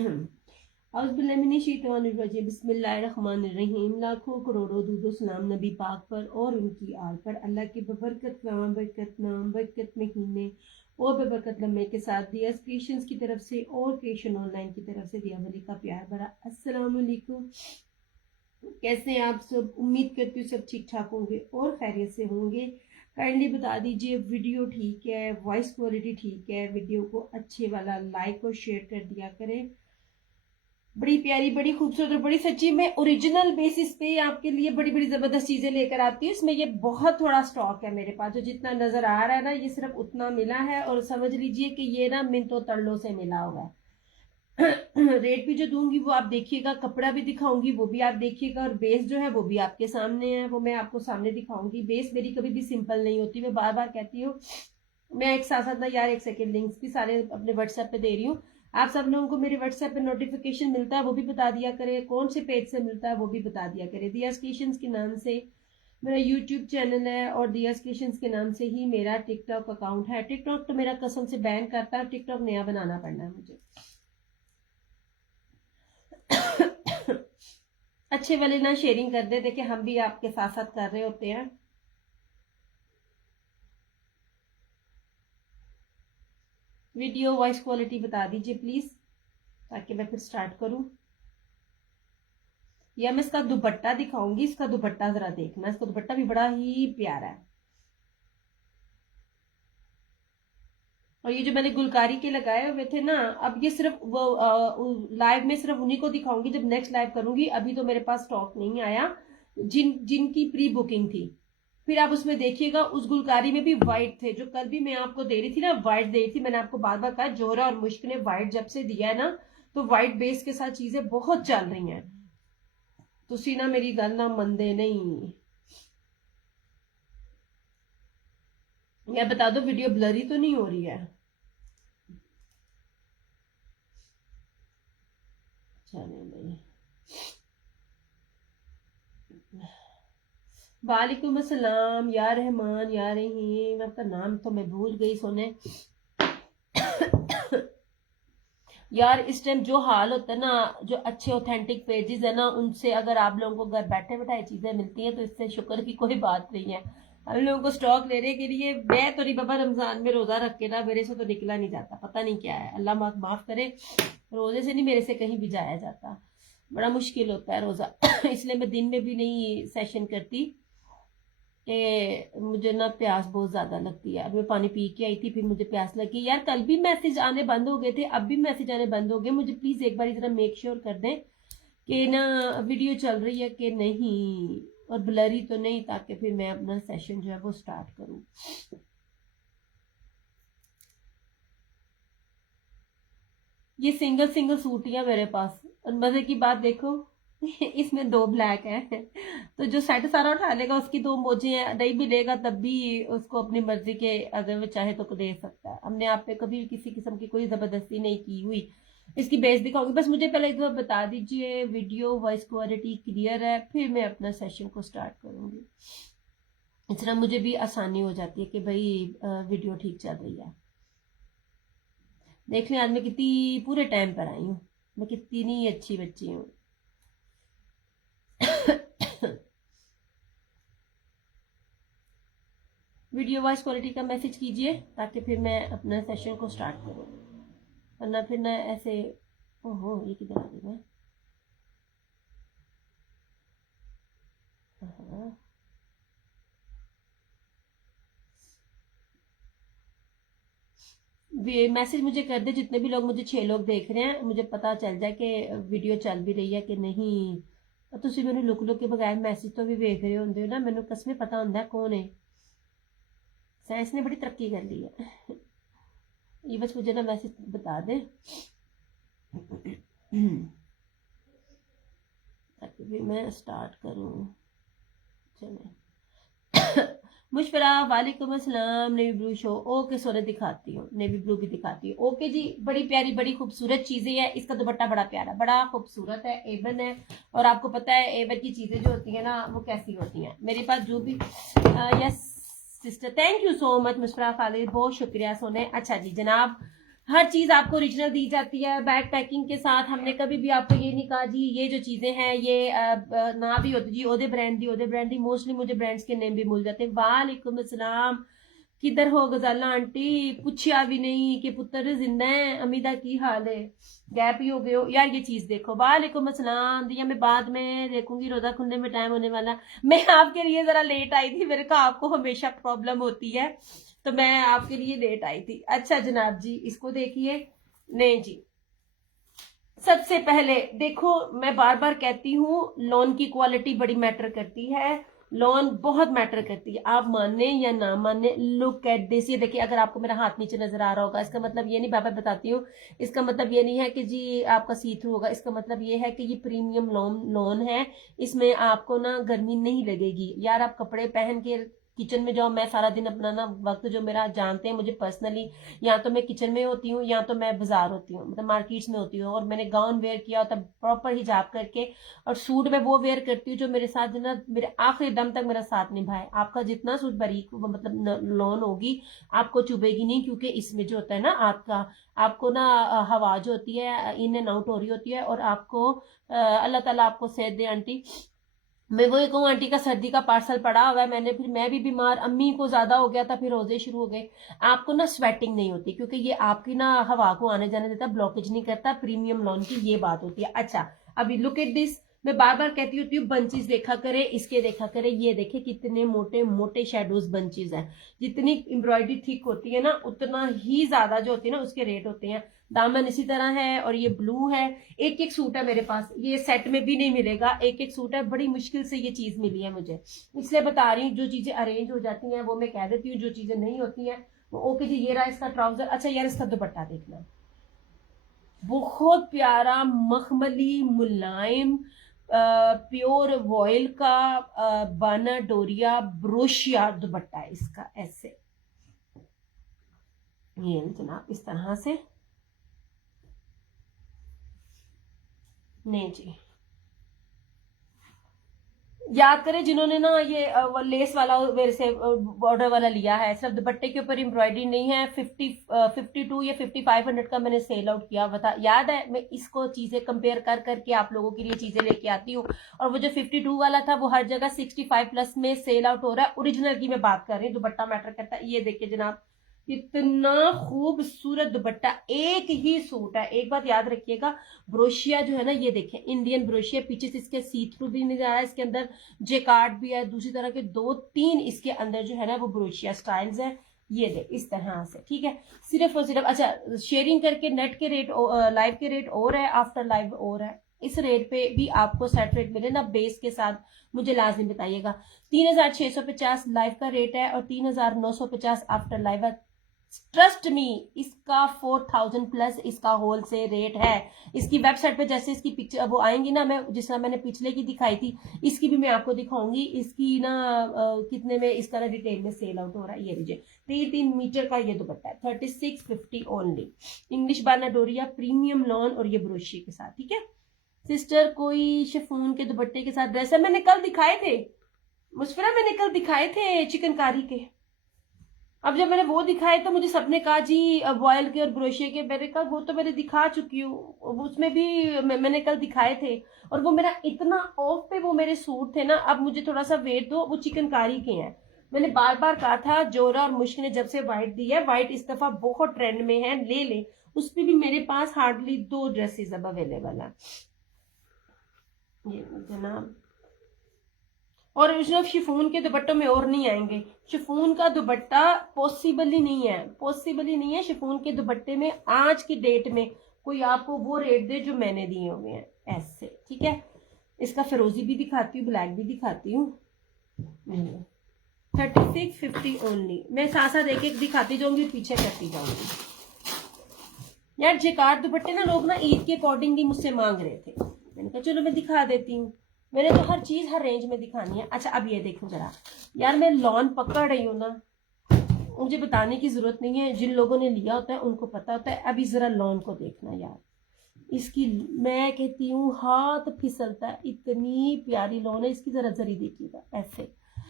औज़ुबिल्लाहिमिनश्शैतानिर्रजीम बिस्मिल्लाहिर्रहमानिर्रहीम। लाखों करोड़ों दूदो सलाम नबी पाक पर और उनकी आल पर। अल्लाह के बबरकत कलाम, बरकत नाम, बरकत महीने और बबरकत लम्हे के साथ दिया क्रिएशंस की तरफ से और क्रिएशन ऑनलाइन की तरफ से दिया वली का प्यार भरा अस्सलाम वालेकुम। कैसे हैं आप सब? उम्मीद करती हूँ सब ठीक ठाक होंगे और खैरियत से होंगे। काइंडली बता दीजिए वीडियो ठीक है, वॉइस क्वालिटी ठीक है? वीडियो को अच्छे वाला लाइक और शेयर कर दिया करें। बड़ी प्यारी, बड़ी खूबसूरत और बड़ी सच्ची मैं ओरिजिनल बेसिस पे आपके लिए बड़ी बड़ी जबरदस्त चीजें लेकर आती हूँ। इसमें ये बहुत थोड़ा स्टॉक है मेरे पास, जो जितना नजर आ रहा है ना ये सिर्फ उतना मिला है। और समझ लीजिए कि ये ना मिनटों तड़लों से मिला हुआ है। रेट भी जो दूंगी वो आप देखिएगा, कपड़ा भी दिखाऊंगी वो भी आप देखिएगा, और बेस जो है वो भी आपके सामने है, वो मैं आपको सामने दिखाऊंगी। बेस मेरी कभी भी सिंपल नहीं होती, मैं बार बार कहती हूँ। मैं एक साथ साथ ना यार एक सेकेंड लिंक्स भी सारे अपने व्हाट्सएप पे दे रही हूँ। आप सब लोगों को मेरे व्हाट्सएप पे नोटिफिकेशन मिलता है वो भी बता दिया करे, कौन से पेज से मिलता है वो भी बता दिया करे। दिया क्रिएशंस के नाम से मेरा यूट्यूब चैनल है और दिया क्रिएशंस के नाम से ही मेरा टिकटॉक अकाउंट है। टिकटॉक तो मेरा कसम से बैन करता है, टिकटॉक नया बनाना पड़ना है मुझे। अच्छे वाले ना शेयरिंग कर दे, देखिए हम भी आपके साथ साथ कर रहे होते हैं। वीडियो वॉइस क्वालिटी बता दीजिए प्लीज, ताकि मैं फिर स्टार्ट करूं। या मैं इसका दुपट्टा दिखाऊंगी, इसका दुपट्टा जरा देखना, इसका दुपट्टा भी बड़ा ही प्यारा है। और ये जो मैंने गुलकारी के लगाए हुए थे ना, अब ये सिर्फ वो लाइव में सिर्फ उन्हीं को दिखाऊंगी जब नेक्स्ट लाइव करूंगी। अभी तो मेरे पास स्टॉक नहीं आया, जिनकी प्री बुकिंग थी। फिर आप उसमें देखिएगा, उस गुलकारी में भी व्हाइट थे, जो कल भी मैं आपको दे रही थी ना, व्हाइट दे रही थी। मैंने आपको बार बार कहा जोहरा और मुश्क ने व्हाइट जब से दिया है ना, तो व्हाइट बेस के साथ चीजें बहुत चल रही हैं। तुसी ना मेरी गल ना मनदे नहीं। या बता दो वीडियो ब्लरी तो नहीं हो रही है? चले नहीं। वालेकुम अस्सलाम या रहमान या रहीम। आपका नाम तो मैं भूल गई सोने। यार इस टाइम जो हाल होता है ना, जो अच्छे ऑथेंटिक पेजेस है ना, उनसे अगर आप लोगों को घर बैठे बैठाए चीजें मिलती हैं तो इससे शुक्र की कोई बात नहीं है। हम लोगों को स्टॉक लेने के लिए, मैं तो नहीं बाबा रमजान में रोजा रख के ना मेरे से तो निकला नहीं जाता, पता नहीं क्या है, अल्लाह माफ करे। रोजे से नहीं मेरे से कहीं भी जाया जाता, बड़ा मुश्किल होता है रोजा। इसलिए मैं दिन में भी नहीं सेशन करती कि मुझे ना प्यास बहुत ज्यादा लगती है। अब मैं पानी पी के आई थी, फिर मुझे प्यास लगी। यार कल भी मैसेज आने बंद हो गए थे, अब भी मैसेज आने बंद हो गए। मुझे प्लीज एक बार जरा मेक श्योर कर दें कि ना वीडियो चल रही है कि नहीं, और ब्लरी तो नहीं, ताकि फिर मैं अपना सेशन जो है वो स्टार्ट करूं। ये सिंगल सिंगल सूट ही है मेरे पास, और मजे की बात देखो इसमें दो ब्लैक है। तो जो सेट सारा उठा लेगा उसकी दो मोजे हैं, नहीं मिलेगा तब भी उसको अपनी मर्जी के, अगर वो चाहे तो दे सकता है। हमने आप पे कभी किसी किस्म की कोई जबरदस्ती नहीं की हुई। इसकी बेस दिखाऊंगी, बस मुझे पहले एक बार बता दीजिए वीडियो वॉइस क्वालिटी क्लियर है, फिर मैं अपना सेशन को स्टार्ट करूंगी। इस तरह मुझे भी आसानी हो जाती है कि भाई वीडियो ठीक चल रही है। देख लें आज मैं कितनी पूरे टाइम पर आई हूँ, मैं कितनी अच्छी बच्ची हूँ। वीडियो वॉइस क्वालिटी का मैसेज कीजिए ताकि फिर मैं अपना सेशन को स्टार्ट करूँ, वरना फिर ना ऐसे। ओहो ये किधर आ गई मैं? मैसेज मुझे कर दे, जितने भी लोग, मुझे 6 लोग देख रहे हैं, मुझे पता चल जाए कि वीडियो चल भी रही है कि नहीं। तुम मैंने लुक लुक के बगैर मैसेज तो भी देख रहे होंगे ना, मैंने कसमें पता होंगे कौन है। साइंस ने बड़ी तरक्की कर ली है। ये बस मुझे ना मैसेज बता दे ताकि फिर मैं स्टार्ट करूँ। चले मुशफरा वालेकुम अस्सलाम। नेवी ब्लू शो, ओके सोने दिखाती हूँ, नेवी ब्लू भी दिखाती हूँ। ओके जी, बड़ी प्यारी बड़ी खूबसूरत चीजें हैं। इसका दुपट्टा बड़ा प्यारा बड़ा खूबसूरत है, एवन है। और आपको पता है एवन की चीजें जो होती है ना वो कैसी होती हैं। मेरे पास जो भी yes sister, thank you so much मुशफरा Khalid, बहुत शुक्रिया सोने। अच्छा जी जनाब, हर चीज आपको ओरिजिनल दी जाती है, बैग पैकिंग के साथ। हमने कभी भी आपको ये नहीं कहा जी ये जो चीजें हैं ये ना भी होती जी ओदे ब्रांड दी। मोस्टली मुझे ब्रांड्स के नेम भी भूल जाते हैं। वालेकुम अस्सलाम, किधर हो गजाला आंटी, पूछा भी नहीं कि पुत्र जिंदा है, अमीदा की हाल है, गैप ही हो गए हो यार। ये चीज देखो, वालेकुम अस्सलाम दिया, मैं बाद में देखूंगी, रोजा खुलने में टाइम होने वाला। मैं आपके लिए जरा लेट आई थी, मेरे को आपको हमेशा प्रॉब्लम होती है, तो मैं आपके लिए लेट आई थी। अच्छा जनाब जी, इसको देखिए। नहीं जी, सबसे पहले देखो, मैं बार बार कहती हूँ लोन की क्वालिटी बड़ी मैटर करती है, लोन बहुत मैटर करती है, आप माने या ना माने। लुक एट दिस, ये देखिए, अगर आपको मेरा हाथ नीचे नजर आ रहा होगा, इसका मतलब ये नहीं, बाबा बताती हूँ, इसका मतलब ये नहीं है कि जी आपका सी थ्रू होगा, इसका मतलब ये है कि ये प्रीमियम लोन है, इसमें आपको ना गर्मी नहीं लगेगी यार। आप कपड़े पहन के किचन में जाओ, मैं सारा दिन अपना ना वक्त, जो मेरा जानते हैं मुझे पर्सनली, या तो मैं किचन में होती हूँ या तो मैं बाजार होती हूँ, मतलब मार्केट्स में होती हूँ, और मैंने गाउन वेयर किया होता है प्रॉपर हिजाब करके, और सूट में वो वेयर करती हूँ जो मेरे साथ ना मेरे आखिरी दम तक मेरा साथ निभाए। आपका जितना सूट बारीक मतलब लोन होगी, आपको चुभेगी नहीं, क्योंकि इसमें जो होता है ना आपका, आपको ना हवा जो होती है इन एंड आउट हो रही होती है, और आपको अल्लाह ताला आपको सेहत दे आंटी। मैं वही कहूँ, आंटी का सर्दी का पार्सल पड़ा हुआ है, मैंने फिर मैं भी बीमार, अम्मी को ज्यादा हो गया था, फिर रोजे शुरू हो गए। आपको ना स्वेटिंग नहीं होती, क्योंकि ये आपकी ना हवा को आने जाने देता, ब्लॉकेज नहीं करता, प्रीमियम लॉन की ये बात होती है। अच्छा, अभी लुक एट दिस, मैं बार बार कहती होती हूँ बंचेस देखा करे, इसके देखा करे, ये देखे कितने मोटे मोटे शेडोज बंचेस हैं। जितनी एम्ब्रॉयडरी थिक होती है ना, उतना ही ज्यादा जो होती है ना उसके रेट होते हैं। दामन इसी तरह है, और ये ब्लू है। एक एक सूट है मेरे पास, ये सेट में भी नहीं मिलेगा, एक एक सूट है, बड़ी मुश्किल से ये चीज मिली है मुझे, इसलिए बता रही हूँ। जो चीजें अरेंज हो जाती हैं वो मैं कह देती हूँ, जो चीजें नहीं होती हैं वो ओके जी। ये रहा इसका ट्राउजर। अच्छा यार, इसका दुपट्टा देखना, बहुत प्यारा मखमली मुलायम प्योर वॉयल का बाना डोरिया ब्रोशिया दुपट्टा है इसका, ऐसे ये जनाब इस तरह से। नहीं जी, याद करें जिन्होंने ना ये लेस वाला मेरे से बॉर्डर वाला लिया है, सिर्फ दुपट्टे के ऊपर एम्ब्रॉयडरी नहीं है। 52 या 5500 का मैंने सेल आउट किया हुआ था, याद है। मैं इसको चीजें कंपेयर कर करके आप लोगों के लिए चीजें लेके आती हूँ, और वो जो 52 वाला था वो हर जगह 65+ में सेल आउट हो रहा है। ओरिजिनल की मैं बात कर रही हूँ, दुपट्टा मैटर करता है। ये देखिए जनाब, इतना खूबसूरत दुपट्टा, एक ही सूट है। एक बात याद रखिएगा, ब्रोशिया जो है ना, ये देखें इंडियन ब्रोशिया, पीछे से इसके सी थ्रू भी नहीं आ रहा है, इसके अंदर जेकार्ड भी है, दूसरी तरह के 2-3 इसके अंदर जो है ना वो ब्रोशिया स्टाइल्स है। ये दे इस तरह से, ठीक है, सिर्फ और सिर्फ। अच्छा, शेयरिंग करके नेट के रेट, लाइव के रेट और है, आफ्टर लाइव और है। इस रेट पे भी आपको सेट रेट मिले ना बेस के साथ, मुझे लाजमी बताइएगा। 3650 लाइव का रेट है, और 3950 आफ्टर लाइव है। ट्रस्ट मी, इसका 4000+ इसका होलसेल रेट है। इसकी वेबसाइट पे जैसे इसकी पिक्चर वो आएंगी ना, मैं जिस तरह मैंने पिछले की दिखाई थी, इसकी भी मैं आपको दिखाऊंगी। इसकी ना कितने में इस तरह डिटेल में सेल आउट हो रहा है। ये लीजिए, 3 मीटर का ये दुपट्टा है, 3650 ओनली। इंग्लिश बाना डोरिया प्रीमियम लॉन, और ये ब्रोशिया के साथ, ठीक है सिस्टर। कोई शिफॉन के दुपट्टे के साथ ड्रेस है, मैंने कल दिखाए थे मुस्फिरा, मैंने कल दिखाए थे चिकनकारी के। अब जब मैंने वो दिखाए तो मुझे सबने कहा जी वॉयल के और ब्रोशिया के, मैंने कहा वो तो मैंने दिखा चुकी हूँ, उसमें भी मैंने कल दिखाए थे, और वो मेरा इतना ऑफ पे वो मेरे सूट थे ना। अब मुझे थोड़ा सा वेट दो, वो चिकनकारी के हैं। मैंने बार बार कहा था, जोरा और मुश्क ने जब से व्हाइट दी है, व्हाइट इस दफा बहुत ट्रेंड में है, ले ले। उस पर भी मेरे पास हार्डली 2 ड्रेसेस अब अवेलेबल है। ये जनाब, और सिर्फ शिफॉन के दुपट्टों में और नहीं आएंगे। शिफॉन का दुपट्टा पॉसिबल ही नहीं है, पॉसिबल ही नहीं है शिफॉन के दुपट्टे में आज की डेट में कोई आपको वो रेट दे जो मैंने दिए हुए हैं, ऐसे, ठीक है। इसका फिरोजी भी दिखाती हूँ, ब्लैक भी दिखाती हूँ। 3650 ओनली। मैं साथ साथ एक एक दिखाती जाऊंगी, पीछे करती जाऊंगी। यार जेकार्ड दुपट्टे ना लोग ना ईद के अकॉर्डिंग ही मुझसे मांग रहे थे, मैंने कहा चलो मैं दिखा देती हूँ। मैंने तो हर चीज हर रेंज में दिखानी है। अच्छा, अब ये देखो जरा, यार मैं लॉन पकड़ रही हूँ ना, मुझे बताने की जरूरत नहीं है, जिन लोगों ने लिया होता है उनको पता होता है। अभी जरा लॉन को देखना यार, इसकी मैं कहती हूँ हाथ फिसलता है, इतनी प्यारी लॉन है इसकी। जरा जरी देखिएगा, ऐसे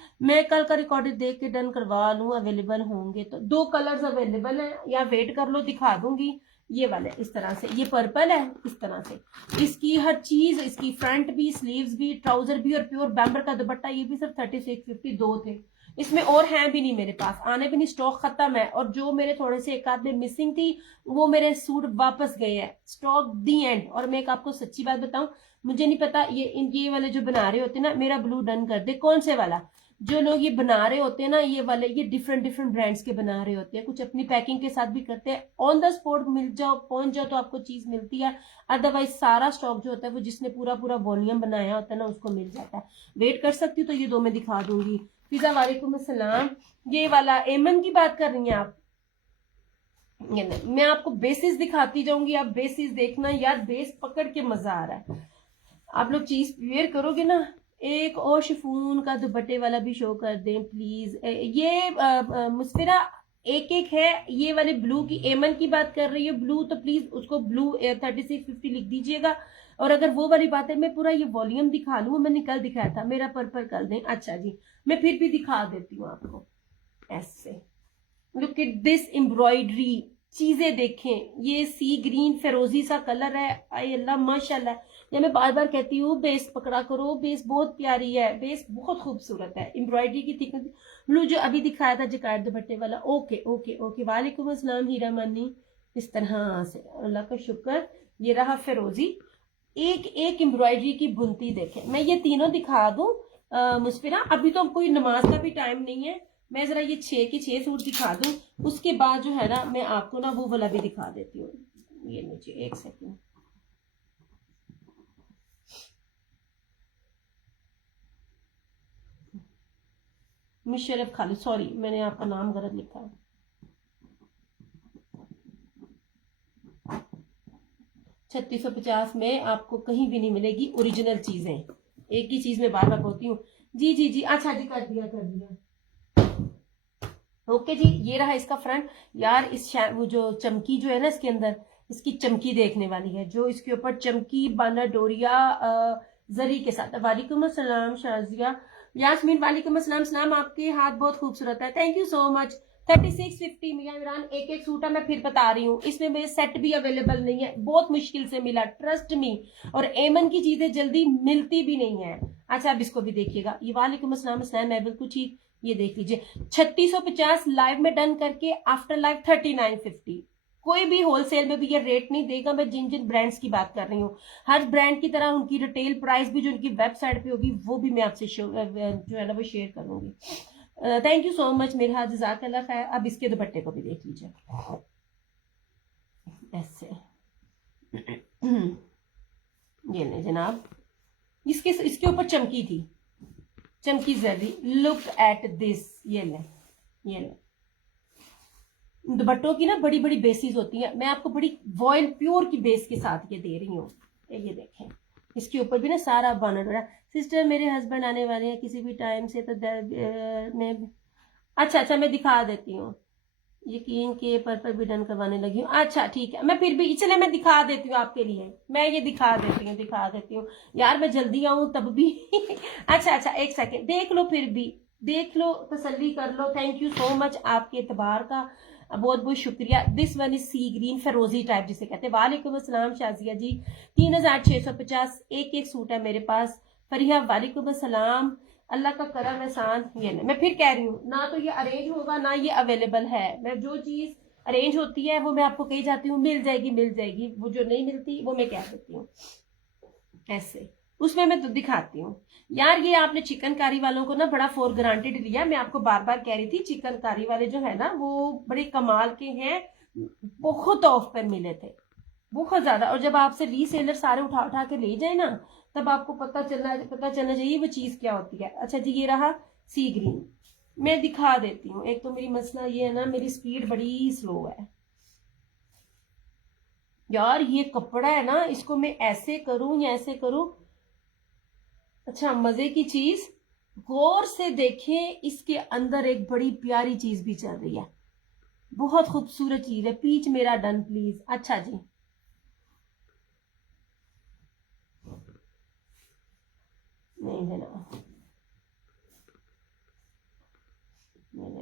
मैं कल का रिकॉर्डेड देख के डन करवा लूँ, अवेलेबल होंगे तो। 2 कलर्स अवेलेबल हैं, या वेट कर लो दिखा दूंगी। ये वाले इस तरह से, ये पर्पल है इस तरह से, इसकी हर चीज, इसकी फ्रंट भी, स्लीव्स भी, ट्राउजर भी, और प्योर बैम्बर का दुपट्टा, ये भी सिर्फ 3650 दो थे। इसमें और हैं भी नहीं मेरे पास, आने भी नहीं, स्टॉक खत्म है। और जो मेरे थोड़े से एक आध में मिसिंग थी, वो मेरे सूट वापस गए हैं, स्टॉक दी एंड। और मैं एक आपको सच्ची बात बताऊं, मुझे नहीं पता ये वाले जो बना रहे होते ना, मेरा ब्लू डन कर दे। कौन से वाला? जो लोग ये बना रहे होते हैं ना, ये वाले, ये डिफरेंट डिफरेंट ब्रांड्स के बना रहे होते हैं, कुछ अपनी पैकिंग के साथ भी करते हैं। ऑन द स्पॉट मिल जाओ, पहुंच जाओ तो आपको चीज मिलती है। अदरवाइज सारा स्टॉक जो होता है वो जिसने पूरा पूरा वॉल्यूम बनाया होता है ना, उसको मिल जाता है। वेट कर सकती हूँ तो ये 2 मैं दिखा दूंगी। फिजा वालेकुम अस्सलाम। ये वाला एमन की बात कर रही हैं आप? ये नहीं, मैं आपको बेसिस दिखाती जाऊंगी, आप बेसिस देखना यार, बेस पकड़ के मजा आ रहा है। आप लोग चीज वेयर करोगे ना। एक और शिफॉन का दुपट्टे वाला भी शो कर दें प्लीज। ये मुस्फिरा एक एक है। ये वाले ब्लू की, एमन की बात कर रही है ब्लू, तो प्लीज उसको ब्लू 3650 लिख दीजिएगा। और अगर वो वाली बात है, मैं पूरा ये वॉल्यूम दिखा लूँ, मैंने कल दिखाया था, मेरा पर्पल कर दें। अच्छा जी, मैं फिर भी दिखा देती हूँ आपको ऐसे। लुक एट दिस एम्ब्रॉयडरी, चीजें देखें। ये सी ग्रीन फिरोजी सा कलर है, आई अल्लाह माशाल्लाह। ये मैं बार बार कहती हूँ, बेस पकड़ा करो, बेस बहुत प्यारी है, बेस बहुत खूबसूरत है। एम्ब्रॉयडरी की थिकनेस, ब्लू जो अभी दिखाया था जकार्ड दुपट्टे वाला। ओके ओके ओके, वालेकुम अस्सलाम हीरा मानी। इस तरह से, अल्लाह का शुक्र। ये रहा फिरोजी, एक एक एम्ब्रॉयडरी की बुनती देखें। मैं ये तीनों दिखा दूं मुस्फिरा, अभी तो कोई नमाज का भी टाइम नहीं है। मैं जरा ये 6 के 6 सूट दिखा दूं, उसके बाद जो है ना, मैं आपको ना वो वाला भी दिखा देती हूँ। ये नीचे एक सेकंड, मुशर्रफ खालिद, सॉरी मैंने आपका नाम गलत लिखा है। 3650 में आपको कहीं भी नहीं मिलेगी ओरिजिनल चीजें। एक ही चीज में बार बार बोलती हूँ। जी जी जी, अच्छा जी, कर दिया कर दिया। ओके जी, ये रहा इसका फ्रंट। यार इस वो जो चमकी जो है ना इसके अंदर, इसकी चमकी देखने वाली है। जो इसके ऊपर चमकी बांदा डोरिया जरी के साथ। वालेकुम अस्सलाम शाजिया यास्मीन, वालेकुम अस्सलाम सलाम। आपके हाथ बहुत खूबसूरत है, थैंक यू सो मच। 3650 मियां इमरान, एक एक सूट है, मैं फिर बता रही हूँ। इसमें मेरे सेट भी अवेलेबल नहीं है, बहुत मुश्किल से मिला, ट्रस्ट मी। और एमन की चीजें जल्दी मिलती भी नहीं है। अच्छा अब इसको भी देखिएगा। ये वालेकुम अस्सलाम सलाम, मैं बिल्कुल ठीक। ये देख लीजिए, 3650 लाइव में डन करके, आफ्टर लाइव 3950। कोई भी होलसेल में भी ये रेट नहीं देगा। मैं जिन जिन ब्रांड्स की बात कर रही हूँ, हर ब्रांड की तरह उनकी रिटेल प्राइस भी जो उनकी वेबसाइट पे होगी, वो भी मैं आपसे जो है ना वो शेयर करूंगी। थैंक यू सो मच मेरे हाथ, जज़ाकल्लाह खैर। अब इसके दुपट्टे को भी देख लीजिए ऐसे। ये ले जनाब, इसके ऊपर चमकी थी, चमकी जरी। लुक एट दिस, ये ले, ये ले। दुपट्टों की ना बड़ी बड़ी बेसिस होती है, मैं आपको बड़ी वॉयल प्योर की बेस के साथ ये दे रही हूँ। ये देखें, इसके ऊपर भी ना सारा बना हुआ। सिस्टर मेरे हस्बैंड आने वाले हैं किसी भी टाइम से, तो मैं, अच्छा अच्छा मैं दिखा देती हूँ। यकीन के पर भी डन करवाने लगी हूँ। अच्छा ठीक है, मैं फिर भी, चले मैं दिखा देती हूँ आपके लिए, मैं ये दिखा देती हूँ यार, मैं जल्दी आऊँ तब भी। अच्छा अच्छा, एक सेकेंड देख लो, फिर भी देख लो, तसल्ली कर लो। थैंक यू सो मच आपके एतबार का, बहुत बहुत शुक्रिया। This one is C green फिरोजी टाइप जिसे कहते हैं। वालेकुम अस्सलाम शाजिया जी, 3650 एक एक सूट है मेरे पास। फरिया वालेकुम अस्सलाम, अल्लाह का करम एहसान। ये मैं फिर कह रही हूँ ना, तो ये अरेंज होगा ना ये अवेलेबल है। मैं जो चीज अरेंज होती है वो मैं आपको कही जाती हूँ, मिल जाएगी मिल जाएगी, वो जो नहीं मिलती वो मैं कह देती हूँ ऐसे। उसमें मैं तो दिखाती हूँ यार। ये आपने चिकनकारी वालों को ना बड़ा फॉर ग्रांटेड लिया। मैं आपको बार बार कह रही थी, चिकनकारी वाले जो है ना वो बड़े कमाल के हैं, बहुत ऑफ पर मिले थे, बहुत ज्यादा। और जब आपसे रीसेलर सारे उठा उठा के ले जाए ना, तब आपको पता चलना चाहिए वो चीज क्या होती है। अच्छा जी, ये रहा सी ग्रीन, मैं दिखा देती हूँ। एक तो मेरी मसला ये है ना, मेरी स्पीड बड़ी स्लो है यार। ये कपड़ा है ना, इसको मैं ऐसे करूं या ऐसे करूं। अच्छा मजे की चीज, गौर से देखें, इसके अंदर एक बड़ी प्यारी चीज भी चल रही है, बहुत खूबसूरत चीज है। पीच मेरा डन प्लीज। अच्छा जी, नहीं देना,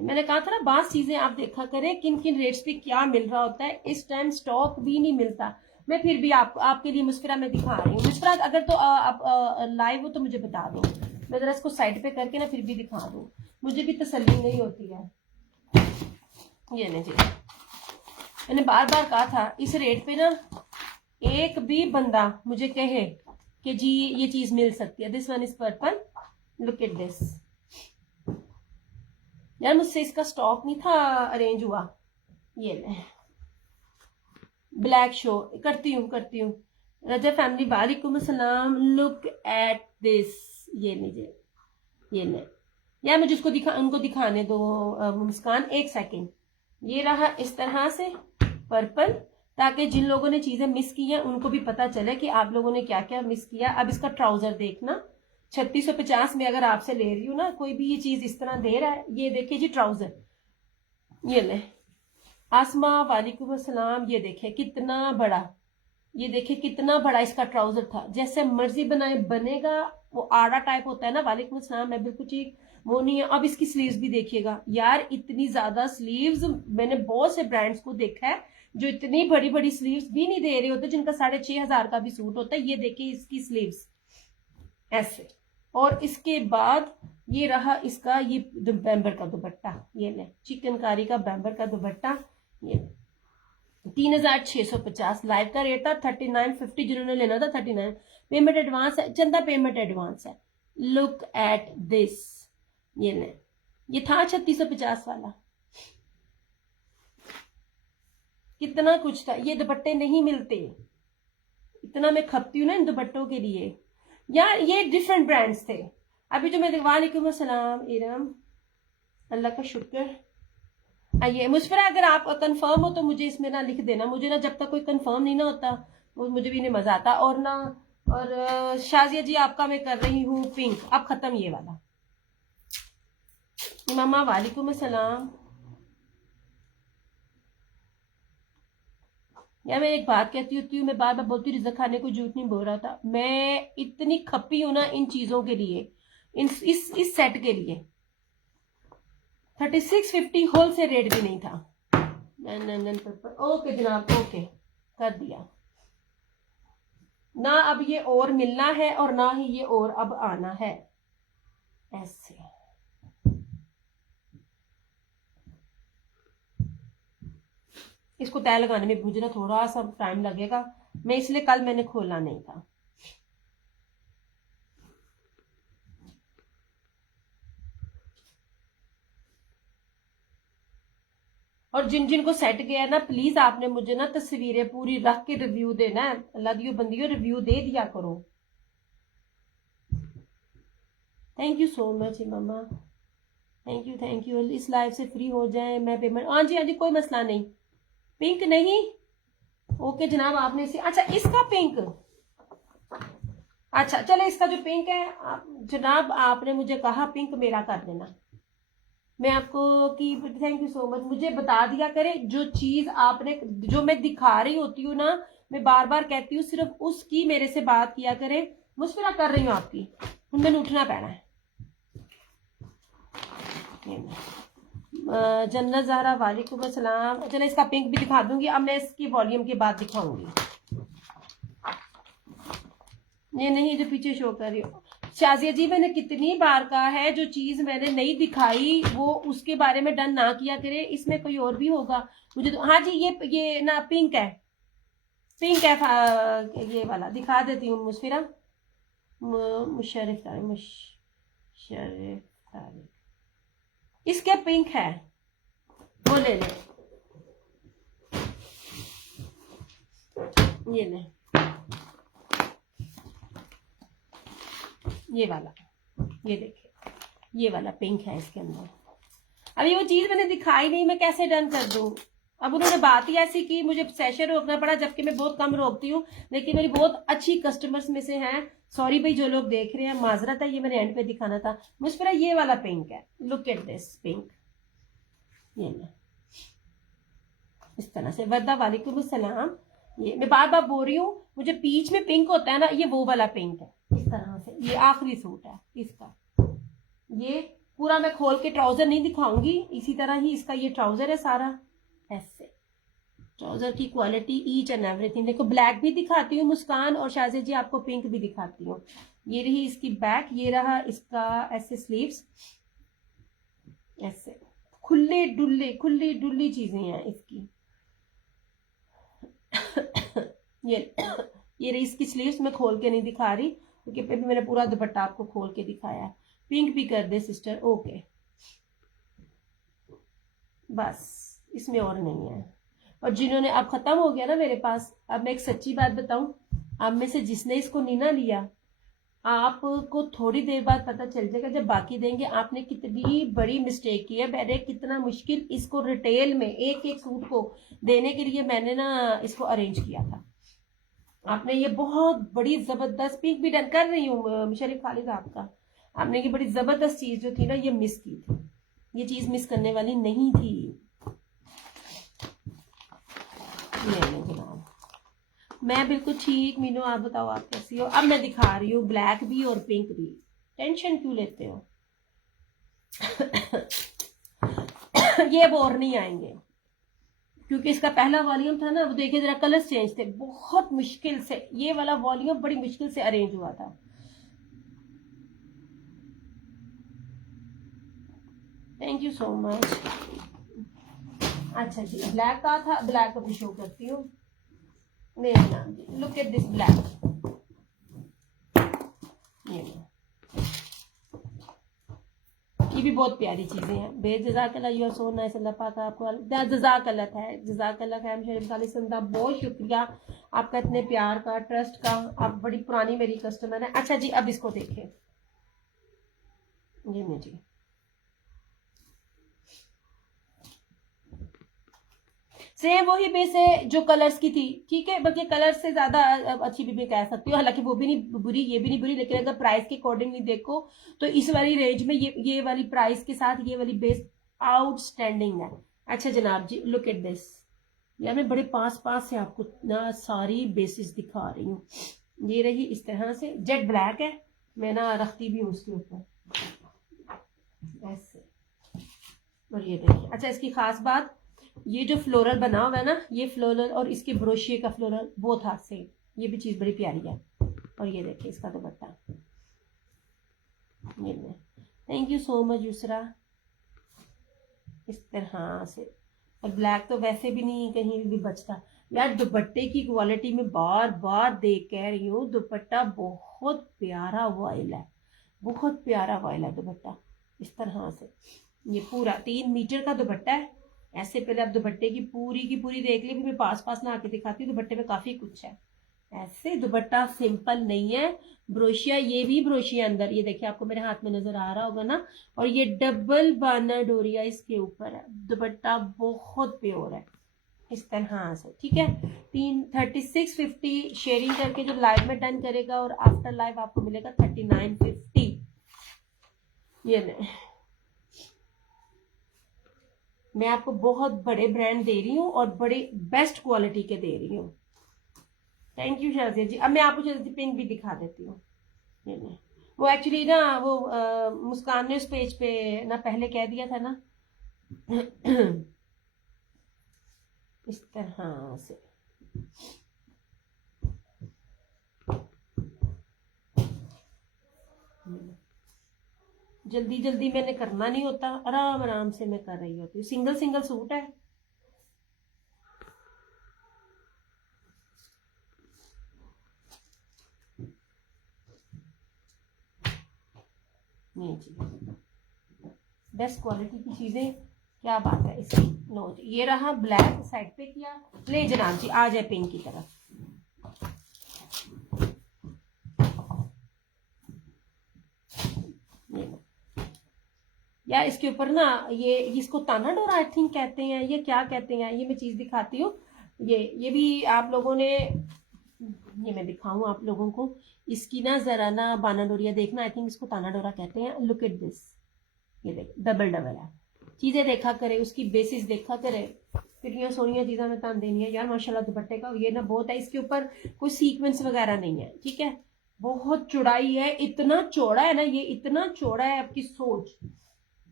मैंने कहा था ना, बास चीजें आप देखा करें किन किन रेट्स पे क्या मिल रहा होता है। इस टाइम स्टॉक भी नहीं मिलता। मैं फिर भी आपके लिए मुस्फिरा में दिखा रही हूँ। मुस्फिरा अगर तो आप लाइव हो तो मुझे बता दो, मैं जरा इसको साइड पे करके ना फिर भी दिखा दूँ, मुझे भी तसल्ली नहीं होती है। ये नहीं जी, मैंने बार बार कहा था इस रेट पे ना एक भी बंदा मुझे कहे कि जी ये चीज मिल सकती है। This one is purple, look at this. यार मुझसे इसका स्टॉक नहीं था अरेंज हुआ। ये ले, ब्लैक शो करती हूँ रजा फैमिली वालेकुम अस्सलाम, लुक एट दिस। ये लीजिए, ये ले यार, मुझे उनको दिखाने दो मुस्कान, एक सेकेंड। ये रहा इस तरह से पर्पल, ताकि जिन लोगों ने चीजें मिस की हैं उनको भी पता चले कि आप लोगों ने क्या क्या मिस किया। अब इसका ट्राउजर देखना, 3650 में अगर आपसे ले रही हूँ ना, कोई भी ये चीज इस तरह दे रहा है। ये देखिए जी ट्राउजर, ये ले। आसमा वालेकुम अस्सलाम, ये देखिए कितना बड़ा, ये देखिए कितना बड़ा इसका ट्राउजर था। जैसे मर्जी बनाए बनेगा, वो आड़ा टाइप होता है ना। वालेकुम अस्सलाम, मैं बिल्कुल ठीक वो नहीं है। अब इसकी स्लीव्स भी देखिएगा यार, इतनी ज्यादा स्लीव्स मैंने बहुत से ब्रांड्स को देखा है जो इतनी बड़ी बड़ी स्लीव्स भी नहीं दे रहे होते, जिनका 6500 का भी सूट होता है। ये देखिए इसकी स्लीव्स ऐसे। और इसके बाद ये रहा इसका ये बैम्बर का दुपट्टा, ये ले चिकनकारी का बैम्बर का दुपट्टा। ये 3650 लाइव का रेट था, 3950 जिन्होंने लेना था 39। पेमेंट एडवांस है, चंदा पेमेंट एडवांस है। लुक एट दिस, ये ले, ये था 3650 वाला। कितना कुछ था, ये दुपट्टे नहीं मिलते, इतना मैं खपती हूँ ना इन दुपट्टों के लिए यार। ये डिफरेंट ब्रांड्स थे। अभी जो मैं वालेकुम अस्सलाम इरम, अल्लाह का शुक्र। आइए मुस्फिरा, अगर आप कंफर्म हो तो मुझे इसमें ना लिख देना, मुझे ना जब तक कोई कंफर्म नहीं ना होता वो मुझे भी नहीं मजा आता। और ना, और शाजिया जी आपका मैं कर रही हूँ पिंक, अब खत्म ये वाला। इमामा वालेकुम अस्सलाम। यार मैं एक बात कहती होती हूँ, मैं बार बार बोलती हूँ, रिज़्क खाने को झूठ नहीं बोल रहा था। मैं इतनी खपी हूं ना इन चीजों के लिए, इस सेट के लिए। 3650 होलसेल रेट भी नहीं था। ओके जनाब, ओके कर दिया ना। अब ये और मिलना है और ना ही ये और अब आना है ऐसे। इसको तय लगाने में मुझे ना थोड़ा सा टाइम लगेगा, मैं इसलिए कल मैंने खोला नहीं था। और जिन जिन को सेट गया है ना, प्लीज आपने मुझे ना तस्वीरें पूरी रख के रिव्यू देना है। अल्लाह दियो बंदियों, रिव्यू दे दिया करो। Thank you so much mama, thank you. इस लाइव से फ्री हो जाए, मैं पेमेंट, हाँ जी कोई मसला नहीं। पिंक नहीं, ओके जनाब आपने इसे, अच्छा इसका पिंक, अच्छा चले इसका जो पिंक है जनाब आपने मुझे कहा पिंक मेरा कर देना। मैं आपको की थैंक यू सो मच। मुझे बता दिया करे जो चीज आपने, जो मैं दिखा रही होती हूँ ना, मैं बार बार कहती हूँ सिर्फ उसकी मेरे से बात किया करे। मुस्फिरा कर रही हूँ आपकी, मैंने उठना पैना है। जन्नत ज़हरा वालेकुम अस्सलाम। चलो इसका पिंक भी दिखा दूंगी, अब मैं इसकी वॉल्यूम के बाद दिखाऊंगी। ये नहीं जो पीछे शो कर रही हो शाजिया जी, मैंने कितनी बार कहा है जो चीज मैंने नहीं दिखाई वो उसके बारे में डन ना किया करे। इसमें कोई और भी होगा मुझे तो, हाँ जी ये ना पिंक है, पिंक है ये वाला दिखा देती हूँ। मुस्फिरा मुशर्रिफ तारिक, इसके पिंक है, वो ले ले, ये ले, ये वाला, ये देखिए ये वाला पिंक है इसके अंदर। अभी वो चीज मैंने दिखाई नहीं, मैं कैसे डन कर दूं। अब उन्होंने बात ही ऐसी की, मुझे सेशन रोकना पड़ा, जबकि मैं बहुत कम रोकती हूँ, लेकिन मेरी बहुत अच्छी कस्टमर्स में से हैं। सॉरी भाई जो लोग देख रहे हैं, माजरत है, ये मैंने एंड पे दिखाना था। मुझे ये वाला पिंक है, लुक एट दिस पिंक, ये ना इस तरह से। वद्दा वालेकुम अस्सलाम। ये मैं बार बार बोल रही हूँ, मुझे पीच में पिंक होता है ना, ये वो वाला पिंक है इस तरह से। ये आखिरी सूट है इसका, ये पूरा मैं खोल के ट्राउजर नहीं दिखाऊंगी, इसी तरह ही इसका ये ट्राउजर है सारा। ऐसे ट्राउजर की क्वालिटी ईच एंड एवरीथिंग। देखो ब्लैक भी दिखाती हूँ मुस्कान और शाहज़ेद जी, आपको पिंक भी दिखाती हूँ। ये रही इसकी बैक, ये रहा इसका ऐसे स्लीव्स, ऐसे खुले डुल्ली चीजें हैं इसकी। ये रही इसकी स्लीव्स, मैं खोल के नहीं दिखा रही क्योंकि अभी मैंने पूरा दुपट्टा आपको खोल के दिखाया है। पिंक भी कर दे सिस्टर, ओके बस, इसमें और नहीं है। और जिन्होंने, अब खत्म हो गया ना मेरे पास। अब मैं एक सच्ची बात बताऊं, आप में से जिसने इसको नहीं ना लिया, आपको थोड़ी देर बाद पता चल जाएगा जब बाकी देंगे आपने कितनी बड़ी मिस्टेक की है। मैंने कितना मुश्किल इसको रिटेल में एक एक सूट को देने के लिए मैंने ना इसको अरेंज किया था। आपने ये बहुत बड़ी जबरदस्त, पिक भी डन कर रही हूँ शरीफ खालिद आपका, आपने ये बड़ी जबरदस्त चीज जो थी ना ये मिस की थी। ये चीज मिस करने वाली नहीं थी। ये नहीं जनाब, मैं बिल्कुल ठीक। मीनू आप बताओ आप कैसी हो। अब मैं दिखा रही हूँ ब्लैक भी और पिंक भी। टेंशन क्यों लेते हो? ये अब और नहीं आएंगे क्योंकि इसका पहला वॉल्यूम था ना, वो देखिए जरा कलर चेंज थे, बहुत मुश्किल से ये वाला वॉल्यूम बड़ी मुश्किल से अरेंज हुआ था। Thank you so much. अच्छा जी, ब्लैक का था, ब्लैक को भी शो करती हूँ। Look at this black. ये भी बहुत प्यारी चीजें हैं। बेजजाकल्लाह, यू आर सो नाइस। अल्लाह पाक आपको जजाकल्लाह है, जजाकल्लाह खैम शरीफ खालिद संदा, बहुत शुक्रिया आपका इतने प्यार का, ट्रस्ट का। आप बड़ी पुरानी मेरी कस्टमर है। अच्छा जी, अब इसको देखें, ये नहीं जी, सेम वही बेस है जो कलर्स की थी, ठीक है, बल्कि कलर से ज्यादा अच्छी भी कह सकती हूँ। हालांकि वो भी नहीं बुरी, ये भी नहीं बुरी, लेकिन अगर प्राइस के अकॉर्डिंगली देखो तो इस वाली रेंज में ये वाली प्राइस के साथ ये वाली बेस आउटस्टैंडिंग है। अच्छा जनाब जी, लुक एट दिस। यार मैं बड़े पास से आपको ना सारी बेसिस दिखा रही हूँ। ये रही इस तरह से, जेट ब्लैक है, मैं ना रखती भी हूँ उसके ऊपर ऐसे। और ये देखिए, अच्छा इसकी खास बात, ये जो फ्लोरल बना हुआ है ना, ये फ्लोरल और इसके ब्रोशिये का फ्लोरल वो था सेम। ये भी चीज बड़ी प्यारी है। और ये देखिए इसका दुपट्टा, ये thank you so much Yusra. इस तरह से, और ब्लैक तो वैसे भी नहीं कहीं भी बचता। यार दुपट्टे की क्वालिटी में बार बार देख कह रही हूँ, दुपट्टा बहुत प्यारा वॉयल है, बहुत प्यारा वॉयल है दुपट्टा। इस तरह से ये पूरा 3 मीटर का दुपट्टा है। ऐसे पहले आप दुपट्टे की पूरी देख ली, फिर मैं पास ना आके दिखाती हूँ। दुपट्टे में काफी कुछ है। ऐसे दुपट्टा सिंपल नहीं है। ब्रोशिया, ये भी ब्रोशिया अंदर, ये देखिए आपको मेरे हाथ में नजर आ रहा होगा ना। और ये डबल बाना डोरिया इसके ऊपर है। दुपट्टा बहुत प्योर है इस तरह से, ठीक है। 3650 शेयरिंग करके जो लाइव में डन करेगा और आफ्टर लाइव आपको मिलेगा 3950। ये नहीं, मैं आपको बहुत बड़े ब्रांड दे रही हूँ और बड़े बेस्ट क्वालिटी के दे रही हूँ। थैंक यू शाजिया जी। अब मैं आपको शाजिया पिंक भी दिखा देती हूँ। ये नहीं, वो एक्चुअली ना वो मुस्कान ने उस पेज पे ना पहले कह दिया था ना। इस तरह से जल्दी मैंने करना नहीं होता, आराम से मैं कर रही होती हूँ। सिंगल सूट है। नहीं जी, बेस्ट क्वालिटी की चीजें, क्या बात है इसकी। नो जी, ये रहा ब्लैक साइड पे किया। ले जनाब जी, आ जाए पिंक की तरफ। यार इसके ऊपर ना ये इसको ताना डोरा आई थिंक कहते हैं, ये क्या कहते हैं, ये मैं चीज दिखाती हूँ। ये भी आप लोगों ने, ये मैं दिखाऊं आप लोगों को। इसकी ना जरा ना बाना डोरिया देखना, आई थिंक इसको ताना डोरा कहते हैं। लुक एट दिस, ये देख डबल है। चीजें देखा करे, उसकी बेसिस देखा करे, कितनी सोनिया चीज़ा मैं तान देनी है। यार माशाल्लाह दुपट्टे का ये ना बहुत है, इसके ऊपर कोई सीक्वेंस वगैरह नहीं है, ठीक है। बहुत चौड़ाई है, इतना चौड़ा है ना ये, इतना चौड़ा है आपकी सोच।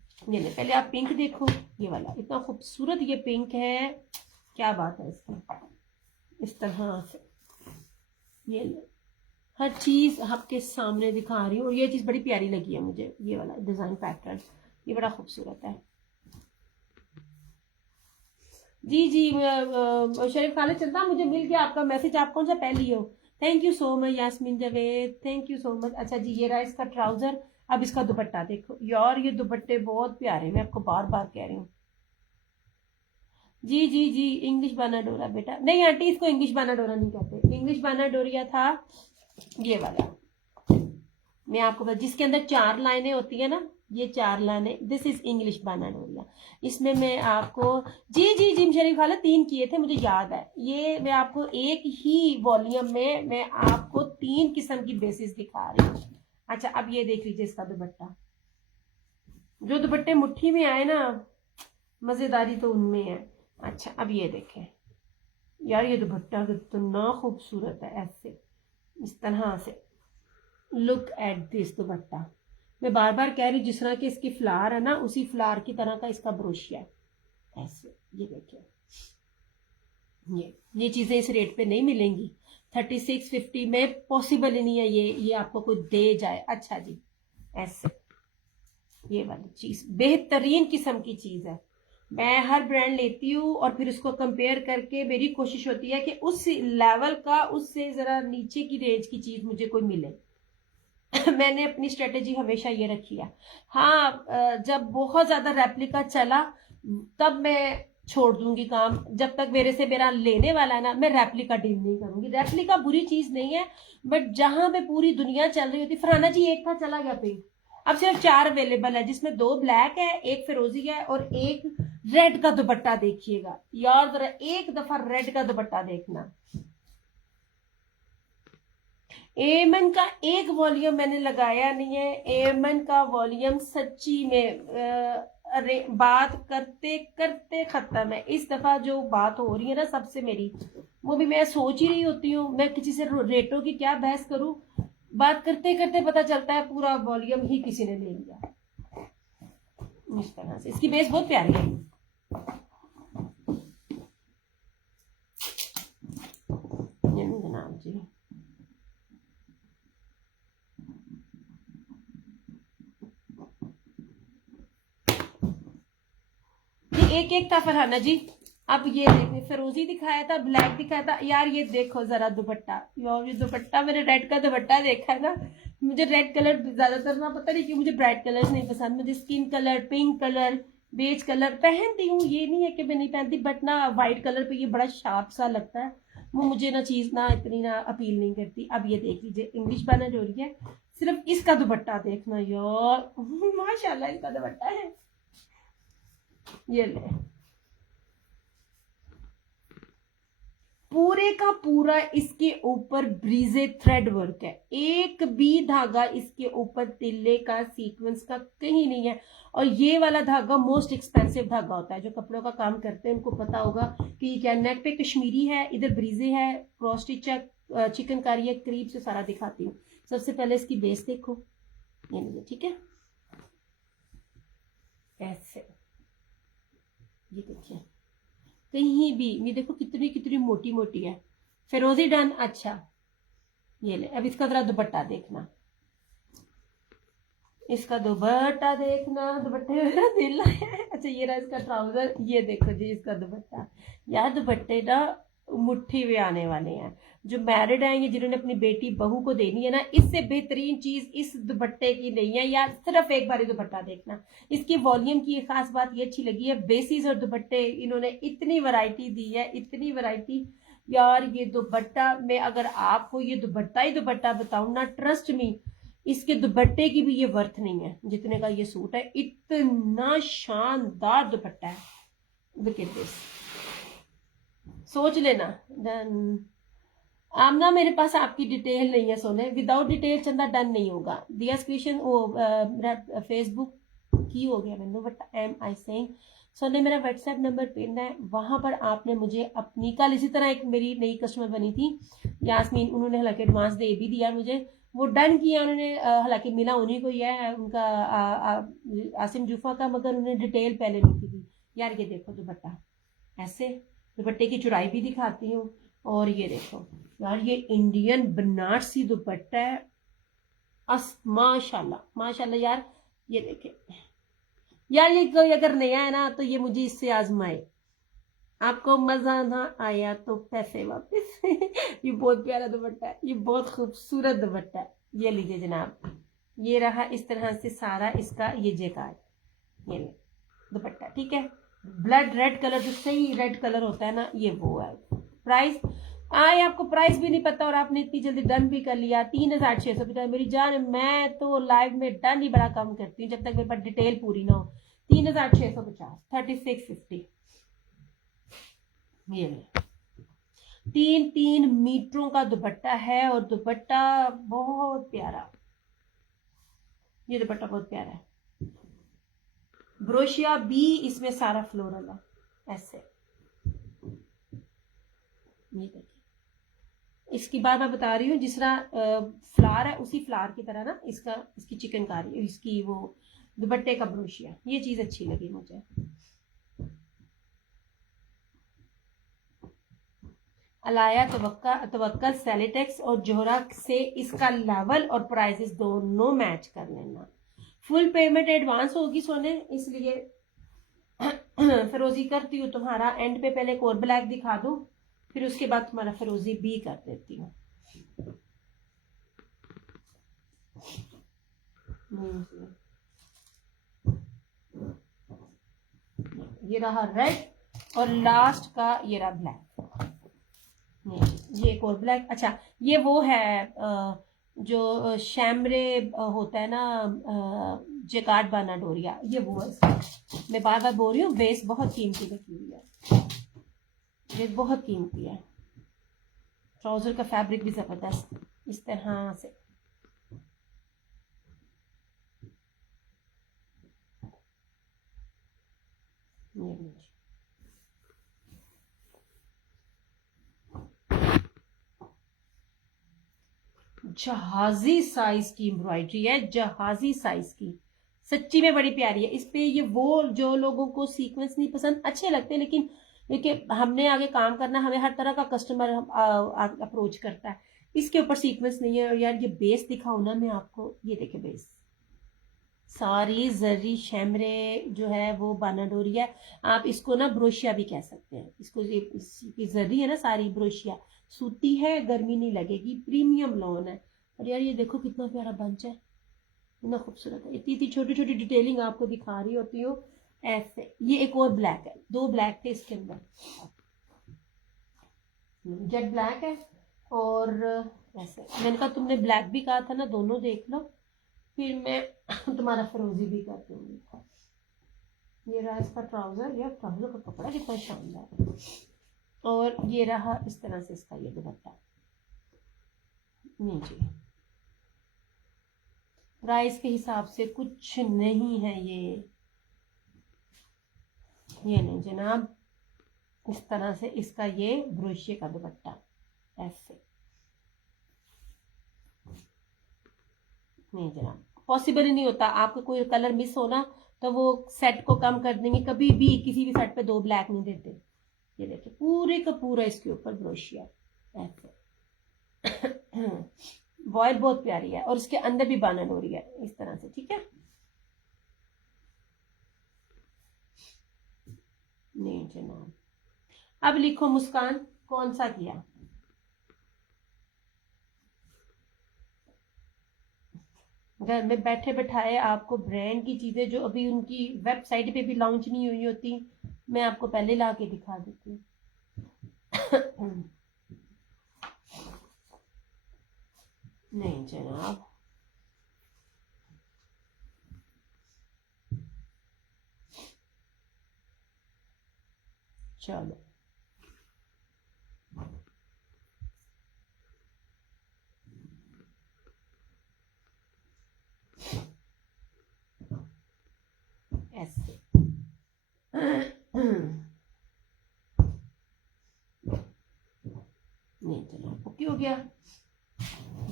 ये ले, पहले आप पिंक देखो, ये वाला इतना खूबसूरत ये पिंक है, क्या बात है इसकी। इस तरह से ये ले, हर चीज आपके सामने दिखा रही हूँ। और ये चीज बड़ी प्यारी लगी है मुझे, ये वाला डिजाइन पैटर्न, ये बड़ा खूबसूरत है। जी जी शरीफ खालिद चलता, मुझे मिल गया आपका मैसेज, आप कौन सा पहली हो। Thank you so much Yasmin Javed, thank you so much. अच्छा जी, ये रहा इसका ट्राउजर। अब इसका दुपट्टा देखो यार, ये दुपट्टे बहुत प्यारे, मैं आपको बार बार कह रही हूँ। जी जी जी, इंग्लिश बाना डोरा बेटा, नहीं आंटी इसको इंग्लिश बाना डोरा नहीं कहते, इंग्लिश बाना डोरिया था ये वाला। मैं आपको बता, जिसके अंदर 4 लाइनें होती है ना, ये 4 लाइनें, दिस इज इंग्लिश बाना डोरिया। इसमें मैं आपको, जी जी जिम शरीफ वाला 3 किए थे मुझे याद है। ये मैं आपको एक ही वॉल्यूम में मैं आपको 3 किस्म की बेसिस दिखा रही हूँ। अच्छा अब ये देख लीजिए इसका दुपट्टा, जो दुपट्टे मुट्ठी में आए ना, मजेदारी तो उनमें है। अच्छा अब ये देखें यार, ये दुपट्टा कितना खूबसूरत है, ऐसे इस तरह से। लुक एट दिस दुपट्टा, मैं बार बार कह रही हूँ, जिस तरह के इसकी फ्लावर है ना, उसी फ्लावर की तरह का इसका ब्रोशिया है ऐसे। ये देखिए, ये चीजें इस रेट पे नहीं मिलेंगी, 3650 में पॉसिबल ही नहीं है ये आपको कोई दे जाए। अच्छा जी, ऐसे ये वाली चीज बेहतरीन किस्म की चीज है। मैं हर ब्रांड लेती हूँ और फिर उसको कंपेयर करके मेरी कोशिश होती है कि उस लेवल का, उससे जरा नीचे की रेंज की चीज मुझे कोई मिले। मैंने अपनी स्ट्रेटेजी हमेशा ये रखी है। हाँ, जब बहुत ज्यादा रेप्लिका चला तब मैं छोड़ दूंगी काम, जब तक मेरे से मेरा लेने वाला है ना, मैं रेप्लिका डील नहीं करूंगी। रेप्लिका बुरी चीज नहीं है, बट जहां पे पूरी दुनिया चल रही होती, फराना जी एक था चला गया पिंक, अब सिर्फ 4 अवेलेबल है, जिसमें 2 ब्लैक है, एक फिरोजी है और एक रेड का दुपट्टा। देखिएगा यार जरा एक दफा रेड का दुपट्टा देखना। एमन का एक वॉल्यूम मैंने लगाया नहीं है, एमन का वॉल्यूम सच्ची में अरे बात करते करते खत्म है। इस दफा जो बात हो रही है ना सबसे मेरी, वो भी मैं सोच ही रही होती हूँ मैं किसी से रेटों की क्या बहस करूं, बात करते करते पता चलता है पूरा वॉल्यूम ही किसी ने ले लिया। इस तरह से इसकी बेस बहुत प्यारी है। जनाब जी एक एक था फरहाना जी। अब ये देखिए, फिरोजी दिखाया था, ब्लैक दिखाया था, यार ये देखो जरा दुपट्टा, यार ये दुपट्टा, मैंने रेड का दुपट्टा देखा है ना, मुझे रेड कलर ज्यादातर ना, पता नहीं क्यों मुझे ब्राइट कलर नहीं पसंद, मुझे skin colour, pink colour, beige colour पहनती हूँ, ये नहीं है कि मैं नहीं पहनती, बट ना व्हाइट कलर पे ये बड़ा शार्प सा लगता है, वो मुझे ना चीज ना इतनी ना अपील नहीं करती। अब ये देख लीजिए, इंग्लिश बैनर हो रही है, सिर्फ इसका दुपट्टा देखना यार, माशाल्लाह इसका दुपट्टा है, ये ले पूरे का पूरा इसके ऊपर ब्रीजे थ्रेड वर्क है, एक भी धागा इसके ऊपर तिल्ले का सीक्वेंस का कहीं नहीं है। और ये वाला धागा मोस्ट एक्सपेंसिव धागा होता है, जो कपड़ों का काम करते हैं उनको पता होगा कि क्या नेक पे कश्मीरी है, इधर ब्रीजे है, क्रॉस स्टिच है, चिकनकारी है। करीब से सारा दिखाती हूँ। सबसे पहले इसकी बेस देखो, ये नहीं, ठीक है, ऐसे ये देखिए, कहीं भी ये देखो कितनी कितनी मोटी मोटी है। फिरोजी डन। अच्छा ये ले, अब इसका जरा दुपट्टा देखना, इसका दुपट्टा देखना, दुपट्टे मेरा दिल है। अच्छा ये रहा इसका ट्राउजर, ये देखो जी इसका दुपट्टा। यार दुपट्टे ना मुट्ठी में आने वाले हैं, जो मैरिड आएंगे जिन्होंने अपनी बेटी बहू को देनी है ना, इससे बेहतरीन चीज इस दुपट्टे की नहीं है यार। सिर्फ एक बार दुपट्टा देखना, इसकी वॉल्यूम की एक खास बात ये अच्छी लगी है, बेसिस और दुपट्टे इन्होंने इतनी वैरायटी दी है, इतनी वैरायटी यार। ये दुपट्टा मैं अगर आपको ये दुपट्टा ही दुपट्टा बताऊं ना, ट्रस्ट मी, इसके दुपट्टे की भी ये वर्थ नहीं है जितने का ये सूट है। इतना शानदार दुपट्टा है, लुक एट दिस, सोच लेना। आमना मेरे पास आपकी डिटेल नहीं है सोने, विदाउट डिटेल चंदा डन नहीं होगा। दिया स्क्रीशन वो मेरा फेसबुक की हो गया मैंने, बट एम आई सेइंग सोने मेरा व्हाट्सएप नंबर पिन है, वहां पर आपने मुझे अपनी, कल इसी तरह एक मेरी नई कस्टमर बनी थी यास्मीन, उन्होंने हालांकि एडवांस दे भी दिया मुझे, वो डन किया उन्होंने, हालांकि मिला उन्हीं को ही है उनका आसिम जूफा का, मगर उन्हें डिटेल पहले लिखी थी। यार ये देखो दुपट्टा, ऐसे दुपट्टे की चौड़ाई भी दिखाती हूँ। और ये देखो यार, ये इंडियन बनारसी दुपट्टा है, माशाल्लाह माशाल्लाह यार। ये देखे यार, ये कोई अगर नया है ना तो ये मुझे इससे आजमाए, आपको मजा ना आया तो पैसे वापस। ये बहुत प्यारा दुपट्टा है, ये बहुत खूबसूरत दुपट्टा है। ये लीजिए जनाब, ये रहा इस तरह से सारा इसका ये जेकार्ड, ये दुपट्टा, ठीक है। ब्लड रेड कलर, जो सही रेड कलर होता है ना, ये वो है। प्राइस आए, आपको प्राइस भी नहीं पता और आपने इतनी जल्दी डन भी कर लिया। 3650। मेरी जान, मैं तो लाइव में डन ही बड़ा कम करती हूँ जब तक मेरे पास डिटेल पूरी ना हो। 3650, 3650। ये 3 मीटरों का दुपट्टा है और दुपट्टा बहुत प्यारा, ये दुपट्टा बहुत प्यारा है। ब्रोशिया भी इसमें सारा फ्लोरल है, ऐसे। ये देखिए, इसकी बात मैं बता रही हूँ, जिस तरह फ्लावर है उसी फ्लावर की तरह ना इसका, इसकी चिकनकारी, इसकी वो दुपट्टे का ब्रोशिया, ये चीज अच्छी लगी मुझे। अलाया तवक्कल सेलिटेक्स और जोहरा से इसका लेवल और प्राइसेस दोनों मैच कर लेना। फुल पेमेंट एडवांस होगी सोने, इसलिए फिरोजी करती हूँ तुम्हारा एंड पे, पहले कोर ब्लैक दिखा दूं, फिर उसके बाद तुम्हारा फिरोजी भी कर देती हूँ। ये रहा रेड और लास्ट का ये रहा ब्लैक। ये एक और ब्लैक, अच्छा ये वो है जो शैमरे होता है ना, जेकार्ड बाना डोरिया, ये वो है। मैं बार बार बोल रही हूँ, बेस बहुत कीमती लगी हुई है, ये बहुत कीमती है। ट्राउजर का फैब्रिक भी जबरदस्त, इस तरह से। जहाजी साइज की एम्ब्रॉयडरी है, जहाजी साइज की, सच्ची में बड़ी प्यारी है। इस पे ये वो जो लोगों को सीक्वेंस नहीं पसंद, अच्छे लगते, लेकिन देखिए हमने आगे काम करना, हमें हर तरह का कस्टमर अप्रोच करता है। इसके ऊपर सीक्वेंस नहीं है। और यार ये बेस दिखाऊं ना मैं आपको, ये देखे बेस, सारी जरी शैमरे जो है वो बानाडोरी है। आप इसको ना ब्रोशिया भी कह सकते हैं, इसको इसकी जरी है ना सारी ब्रोशिया, सूती है, गर्मी नहीं लगेगी, प्रीमियम लॉन है। और यार ये देखो कितना प्यारा बंच है, कितना खूबसूरत है। इतनी इतनी छोटी छोटी डिटेलिंग आपको दिखा रही होती हूँ ऐसे। ये एक और ब्लैक है, 2 ब्लैक थे इसके अंदर, जेट ब्लैक है और ऐसे। मैंने कहा तुमने ब्लैक भी कहा था ना, दोनों देख लो, फिर मैं तुम्हारा फिरोजी भी कर दूंगी। ये रहा इसका ट्राउजर, यार ट्राउजर का कपड़ा कितना शानदार है। और ये रहा इस तरह से इसका ये दुपट्टा नीचे। प्राइस के हिसाब से कुछ नहीं है ये नहीं जनाब। इस तरह से इसका ये ब्रोशिये का दुपट्टा ऐसे। नहीं जनाब, पॉसिबल ही नहीं होता। आपका कोई कलर मिस हो ना तो वो सेट को कम कर देंगे, कभी भी किसी भी सेट पे 2 ब्लैक नहीं देते। ये देखिए पूरे का पूरा इसके ऊपर ब्रोशिया ऐसे। वॉयल बहुत प्यारी है और इसके अंदर भी बानन हो रही है इस तरह से, ठीक है। नहीं जनाब, अब लिखो मुस्कान, कौन सा किया। घर में बैठे बैठाए आपको ब्रांड की चीजें जो अभी उनकी वेबसाइट पे भी लॉन्च नहीं हुई होती, मैं आपको पहले ला के दिखा देती हूँ। नहीं जनाब, चलो ऐसे। नहीं चलो, ओके हो गया।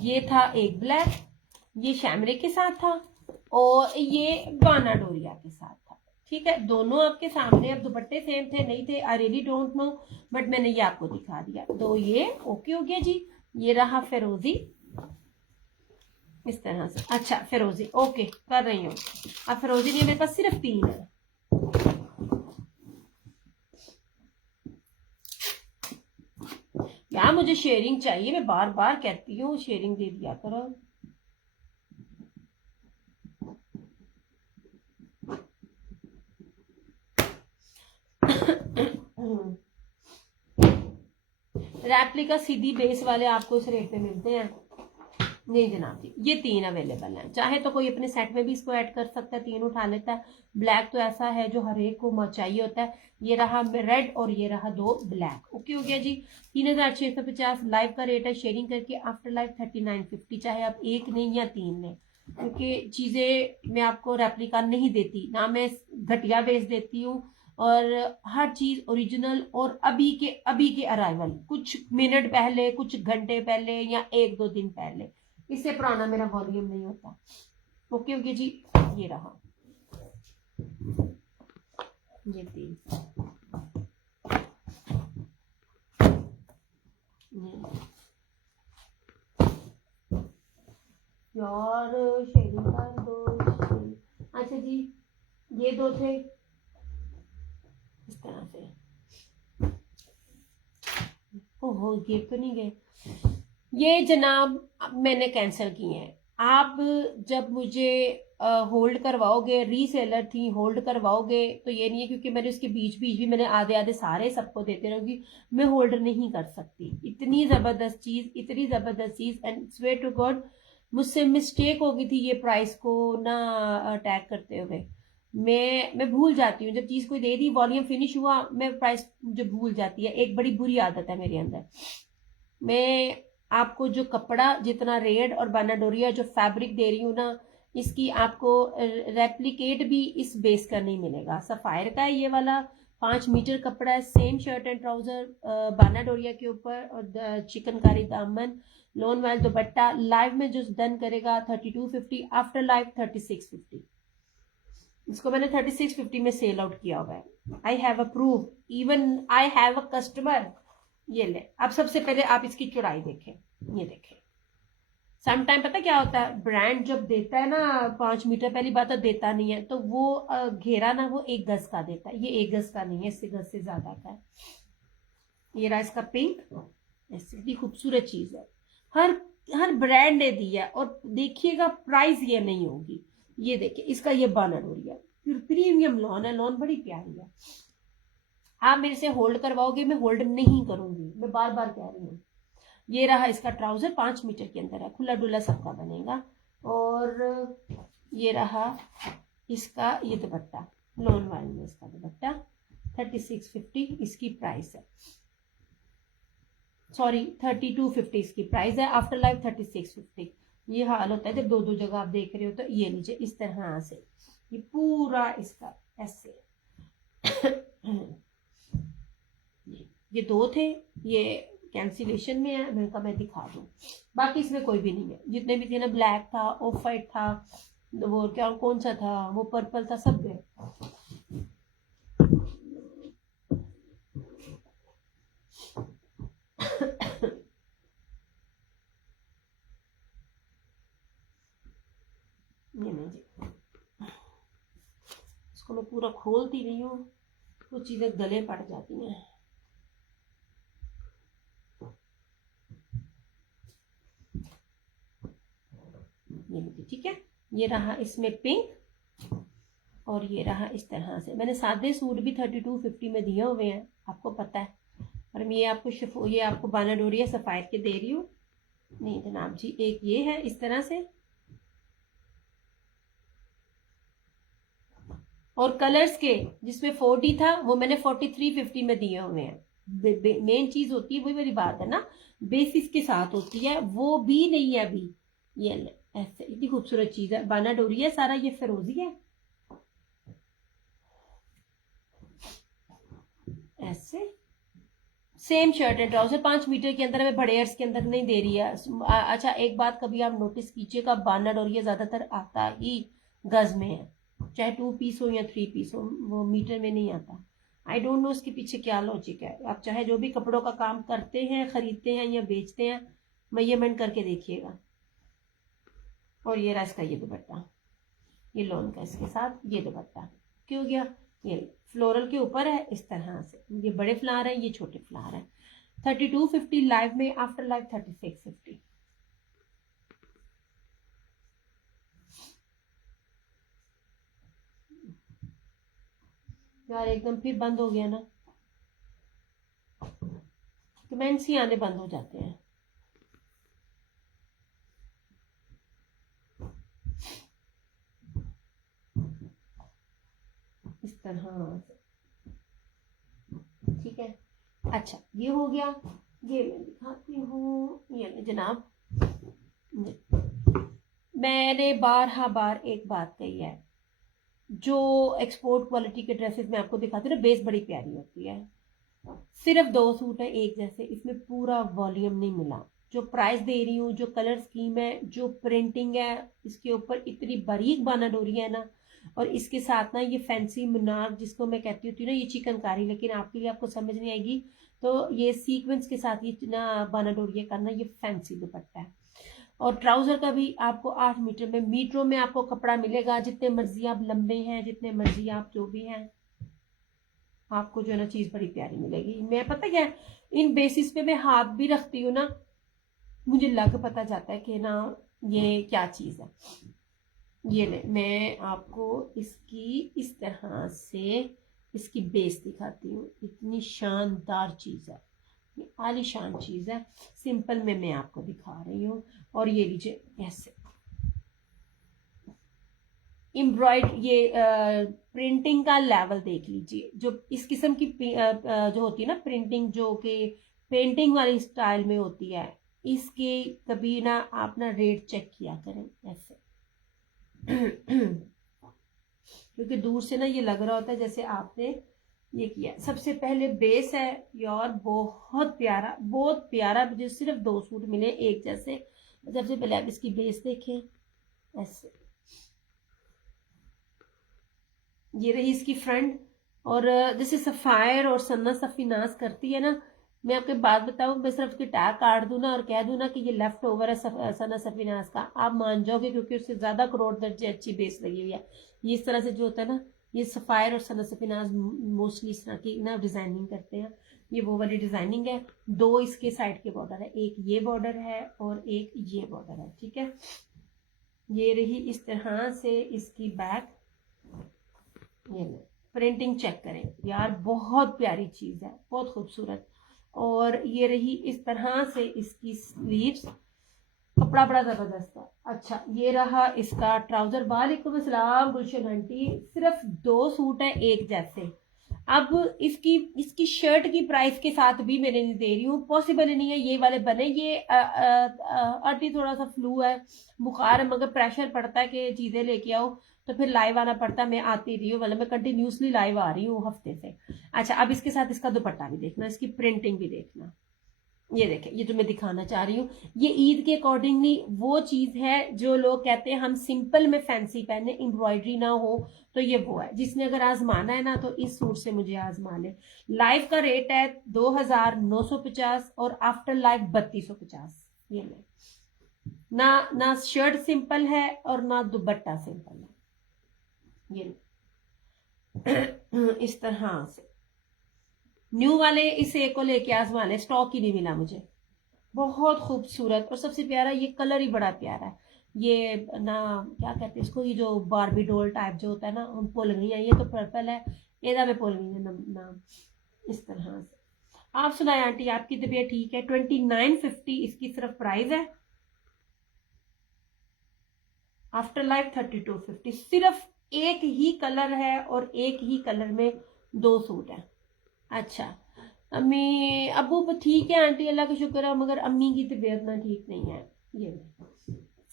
ये था एक ब्लैक, ये शैमरे के साथ था और ये बाना डोरिया के साथ था। ठीक है, दोनों आपके सामने। अब दुपट्टे सेम थे नहीं थे, I really don't know, but मैंने ये आपको दिखा दिया। तो ये ओके हो गया जी। ये रहा फिरोजी इस तरह से। अच्छा फिरोजी ओके कर रही हूँ। अब फिरोजी नहीं, मेरे पास सिर्फ 3 है। क्या मुझे शेयरिंग चाहिए, मैं बार बार कहती हूँ शेयरिंग दे दिया करो। रेप्लिका सीधी बेस वाले आपको इस रेट पे मिलते हैं? नहीं जनाब जी, ये 3 अवेलेबल हैं। चाहे तो कोई अपने सेट में भी इसको ऐड कर सकता है, 3 उठा लेता है। ब्लैक तो ऐसा है जो हर एक को चाहिए होता है। ये रहा रेड और ये रहा 2 ब्लैक। ओके हो गया जी। 3650 लाइव का रेट है, शेयरिंग करके आफ्टर लाइव 3950। चाहे आप 1 लें या 3 लें, क्योंकि चीजें मैं आपको रेप्लिका नहीं देती ना, मैं घटिया बेच देती हूँ। और हर चीज ओरिजिनल और अभी के अराइवल, कुछ मिनट पहले, कुछ घंटे पहले या 1-2 दिन पहले, इससे पुराना मेरा वॉल्यूम नहीं होता। ओके ओके जी। ये रहा ये 3 यार शेयरिंग कर दो। अच्छा जी, ये 2 थे इस तरह से। ओहो ये तो नहीं गए ये जनाब, मैंने कैंसिल किए हैं। आप जब मुझे होल्ड करवाओगे, रीसेलर थी, होल्ड करवाओगे तो ये नहीं है क्योंकि मैंने उसके बीच बीच भी मैंने आधे आधे सारे सबको देते रहूंगी, मैं होल्ड नहीं कर सकती। इतनी जबरदस्त चीज, इतनी जबरदस्त चीज, एंड स्वेयर टू गॉड मुझसे मिस्टेक हो गई थी ये प्राइस को ना टैग करते हुए। मैं भूल जाती हूँ जब चीज कोई दे दी, वॉल्यूम फिनिश हुआ, मैं प्राइस मुझे भूल जाती है। एक बड़ी बुरी आदत है मेरे अंदर। मैं आपको जो कपड़ा जितना रेड और बानाडोरिया जो फैब्रिक दे रही हूँ ना, इसकी आपको रेप्लिकेट भी इस बेस का नहीं मिलेगा। सफायर का है ये वाला, 5 मीटर कपड़ा है, सेम शर्ट एंड ट्राउजर बानाडोरिया के ऊपर, और चिकनकारी दामन, लोन वाइल दुपट्टा। लाइव में जो डन करेगा 3250, आफ्टर लाइव 3650। इसको मैंने 3650 में सेल आउट किया हुआ है। I have a proof, even I have a customer. ये ले, अब सबसे पहले आप इसकी चौड़ाई देखें, ये देखें। समटाइम पता क्या होता है, ब्रांड जब देता है ना 5 मीटर, पहली बात तो देता नहीं है, तो वो घेरा ना वो 1 गज का देता है। ये 1 गज का नहीं है, इससे गज से ज्यादा का है। ये रहा इसका पिंक, इतनी खूबसूरत चीज है। हर हर ब्रांड ने दी है, और देखिएगा प्राइस ये नहीं होगी। ये देखिए इसका ये बानर हो रही है, प्रीमियम लॉन है, लॉन बड़ी प्यारी है। आप मेरे से होल्ड करवाओगे, मैं होल्ड नहीं करूंगी, मैं बार बार कह रही हूँ। ये रहा इसका ट्राउजर, 5 मीटर के अंदर है, खुला डुला सबका बनेगा। और ये रहा इसका ये दुपट्टा, लोन वाले में इसका दुपट्टा 3650 इसकी प्राइस है, सॉरी 3250 इसकी प्राइस है। After life 3650। ये हाल होता है जब 2-2 जगह आप देख रहे हो। तो ये लीजिए इस तरह से, ये पूरा इसका ऐसे ये 2 थे, ये कैंसिलेशन में है, मैं कहा मैं दिखा दूं। बाकी इसमें कोई भी नहीं है, जितने भी थे ना, ब्लैक था, ऑफ वाइट था, वो क्या कौन सा था, वो पर्पल था, सब गए। ये नहीं जी, इसको मैं पूरा खोलती नहीं हूँ, कुछ चीजें गले पड़ जाती हैं। ये लीजिए, ठीक है। ये रहा इसमें पिंक, और ये रहा इस तरह से। मैंने सादे सूट भी 3250 में दिए हुए हैं, आपको पता है। और ये आपको ये आपको बानाडोरिया सफायर के दे रही हूँ। नहीं जनाब जी, एक ये है इस तरह से, और कलर्स के जिसमें 40 था वो मैंने 4350 में दिए हुए हैं। मेन चीज होती है, वही वाली बात है ना, बेसिस के साथ होती है, वो भी नहीं है अभी। ये ऐसे इतनी खूबसूरत चीज है, बानाडोरिया सारा, ये फिरोजी है ऐसे, same shirt and trouser 5 metre के अंदर, हमें बड़े अर्स के अंदर नहीं दे रही है। अच्छा एक बात कभी आप नोटिस कीजिएगा, बानर और ये ज्यादातर आता ही गज में है, चाहे 2 पीस हो या 3 पीस हो, वो मीटर में नहीं आता। आई डोंट नो इसके पीछे क्या लॉजिक है। आप चाहे जो भी कपड़ों का काम करते हैं, खरीदते हैं या बेचते हैं, मेजरमेंट करके देखिएगा। और ये रहा इसका ये दुपट्टा, ये लोन का इसके साथ ये दुपट्टा क्यों गया, ये फ्लोरल के ऊपर है इस तरह से, ये बड़े फ्लावर है, ये छोटे फ्लावर है। 3250 लाइव में, आफ्टर लाइव 3650। यार एकदम फिर बंद हो गया ना, कमेंट्स ही आने बंद हो जाते हैं। इस तरह से, ठीक है। अच्छा ये हो गया, ये मैं दिखाती हूँ। ये जनाब, मैंने बार एक बात कही है, जो एक्सपोर्ट क्वालिटी के ड्रेसेस मैं आपको दिखाती हूँ ना, बेस बड़ी प्यारी होती है। सिर्फ 2 सूट है एक जैसे, इसमें पूरा वॉल्यूम नहीं मिला। जो प्राइस दे रही हूँ, जो कलर स्कीम है, जो प्रिंटिंग है, इसके ऊपर इतनी बारीक बानाडोरी है ना, और इसके साथ ना ये फैंसी मुनार जिसको मैं कहती होती हूँ ना, ये चिकनकारी, लेकिन आपके लिए आपको समझ नहीं आएगी। तो ये सीक्वेंस के साथ ये ना बानाडोरी करना, ये फैंसी दुपट्टा है। और ट्राउजर का भी आपको 8 मीटर में, मीटरों में आपको कपड़ा मिलेगा, जितने मर्जी आप लंबे हैं, जितने मर्जी आप जो भी हैं, आपको जो है ना चीज बड़ी प्यारी मिलेगी। मैं पता क्या, इन बेसिस पे मैं हाथ भी रखती हूँ ना, मुझे लग पता जाता है कि ना ये क्या चीज है। ये ले, मैं आपको इसकी इस तरह से इसकी बेस दिखाती हूँ, इतनी शानदार चीज है, ये आलीशान चीज है। सिंपल में मैं आपको दिखा रही हूँ। और ये लीजिए ऐसे एम्ब्रॉयड, ये प्रिंटिंग का लेवल देख लीजिए। जो इस किस्म की जो होती है ना प्रिंटिंग, जो कि पेंटिंग वाली स्टाइल में होती है, इसके कभी ना आप ना रेट चेक किया करें ऐसे क्योंकि दूर से ना ये लग रहा होता है जैसे आपने ये किया। सबसे पहले बेस है यार, बहुत प्यारा, मुझे सिर्फ 2 सूट मिले एक जैसे। सबसे पहले आप इसकी बेस देखें ऐसे, ये रही इसकी फ्रंट। और जैसे सफायर और सन्ना सफीनाज करती है ना, मैं आपको बात बताऊं, मैं सिर्फ उसकी टैग काट दूं ना और कह दूं ना कि ये लेफ्ट ओवर है सन्ना सफीनाज का, आप मान जाओगे, क्योंकि उससे ज्यादा करोड़ दर्जे अच्छी बेस लगी हुई है। ये इस तरह से जो होता है ना, ये सफायर और सन्ना सफीनाज मोस्टली इस तरह की ना डिजाइनिंग करते हैं। ये वो वाली डिजाइनिंग है। 2 इसके साइड के बॉर्डर है, एक ये बॉर्डर है और एक ये बॉर्डर है, ठीक है। ये रही इस तरह से इसकी बैक। ये प्रिंटिंग चेक करें यार, बहुत प्यारी चीज है, बहुत खूबसूरत। और ये रही इस तरह से इसकी स्लीव्स, कपड़ा बड़ा जबरदस्त है। अच्छा ये रहा इसका ट्राउजर। वालेकुम अस्सलाम गुलशन आंटी, सिर्फ 2 सूट है एक जैसे। अब इसकी इसकी शर्ट की प्राइस के साथ भी मैंने नहीं दे रही हूँ, पॉसिबल नहीं है ये वाले बने। ये आंटी थोड़ा सा फ्लू है, बुखार है, मगर प्रेशर पड़ता है कि चीजें लेके आओ, तो फिर लाइव आना पड़ता है। मैं आती रही हूँ, मतलब मैं कंटिन्यूसली लाइव आ रही हूँ हफ्ते से। अच्छा अब इसके साथ इसका दुपट्टा भी देखना, इसकी प्रिंटिंग भी देखना। ये देखें, ये जो मैं दिखाना चाह रही हूँ, ये ईद के अकॉर्डिंगली वो चीज है जो लोग कहते हैं हम सिंपल में फैंसी पहने, एम्ब्रॉयडरी ना हो, तो ये वो है। जिसने अगर आजमाना है ना, तो इस सूट से मुझे आजमा ले। लाइव का रेट है 2950 और आफ्टर लाइव 3250। ये ले ना, ना शर्ट सिंपल है और ना दुपट्टा सिंपल है। ये इस तरह से न्यू वाले इस एक को लेके आजमा ले, स्टॉक ही नहीं मिला मुझे। बहुत खूबसूरत और सबसे प्यारा, ये कलर ही बड़ा प्यारा है। ये ना क्या कहते हैं इसको, ये जो बारबी डोल टाइप जो होता है ना, हम भूल गई हैं। ये तो पर्पल है, एदा में भूल गई है नाम। इस तरह से आप सुनाए आंटी, आपकी तबीयत ठीक है? 2950 इसकी सिर्फ प्राइस है। After life 3250। सिर्फ एक ही कलर है और एक ही कलर में 2 सूट है। अच्छा अम्मी अबू ठीक है आंटी, अल्लाह का शुक्र है, मगर अम्मी की तबीयत ना ठीक नहीं है। ये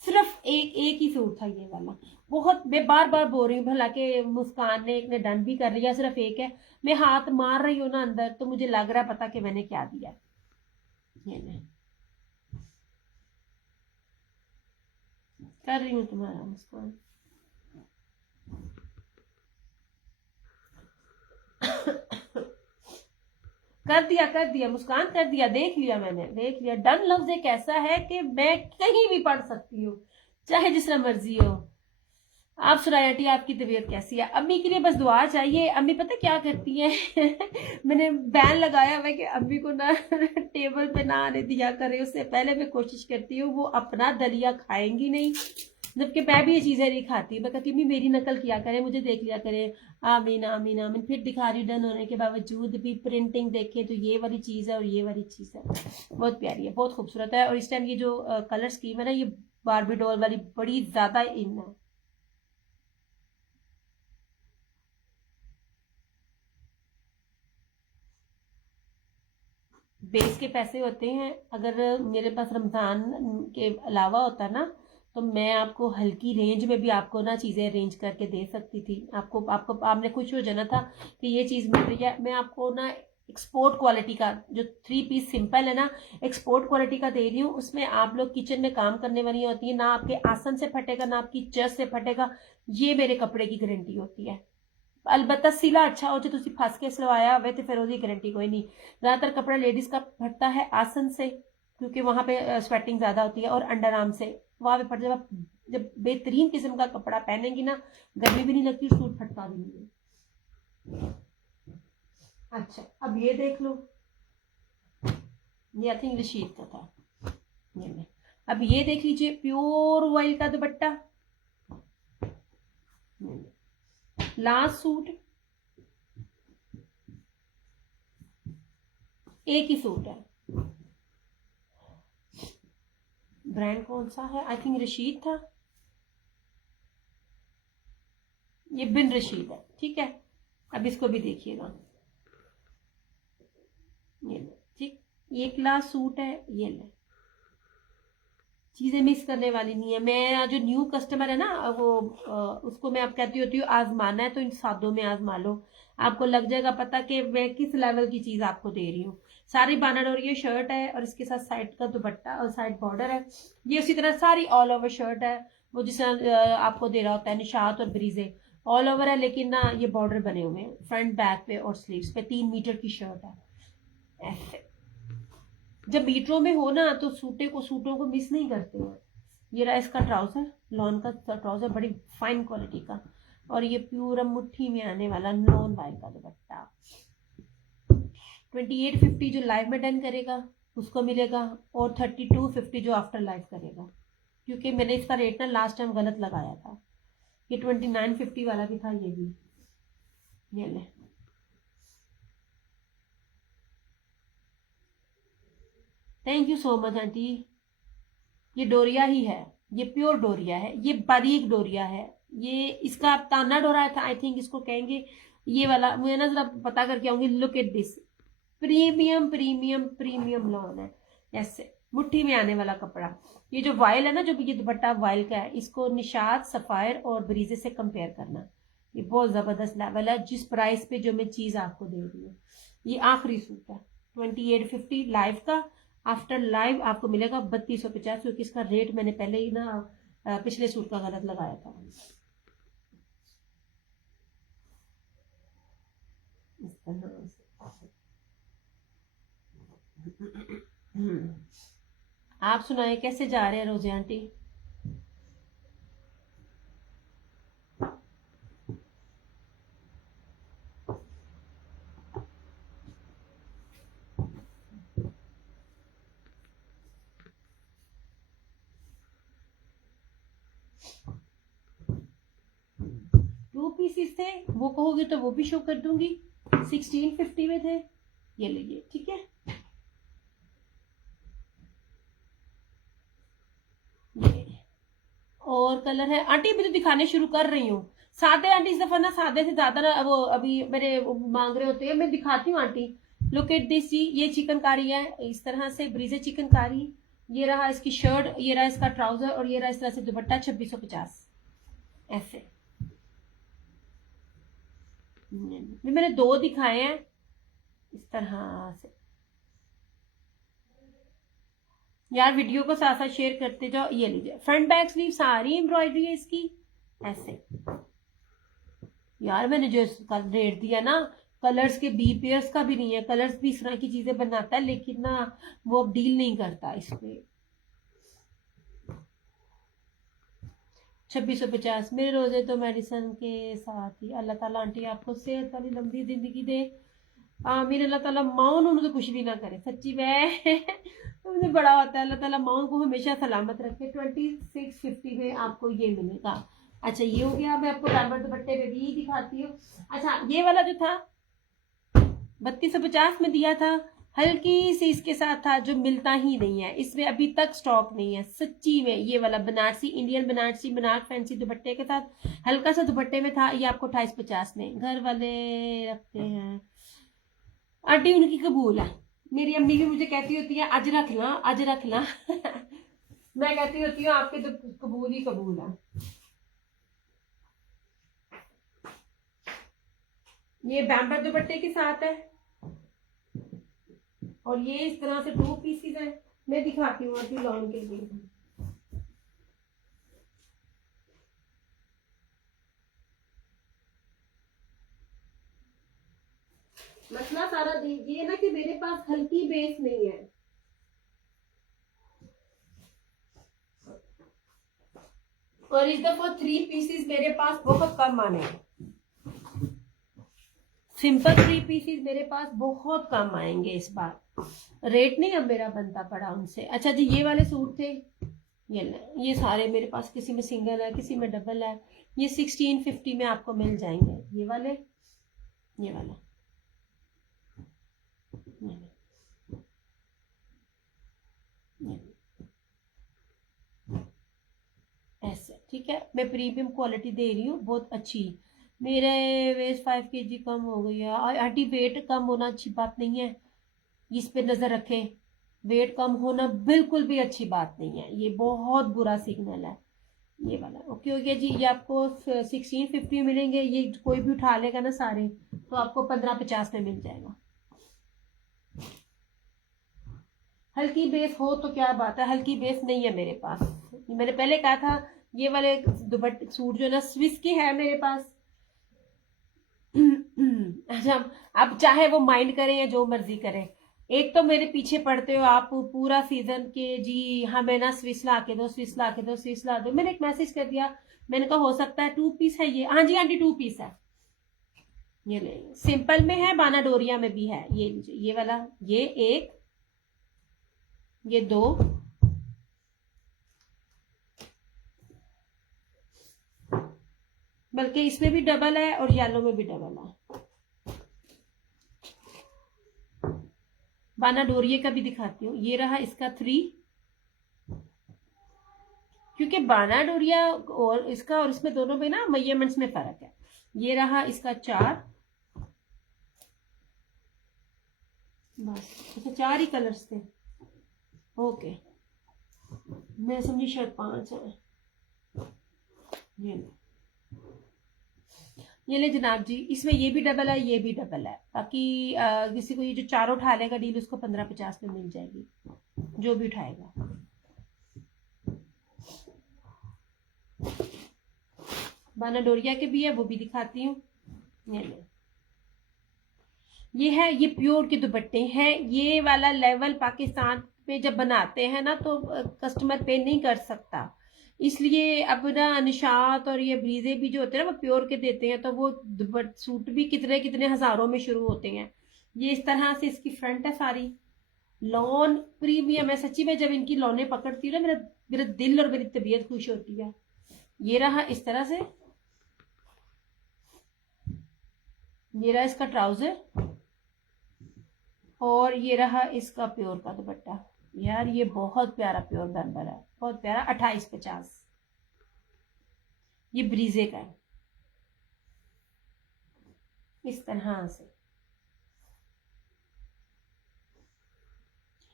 सिर्फ एक ही सूट था ये वाला। बहुत, मैं बार बार बोल रही हूँ, भला के मुस्कान ने एक ने डन भी कर लिया, सिर्फ एक है। मैं हाथ मार रही हूँ ना अंदर, तो मुझे लग रहा है पता कि मैंने क्या दिया। ये नहीं कर रही हूँ तुम्हारा मुस्कान। कर दिया मुस्कान, कर दिया, देख लिया मैंने, देख लिया। डन लफ्ज एक ऐसा है कि मैं कहीं भी पढ़ सकती हूँ, चाहे जिस तरह मर्जी हो। आप सुनाए आंटी, आपकी तबीयत कैसी है? अम्मी के लिए बस दुआ चाहिए। अम्मी पता क्या करती है मैंने बैन लगाया हुआ है कि अम्मी को ना टेबल पे ना आने दिया करे। उससे पहले मैं कोशिश करती हूँ वो अपना दलिया खाएंगी नहीं, जबकि मैं भी ये चीजें नहीं खाती। मैं कहती हूँ मेरी नकल किया करे, मुझे देख लिया करे। आमीन आमीन आमीन। फिर दिखा रही, डन होने के बावजूद भी प्रिंटिंग देखे तो ये वाली चीज है और ये वाली चीज है। बहुत प्यारी है, बहुत खूबसूरत है। और इस टाइम ये जो कलर स्कीम है ना, ये बारबी डॉल वाली बड़ी ज्यादा इन है। बेस के पैसे होते हैं। अगर मेरे पास रमजान के अलावा होता ना, तो मैं आपको हल्की रेंज में भी आपको ना चीजें अरेंज करके दे सकती थी। आपको आपको आपने खुश हो जाना था कि ये चीज मिल रही है। मैं आपको ना एक्सपोर्ट क्वालिटी का जो 3 पीस सिंपल है ना, एक्सपोर्ट क्वालिटी का दे रही हूँ। उसमें आप लोग किचन में काम करने वाली होती है, ना आपके आसन से फटेगा ना आपकी चस से फटेगा। ये मेरे कपड़े की गारंटी होती है। अलबत्ता सिला अच्छा हो, जो तुसी फस के सिलवाया हुआ तो फिर उसकी गारंटी कोई नहीं। ज्यादातर कपड़ा लेडीज का फटता है आसन से, क्योंकि वहां पे स्वेटिंग ज्यादा होती है, और अंडर आर्म से वहां पे फट। जब बेहतरीन किस्म का कपड़ा पहनेंगी ना, गर्मी भी नहीं लगती, सूट फटता भी नहीं है। अच्छा, अब ये देख लो, ये आई थिंक रशीद का था। ये ले। अब ये देख लीजिए, प्योर ऑयल का दुपट्टा। लास्ट सूट, एक ही सूट है। ब्रांड कौन सा है? आई थिंक रशीद था। ये बिन रशीद है, ठीक है। अब इसको भी देखिएगा, ये ले, ठीक। ये क्लास सूट है, ये ले। चीजें मिस करने वाली नहीं है। मैं जो न्यू कस्टमर है ना, वो उसको मैं अब कहती होती हूँ, आजमाना है तो इन सादों में आजमा लो। आपको लग जाएगा पता कि मैं किस लेवल की चीज आपको दे रही हूँ। सारी बानर, और ये शर्ट है, और इसके साथ साइड का दुपट्टा और साइड बॉर्डर है। ये उसी तरह सारी ऑल ओवर शर्ट है, वो जिस तरह आपको दे रहा होता है निशात और ब्रीजे। ऑल ओवर है, लेकिन ना ये बॉर्डर बने हुए हैं फ्रंट बैक पे और स्लीव्स पे। 3 मीटर की शर्ट है। ऐसे जब मीटरों में हो ना, तो सूटों को मिस नहीं करते हैं। ये रहा इसका ट्राउजर, लॉन का ट्राउजर, बड़ी फाइन क्वालिटी का। और ये प्यूर मुट्ठी में आने वाला नॉन वाइल का दुपट्टा। 2850 जो लाइव में डन करेगा उसको मिलेगा, और 3250 जो आफ्टर लाइव करेगा। क्योंकि मैंने इसका रेट ना लास्ट टाइम गलत लगाया था। ये 2950 वाला भी था, ये भी। ये ले, thank you so much aunty. ये डोरिया ही है, ये प्योर डोरिया है, ये बारीक डोरिया है। ये इसका ताना डोरा था, आई थिंक इसको कहेंगे। ये वाला मैं ना जरा पता करके आऊंगी। Look at this, premium premium premium lawn है। ऐसे मुट्ठी में आने वाला कपड़ा। ये जो वाइल है ना, जो ये दुपट्टा वाइल का है, इसको निशात, सफायर और ब्रीजे से कंपेयर करना। ये बहुत जबरदस्त लेवल है जिस प्राइस पे जो मैं चीज आपको दे रही हूँ। ये आखिरी सूट है 2850 लाइव का। आफ्टर लाइव आपको मिलेगा 3250, क्योंकि इसका रेट मैंने पहले ही ना पिछले सूट का गलत लगाया था। इस तरह से आप सुनाए कैसे जा रहे हैं रोजे आंटी? टू पीसीस थे, वो कहोगे तो वो भी शो कर दूंगी। 1650 में थे, ये लीजिए, ठीक है। ये और कलर है आंटी, अभी तो दिखाने शुरू कर रही हूँ। सादे आंटी इस दफा ना, सादे से ज्यादा ना वो अभी मेरे मांग रहे होते हैं, मैं दिखाती हूँ आंटी। लुक एट दिस जी, ये चिकनकारी है, इस तरह से ब्रीजे चिकनकारी। ये रहा इसकी शर्ट, ये रहा इसका ट्राउजर और ये रहा इस तरह से दुपट्टा 2650 ऐसे। मैंने 2 दिखाए हैं इस तरह से। यार वीडियो को साथ साथ शेयर करते जाओ। ये लीजिए फ्रंट बैक स्लीव सारी एम्ब्रॉयडरी है इसकी ऐसे। यार मैंने जो कल रेट दिया ना, कलर्स के बी पेयर्स का भी नहीं है, कलर्स भी इस तरह की चीजें बनाता है लेकिन ना वो अब डील नहीं करता इस पे। 2650 मेरे रोजे तो मेडिसन के साथ ही। अल्लाह ताला आंटी आपको सेहत वाली लंबी जिंदगी दे, आमीन। अल्लाह ताला माओ उन्हें तो कुछ भी ना करे, सच्ची में मुझे बड़ा होता है। अल्लाह ताला माओ को हमेशा सलामत रखे। 2650 में आपको ये मिलेगा। अच्छा ये हो गया। मैं आपको डायमंड दुपट्टे पे भी दिखाती हूँ। अच्छा ये वाला जो था 3250 में दिया था, हल्की सी इसके साथ था जो मिलता ही नहीं है, इसमें अभी तक स्टॉक नहीं है सच्ची में। ये वाला बनारसी, इंडियन बनारसी बनारस फैंसी दुपट्टे के साथ हल्का सा दुपट्टे में था, ये आपको 2850 में। घर वाले रखते हैं आंटी, उनकी कबूल है। मेरी अम्मी भी मुझे कहती होती है आज रख ला, आज रख ला मैं कहती होती हूँ आपके तो कबूल ही कबूल है। ये बैम्बर दुपट्टे के साथ है और ये इस तरह से 2 पीसेस है। मैं दिखाती हूँ आपकी लॉन के लिए। मसला सारा ये ना कि मेरे पास हल्की बेस नहीं है, और इस दफा 3 पीसेस मेरे पास बहुत कम आने हैं। सिंपल 3 पीसेस मेरे पास बहुत कम आएंगे इस बार, रेट नहीं अब मेरा बनता पड़ा उनसे। अच्छा जी ये वाले सूट थे, ये सारे मेरे पास, किसी में सिंगल है किसी में डबल है। ये 1650 में आपको मिल जाएंगे। ये वाले, ये वाला, ऐसे ठीक है। मैं प्रीमियम क्वालिटी दे रही हूँ बहुत अच्छी। मेरे वेस्ट 5 kg कम हो गई है आंटी। वेट कम होना अच्छी बात नहीं है, इस पे नजर रखें। वेट कम होना बिल्कुल भी अच्छी बात नहीं है, ये बहुत बुरा सिग्नल है। ये वाला ओके हो गया जी। ये आपको 1650 मिलेंगे। ये कोई भी उठा लेगा ना सारे तो आपको 1550 में मिल जाएगा। हल्की बेस हो तो क्या बात है, हल्की बेस नहीं है मेरे पास। मैंने पहले कहा था ये वाले दुपट्टे सूट जो है ना स्विस के है मेरे पास। अच्छा अब चाहे वो माइंड करें या जो मर्जी करें, एक तो मेरे पीछे पड़ते हो आप पूरा सीजन के जी, हमें ना स्विस ला के दो, स्विस ला के दो, स्विस ला दो। मैंने एक मैसेज कर दिया, मैंने कहा हो सकता है 2 पीस है ये। हाँ जी आंटी 2 पीस है। ये ले, सिंपल में है, बाना डोरिया में भी है। ये लीजिए ये वाला, ये 1, ये 2, बल्कि इसमें भी डबल है और येलो में भी डबल है। बाना डोरिये का भी दिखाती हूँ। ये रहा इसका 3, क्योंकि बाना डोरिया और इसका और इसमें दोनों में ना मेजरमेंट्स में फर्क है। ये रहा इसका 4, बस। अच्छा 4 ही कलर्स थे, ओके। मैं समझी शायद 5 है। ये ले जनाब जी, इसमें ये भी डबल है, ये भी डबल है, ताकि किसी को ये जो 4 उठा लेगा डील उसको 1550 में मिल जाएगी, जो भी उठाएगा। बाना डोरिया के भी है, वो भी दिखाती हूँ। ये है, ये प्योर के दुपट्टे हैं। ये वाला लेवल पाकिस्तान में जब बनाते हैं ना तो कस्टमर पे नहीं कर सकता, इसलिए अब ना निशात और ये ब्रीजे भी जो होते हैं ना वो प्योर के देते हैं, तो वो सूट भी कितने कितने हजारों में शुरू होते हैं। ये इस तरह से इसकी फ्रंट है सारी, लॉन प्रीमियम है सच्ची में। जब इनकी लॉने पकड़ती हूँ ना मेरा मेरा दिल और मेरी तबीयत खुश होती है। ये रहा इस तरह से, ये रहा इसका ट्राउजर और ये रहा इसका प्योर का दुपट्टा। यार ये बहुत प्यारा प्योर बैम्बर है, बहुत प्यारा। 2850 ये ब्रीजे का है इस तरह से।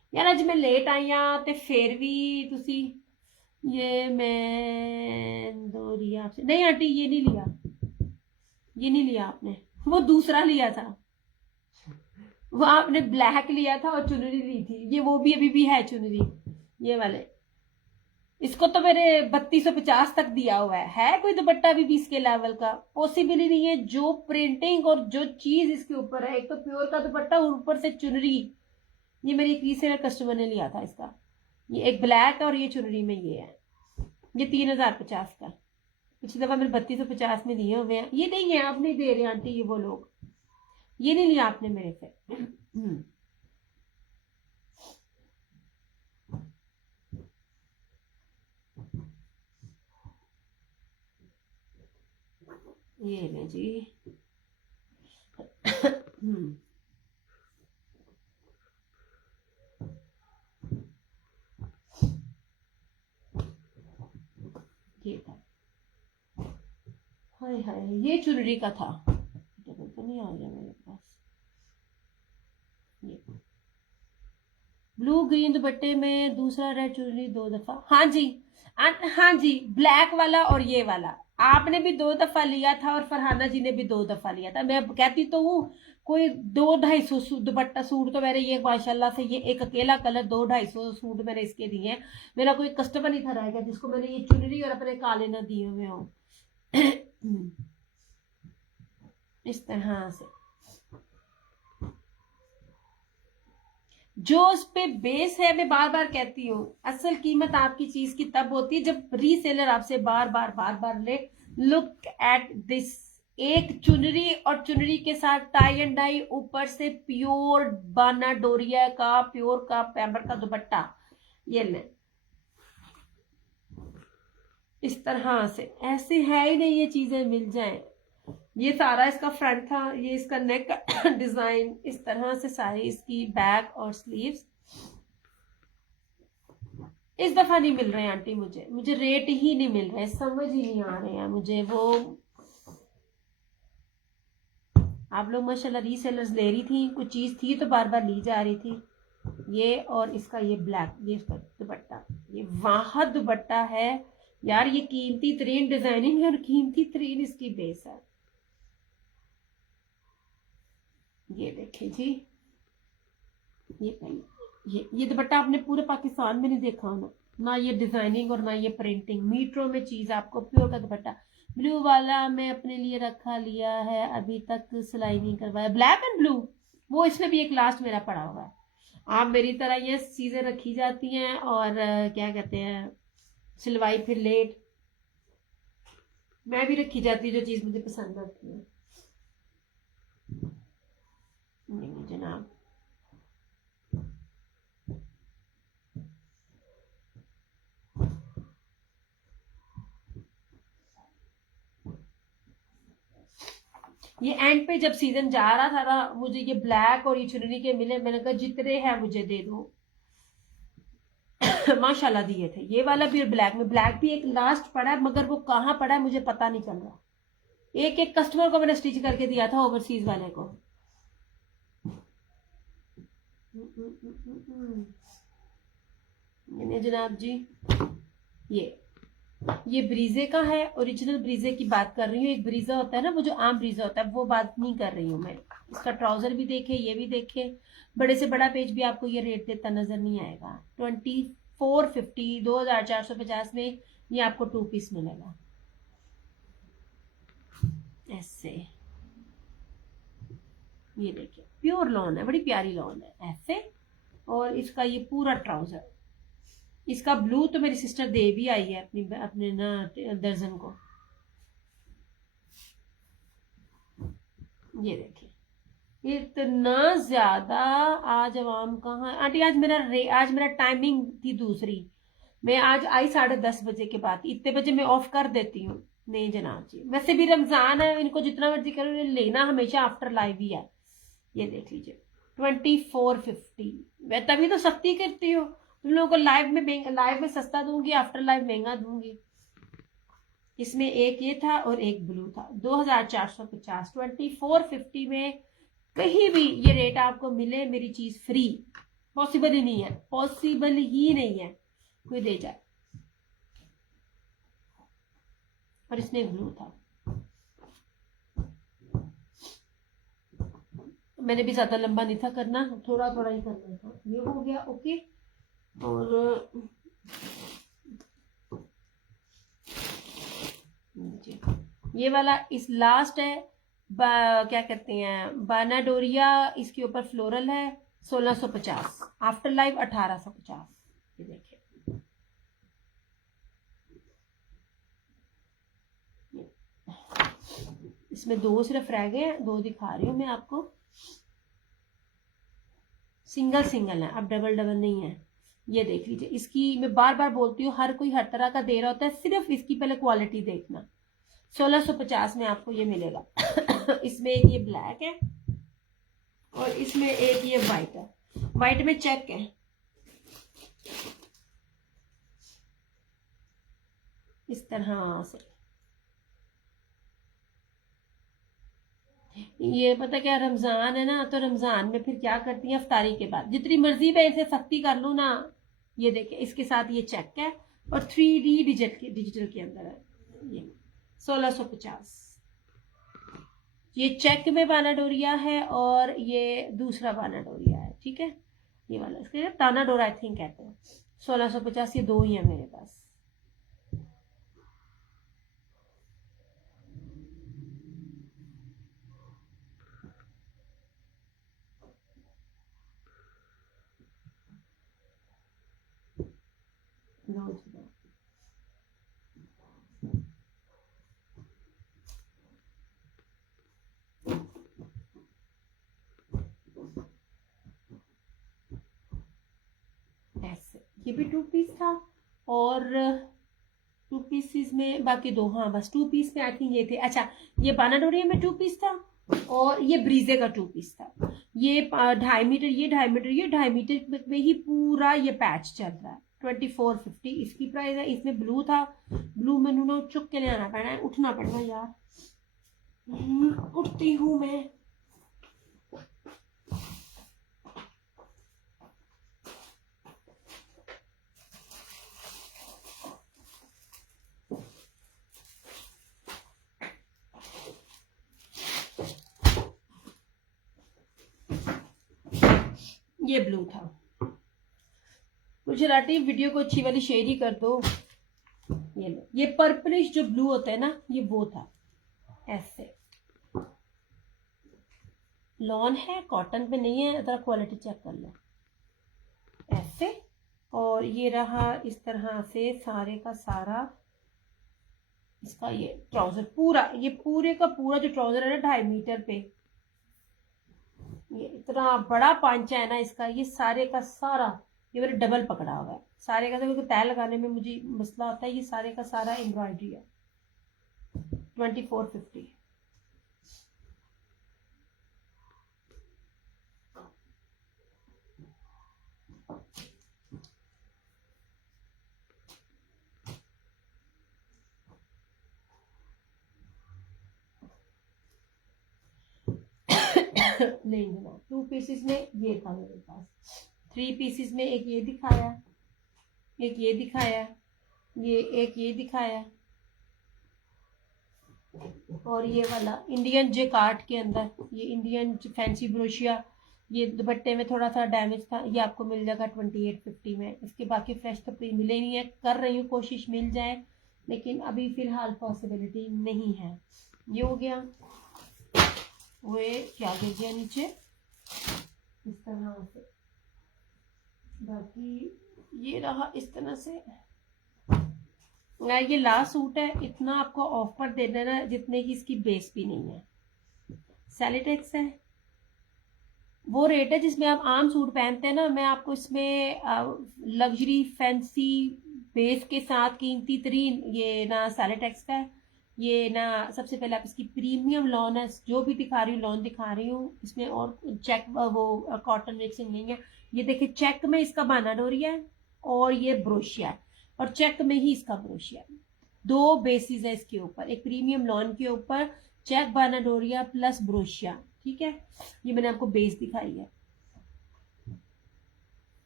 यार अज मैं लेट आई हाँ तो फिर भी तुसी ये मैं दो लिया आपसे नहीं आंटी, ये नहीं लिया, ये नहीं लिया आपने, वो दूसरा लिया था, वो आपने ब्लैक लिया था और चुनरी ली थी, ये वो भी अभी भी है चुनरी, ये वाले। इसको तो मेरे 3250 तक दिया हुआ है कोई दुपट्टा भी 20 के लेवल का पॉसिबल ही नहीं है। जो प्रिंटिंग और जो चीज इसके ऊपर है, एक तो प्योर का दुपट्टा और ऊपर से चुनरी। ये मेरी एक रीसेलर कस्टमर ने लिया था इसका, ये एक ब्लैक और ये चुनरी में ये है, ये 3050 का। पिछली दफा मेरे 3250 में दिए हुए हैं, ये नहीं है आप नहीं दे रहे आंटी, ये वो लोग, ये नहीं लिया आपने मेरे से। ये ले जी। ये था, हाय हाय, ये चुनरी का था, डबल तो नहीं आ गया मेरे पास। ये ब्लू ग्रीन दुपट्टे में दूसरा रेड चुनरी 2 दफा, हाँ जी हाँ जी, ब्लैक वाला और ये वाला आपने भी 2 दफा लिया था और फरहाना जी ने भी 2 दफा लिया था। मैं कहती तो हूँ कोई 200-250 दुपट्टा सूट तो मेरे ये माशाल्लाह से, ये एक अकेला कलर 200-250 सूट मैंने इसके दिए हैं। मेरा कोई कस्टमर नहीं था रह गया जिसको मैंने ये चुनरी और अपने काले ना दिए हुए हो। इस तरह से जो उस पे बेस है, मैं बार बार कहती हूँ असल कीमत आपकी चीज की तब होती है जब रीसेलर आपसे बार बार ले। लुक एट दिस, एक चुनरी और चुनरी के साथ टाई एंड डाई, ऊपर से प्योर बाना डोरिया का प्योर का पैम्बर का दुपट्टा, ये ले इस तरह से। ऐसे है ही नहीं ये चीजें मिल जाएं। ये सारा इसका फ्रंट था, ये इसका नेक डिजाइन, इस तरह से सारी इसकी बैक और स्लीव्स। इस दफा नहीं मिल रहे हैं आंटी, मुझे रेट ही नहीं मिल रहे, समझ ही नहीं आ रहे हैं मुझे। वो आप लोग माशाल्लाह रीसेलर्स ले रही थी, कुछ चीज थी तो बार बार ली जा रही थी। ये और इसका ये ब्लैक, ये इसका दुपट्टा, ये वाह दुपट्टा है यार, ये कीमती तरीन डिजाइनिंग है और कीमती तरीन इसकी बेस है। ये देखें जी, ये दुपट्टा आपने पूरे पाकिस्तान में नहीं देखा होना, ना ये डिजाइनिंग और ना ये प्रिंटिंग, मीटरों में चीज आपको प्योर का दुपट्टा। ब्लू वाला मैं अपने लिए रखा लिया है, अभी तक सिलाई नहीं करवाया, ब्लैक एंड ब्लू, वो इसमें भी एक लास्ट मेरा पड़ा हुआ है। आप मेरी तरह ये चीजें रखी जाती हैं और क्या कहते हैं सिलवाई फिर लेट, मैं भी रखी जाती है जो चीज मुझे पसंद आती है। नहीं जनाब, ये एंड पे जब सीजन जा रहा था ना, मुझे ये ब्लैक और ये चुनरी के मिले, मैंने कहा जितने हैं मुझे दे दो। माशाल्लाह दिए थे, ये वाला भी और ब्लैक भी एक लास्ट पड़ा है, मगर वो कहाँ पड़ा है मुझे पता नहीं चल रहा। एक एक कस्टमर को मैंने स्टिच करके दिया था, ओवरसीज वाले को। जनाब जी, ये ब्रीजे का है, ओरिजिनल ब्रीजे की बात कर रही हूँ। एक ब्रीजा होता है ना, वो जो आम ब्रीजा होता है, वो बात नहीं कर रही हूँ मैं। इसका ट्राउजर भी देखे, ये भी देखे, बड़े से बड़ा पेज भी आपको ये रेट देता नजर नहीं आएगा। 2450, 2450 में ये आपको 2 पीस मिलेगा ऐसे। ये देखिए प्योर लॉन है, बड़ी प्यारी लॉन है ऐसे, और इसका ये पूरा ट्राउजर। इसका ब्लू तो मेरी सिस्टर दे भी आई है अपने ना दर्जन को। ये देखिए इतना ज्यादा आज आवाम कहाँ आंटी, आज मेरा टाइमिंग थी दूसरी, मैं आज आई 10:30 बजे के बाद, इतने बजे मैं ऑफ कर देती हूँ। नहीं जनाब जी, वैसे भी रमजान है, इनको जितना मर्जी करो, लेना हमेशा आफ्टर लाइव ही है। ये देख लीजिए 2450, मैं तभी तो सख्ती करती हूँ, तुम लोगों को लाइव में सस्ता दूंगी, आफ्टर लाइव महंगा दूंगी। इसमें एक ये था और एक ब्लू था, 2450। 2450 में कहीं भी ये रेट आपको मिले, मेरी चीज फ्री, पॉसिबल ही नहीं है, पॉसिबल ही नहीं है कोई दे जाए। और इसमें ब्लू था, मैंने भी ज्यादा लंबा नहीं था करना, थोड़ा थोड़ा ही करना था। ये हो गया ओके। और ये वाला इस लास्ट है, क्या कहते हैं, बानाडोरिया, इसके ऊपर फ्लोरल है 1650, आफ्टर लाइफ 1850। ये देखिए, इसमें दो सिर्फ रह गए हैं, दो दिखा रही हूँ मैं आपको। सिंगल सिंगल है, अब डबल डबल नहीं है। ये देख लीजिए, इसकी मैं बार बार बोलती हूँ, हर कोई हर तरह का दे रहा होता है, सिर्फ इसकी पहले क्वालिटी देखना। 1650 में आपको ये मिलेगा। इसमें एक ये ब्लैक है और इसमें एक ये व्हाइट है, व्हाइट में चेक है। इस तरह से ये पता क्या, रमजान है ना, तो रमजान में फिर क्या करती है, अफ्तारी के बाद जितनी मर्जी मैं इसे सख्ती कर लूं ना। ये देखिए, इसके साथ ये चेक है और 3D डिजिटल के अंदर है। ये 1650, ये चेक में बानाडोरिया है और ये दूसरा बानाडोरिया है, ठीक है। ये वाला इसके ताना डोरा आई थिंक कहते हैं। 1650, ये दो ही है मेरे पास। ऐसे ये भी 2 पीस था और 2 पीसेस में बाकी दो, हाँ बस 2 पीस में आई थिंक ये थे। अच्छा, ये बानाडोरिया में 2 पीस था और ये ब्रीजे का 2 पीस था। ये 2.5 मीटर, ये 2.5 मीटर, ये 2.5 मीटर में ही पूरा ये पैच चल रहा है। 2450 इसकी प्राइस है। इसमें ब्लू था, ब्लू मैंने ना चुप के ले आना पड़ा है, उठना पड़ेगा यार। उठती हूँ मैं। ये ब्लू था। मुझे राटी वीडियो को अच्छी वाली शेयर ही कर दो। ये लो, ये पर्पलिश जो ब्लू होता है ना, ये वो था। ऐसे लॉन है, कॉटन पे नहीं है, जरा क्वालिटी चेक कर लो। ऐसे, और ये रहा इस तरह से सारे का सारा इसका ये ट्राउजर पूरा, ये पूरे का पूरा जो ट्राउजर है ना 2.5 मीटर पे, ये इतना बड़ा पांचा है ना इसका, ये सारे का सारा ये मैंने डबल पकड़ा हुआ है। सारे का, तो तय लगाने में मुझे मसला होता है। ये सारे का सारा एम्ब्रॉयडरी है। 2450। नहीं ना, 2 पीसेस में ये था मेरे पास। 3 पीसेस में एक ये दिखाया, एक ये दिखाया, ये एक ये दिखाया, और ये वाला इंडियन जेकार्ड के अंदर, ये इंडियन फैंसी ब्रोशिया। ये दुपट्टे में थोड़ा सा डैमेज था, ये आपको मिल जाएगा 2850 में। इसके बाकी फ्रेश तो मिले नहीं है, कर रही हूँ कोशिश मिल जाए, लेकिन अभी फिलहाल पॉसिबिलिटी नहीं है। ये हो गया। वो क्या गिर गया नीचे इस तरह से। बाकी ये रहा इस तरह से। ये लास्ट सूट है, इतना आपको ऑफर दे देना जितने की इसकी बेस भी नहीं है। सैलिटेक्स है, वो रेट है जिसमें आप आम सूट पहनते हैं ना। मैं आपको इसमें लग्जरी फैंसी बेस के साथ कीमती तरीन ये ना सैलिटेक्स का है। ये ना सबसे पहले आप इसकी प्रीमियम लॉन है, जो भी दिखा रही हूँ लॉन दिखा रही हूँ, इसमें और चेक वो कॉटन मिक्सिंग नहीं है। ये देखिए, चेक में इसका बानाडोरिया है और ये ब्रोशिया है, और चेक में ही इसका ब्रोशिया है। 2 बेसिस है इसके ऊपर, एक प्रीमियम लॉन के ऊपर चेक बानाडोरिया प्लस ब्रोशिया, ठीक है। ये मैंने आपको बेस दिखाई है।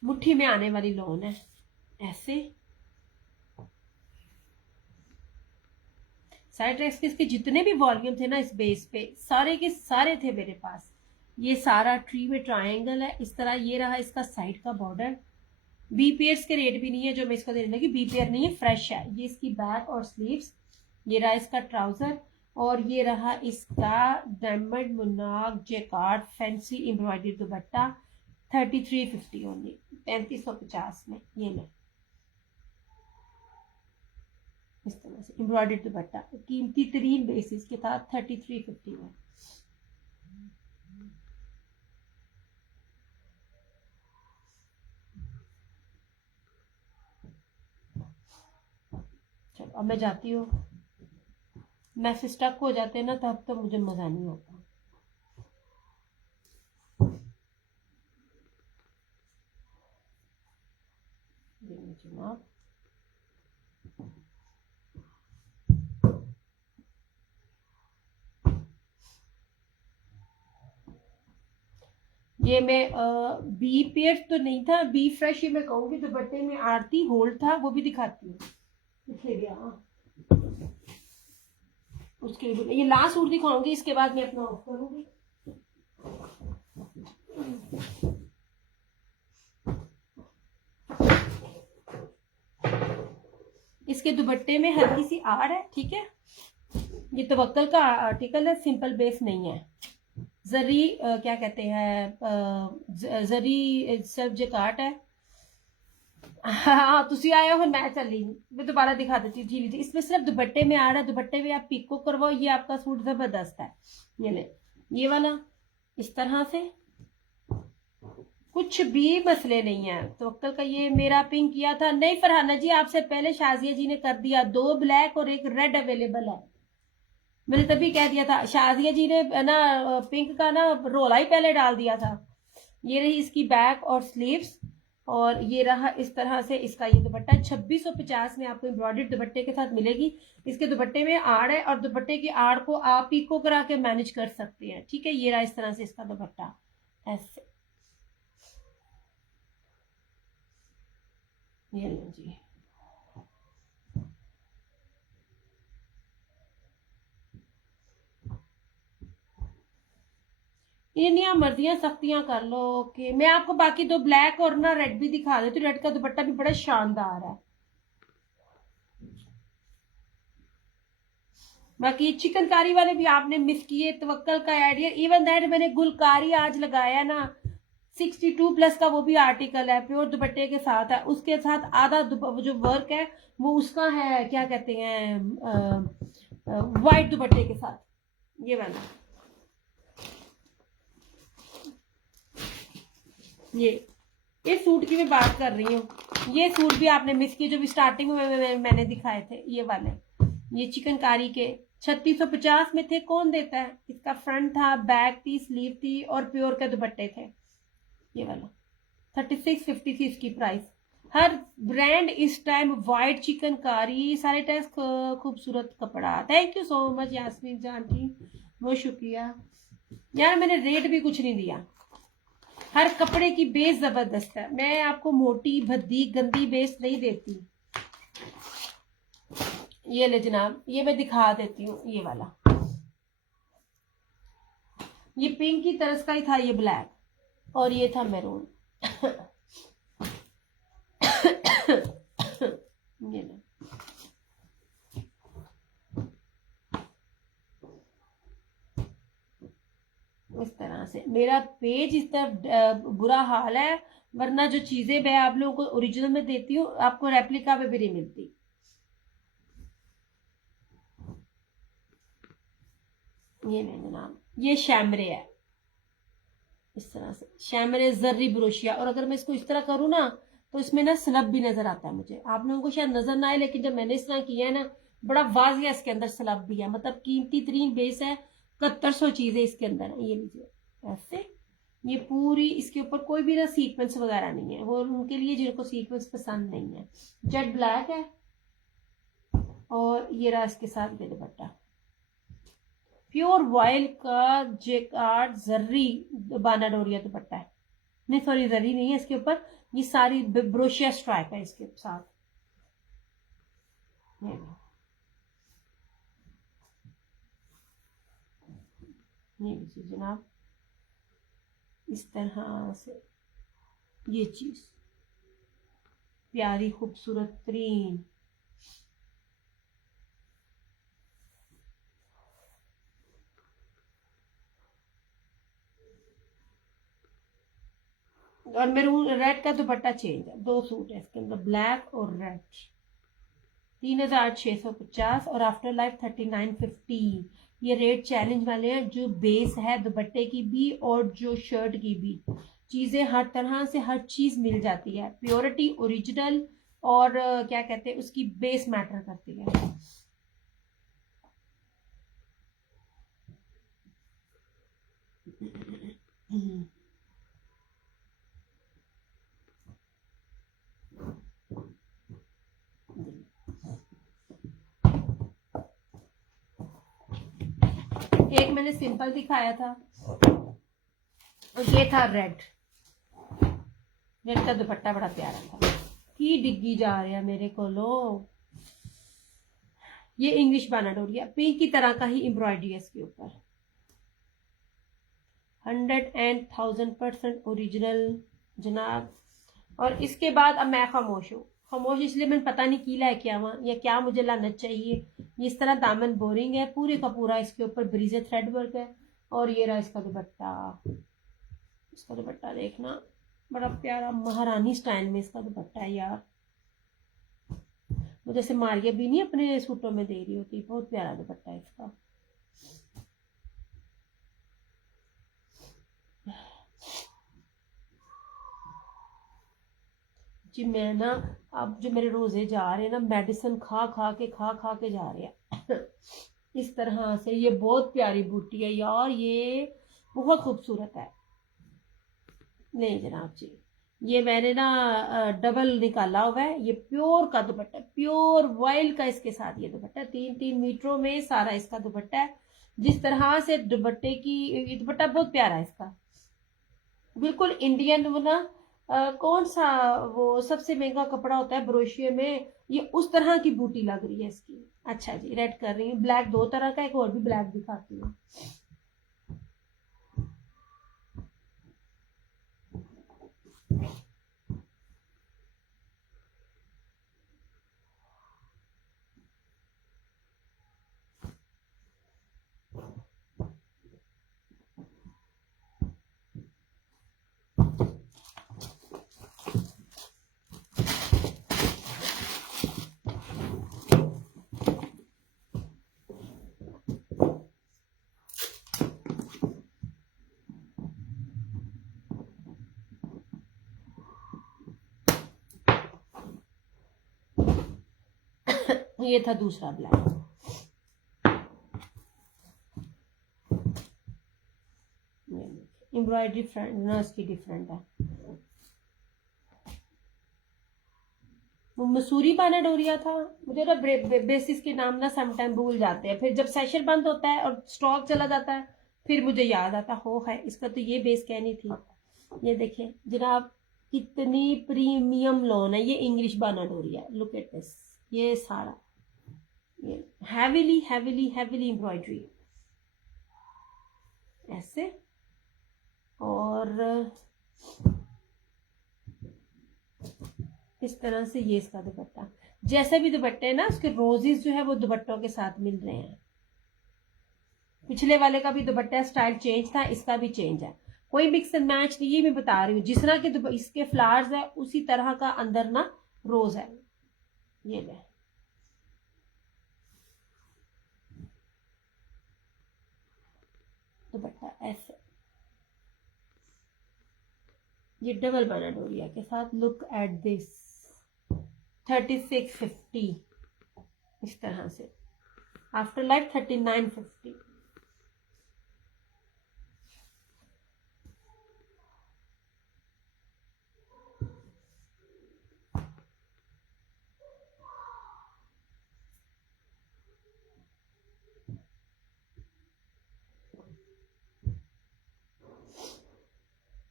मुट्ठी में आने वाली लोन है, ऐसे। साइड ट्रैक्स के इसके जितने भी वॉल्यूम थे ना इस बेस पे, सारे के सारे थे मेरे पास। ये सारा ट्री में ट्रायंगल है इस तरह। ये रहा इसका साइड का बॉर्डर। बी पेयर्स के रेट भी नहीं है जो मैं इसको देने लगी, बी पेयर नहीं है, फ्रेश है। ये इसकी बैक और स्लीव्स। ये रहा इसका ट्राउजर, और ये रहा इसका डायमंड मुनाक जेकार्ड फैंसी एम्ब्रॉयडरी दुपट्टा, 3350 ओनली, 3550 में। ये ले इस तरह से एम्ब्रॉयडरी दुपट्टा, कीमती तरीन बेसिस के साथ 3350 में। चलो अब मैं जाती हूँ, मैसेज स्टक हो जाते हैं ना तब तो मुझे मजा नहीं आता। जनाब ये मैं बी पेयर तो नहीं था, बी फ्रेश ही मैं कहूंगी। दुपट्टे में आरती होल्ड था, वो भी दिखाती हूँ। उसके लिए ये लास्ट सूट दिखाऊंगी, इसके बाद मैं अपना ऑफ करूंगी। इसके दुपट्टे में हल्की सी आड़ है, ठीक है। ये तवक्कल का आर्टिकल है, सिंपल बेस नहीं है। जरी क्या कहते हैं, जरी सब जकाट है। हाँ तुसी आए हो, फिर मैं चली, मैं दोबारा दिखा देती हूँ। जी जी, इसमें सिर्फ दुपट्टे में आ रहा है, दुपट्टे में आप पिको करवाओ, ये आपका सूट जबरदस्त है। ये ले, ये वाला इस तरह से, कुछ भी मसले नहीं है। तवक्कल का ये मेरा पिंक किया था, नहीं फरहाना जी आपसे पहले शाजिया जी ने कर दिया, 2 ब्लैक और 1 रेड अवेलेबल है। मैंने तभी कह दिया था, शाजिया जी ने ना पिंक का ना रोला ही पहले डाल दिया था। ये रही इसकी बैक और स्लीव्स, और ये रहा इस तरह से इसका ये दुपट्टा। 2650 में आपको एम्ब्रॉयडर्ड दुपट्टे के साथ मिलेगी। इसके दुपट्टे में आड़ है, और दुपट्टे की आड़ को आप पिको करा के मैनेज कर सकते हैं, ठीक है। ये रहा इस तरह से इसका दुपट्टा, ऐसे। ये लो जी, इनिया मर्जियां सख्तियां कर लो। ओके, मैं आपको बाकी 2 ब्लैक और ना रेड भी दिखा देती हूँ। रेड का दुपट्टा भी बड़ा शानदार है। बाकी चिकनकारी वाले भी आपने मिस किए, तवक्कल का आइडिया, इवन दैट मैंने गुलकारी आज लगाया ना 62+ का, वो भी आर्टिकल है, प्योर दुपट्टे के साथ है। उसके साथ आधा जो वर्क है वो उसका है, क्या कहते हैं, व्हाइट दुपट्टे के साथ, ये वाला। ये सूट की मैं बात कर रही हूँ। ये सूट भी आपने मिस किए जो भी स्टार्टिंग में मैंने दिखाए थे, ये वाले। ये चिकनकारी के 3650 में थे। कौन देता है? इसका फ्रंट था, बैक थी, स्लीव थी, और प्योर के दुपट्टे थे। ये वाला 3650 थी इसकी प्राइस। हर ब्रांड इस टाइम व्हाइट चिकनकारी, सारे टेस्ट खूबसूरत कपड़ा। Thank you so much Yasmin जान जी, बहुत शुक्रिया यार। मैंने रेट भी कुछ नहीं दिया, हर कपड़े की बेस जबरदस्त है। मैं आपको मोटी भद्दी गंदी बेस नहीं देती। ये ले जनाब, ये मैं दिखा देती हूँ। ये वाला, ये पिंक की तरह का ही था, ये ब्लैक, और ये था मैरून। ये ले, इस तरह से। मेरा पेज इस तरह बुरा हाल है, वरना जो चीजें मैं आप लोगों को ओरिजिनल में देती हूँ, आपको रेप्लिका में भी नहीं मिलती। ये नहीं जनाब, ये शैमरे है, इस तरह से शैमरे जर्री ब्रोशिया। और अगर मैं इसको इस तरह करूँ ना तो इसमें ना स्लब भी नजर आता है मुझे। आप लोगों को शायद नजर ना आए, लेकिन जब मैंने इस तरह किया है ना, बड़ा वाजिया इसके अंदर स्लब भी है। मतलब कीमती तरीन बेस है, 7100 चीजें इसके अंदर है। ये लीजिए ऐसे, ये पूरी इसके ऊपर कोई भी ना सीक्वेंस वगैरह नहीं है, वो उनके लिए जिनको सीक्वेंस पसंद नहीं है। जेट ब्लैक है, और ये रहा इसके साथ ये दुपट्टा, प्योर वॉयल का जेकार्ड जर्री बाना डोरिया दुपट्टा है। नहीं सॉरी जरी नहीं है इसके ऊपर, ये सारी ब्रोशिया स्ट्राइप है इसके साथ। ये लीजिए जनाब, इस तरह से ये चीज प्यारी खूबसूरत तरीन। और मेरून रेड का दुपट्टा चेंज है, 2 सूट है इसके अंदर, ब्लैक और रेड। 3650 और आफ्टर लाइफ 3950। ये रेट चैलेंज वाले हैं। जो बेस है दुपट्टे की भी और जो शर्ट की भी, चीजें हर तरह से हर चीज मिल जाती है, प्योरिटी ओरिजिनल, और क्या कहते हैं उसकी बेस मैटर करती है। एक मैंने सिंपल दिखाया था और ये था रेड। रेड का दुपट्टा बड़ा प्यारा था। की डिग्गी जा रहा है मेरे को लो। ये इंग्लिश बानाडोरिया पिंक की तरह का ही एम्ब्रॉयडरी है इसके ऊपर। 100% ओरिजिनल जनाब। और इसके बाद अब मैं खामोश हूँ। खामोश इसलिए मैंने पता नहीं की लेके आवा या क्या मुझे लाना चाहिए। ये इस तरह दामन बोरिंग है, पूरे का पूरा इसके ऊपर ब्रीजे थ्रेड वर्क है। और ये रहा इसका दुपट्टा। इसका दुपट्टा देखना, बड़ा प्यारा महारानी स्टाइल में इसका दुपट्टा है यार। वो जैसे मारिया भी नहीं अपने सूटों में दे रही होती, बहुत प्यारा दुपट्टा है इसका। जी मैं ना, अब जो मेरे रोजे जा रहे हैं ना, मेडिसिन खा खा के जा रहे हैं। इस तरह से ये बहुत प्यारी बूटी है यार, ये बहुत खूबसूरत है। नहीं जनाब जी, ये मैंने ना डबल निकाला हुआ है। ये प्योर का दुपट्टा, प्योर वाइल्ड का इसके साथ ये दुपट्टा 3-3 मीटरों में सारा इसका दुपट्टा है। जिस तरह से दुपट्टे की, ये दुपट्टा बहुत प्यारा है इसका, बिल्कुल इंडियन। वो ना कौन सा वो सबसे महंगा कपड़ा होता है ब्रोशिये में, ये उस तरह की बूटी लग रही है इसकी। अच्छा जी, रेड कर रही हूँ। ब्लैक 2 तरह का, एक और भी ब्लैक दिखाती हूँ। ये था दूसरा ब्लैक। एम्ब्रॉयडरी फ्रंट ना इसकी डिफरेंट है। वो मसूरी बानाडोरिया था। मुझे ना बेसिस के नाम ना समटाइम भूल जाते हैं, फिर जब सेशन बंद होता है और स्टॉक चला जाता है फिर मुझे याद आता हो है इसका तो ये बेस कहनी थी। ये देखें जनाब, कितनी प्रीमियम लॉन है। ये इंग्लिश बानाडोरिया, लुक एट दिस। ये सारा ये हैवीली हैवीली हैवीली एम्ब्रॉयडरी ऐसे। और इस तरह से ये इसका दुपट्टा। जैसे भी दुपट्टे है ना, उसके रोजेस जो है वो दुपट्टों के साथ मिल रहे हैं। पिछले वाले का भी दुपट्टा स्टाइल चेंज था, इसका भी चेंज है। कोई मिक्स एंड मैच नहीं, ये मैं बता रही हूँ। जिस तरह के इसके फ्लावर्स है उसी तरह का अंदर ना रोज है। ये ले दुपट्टा ऐसे, ये डबल बानाडोरिया के साथ। लुक एट दिस, 3650 इस तरह से। After life 3950।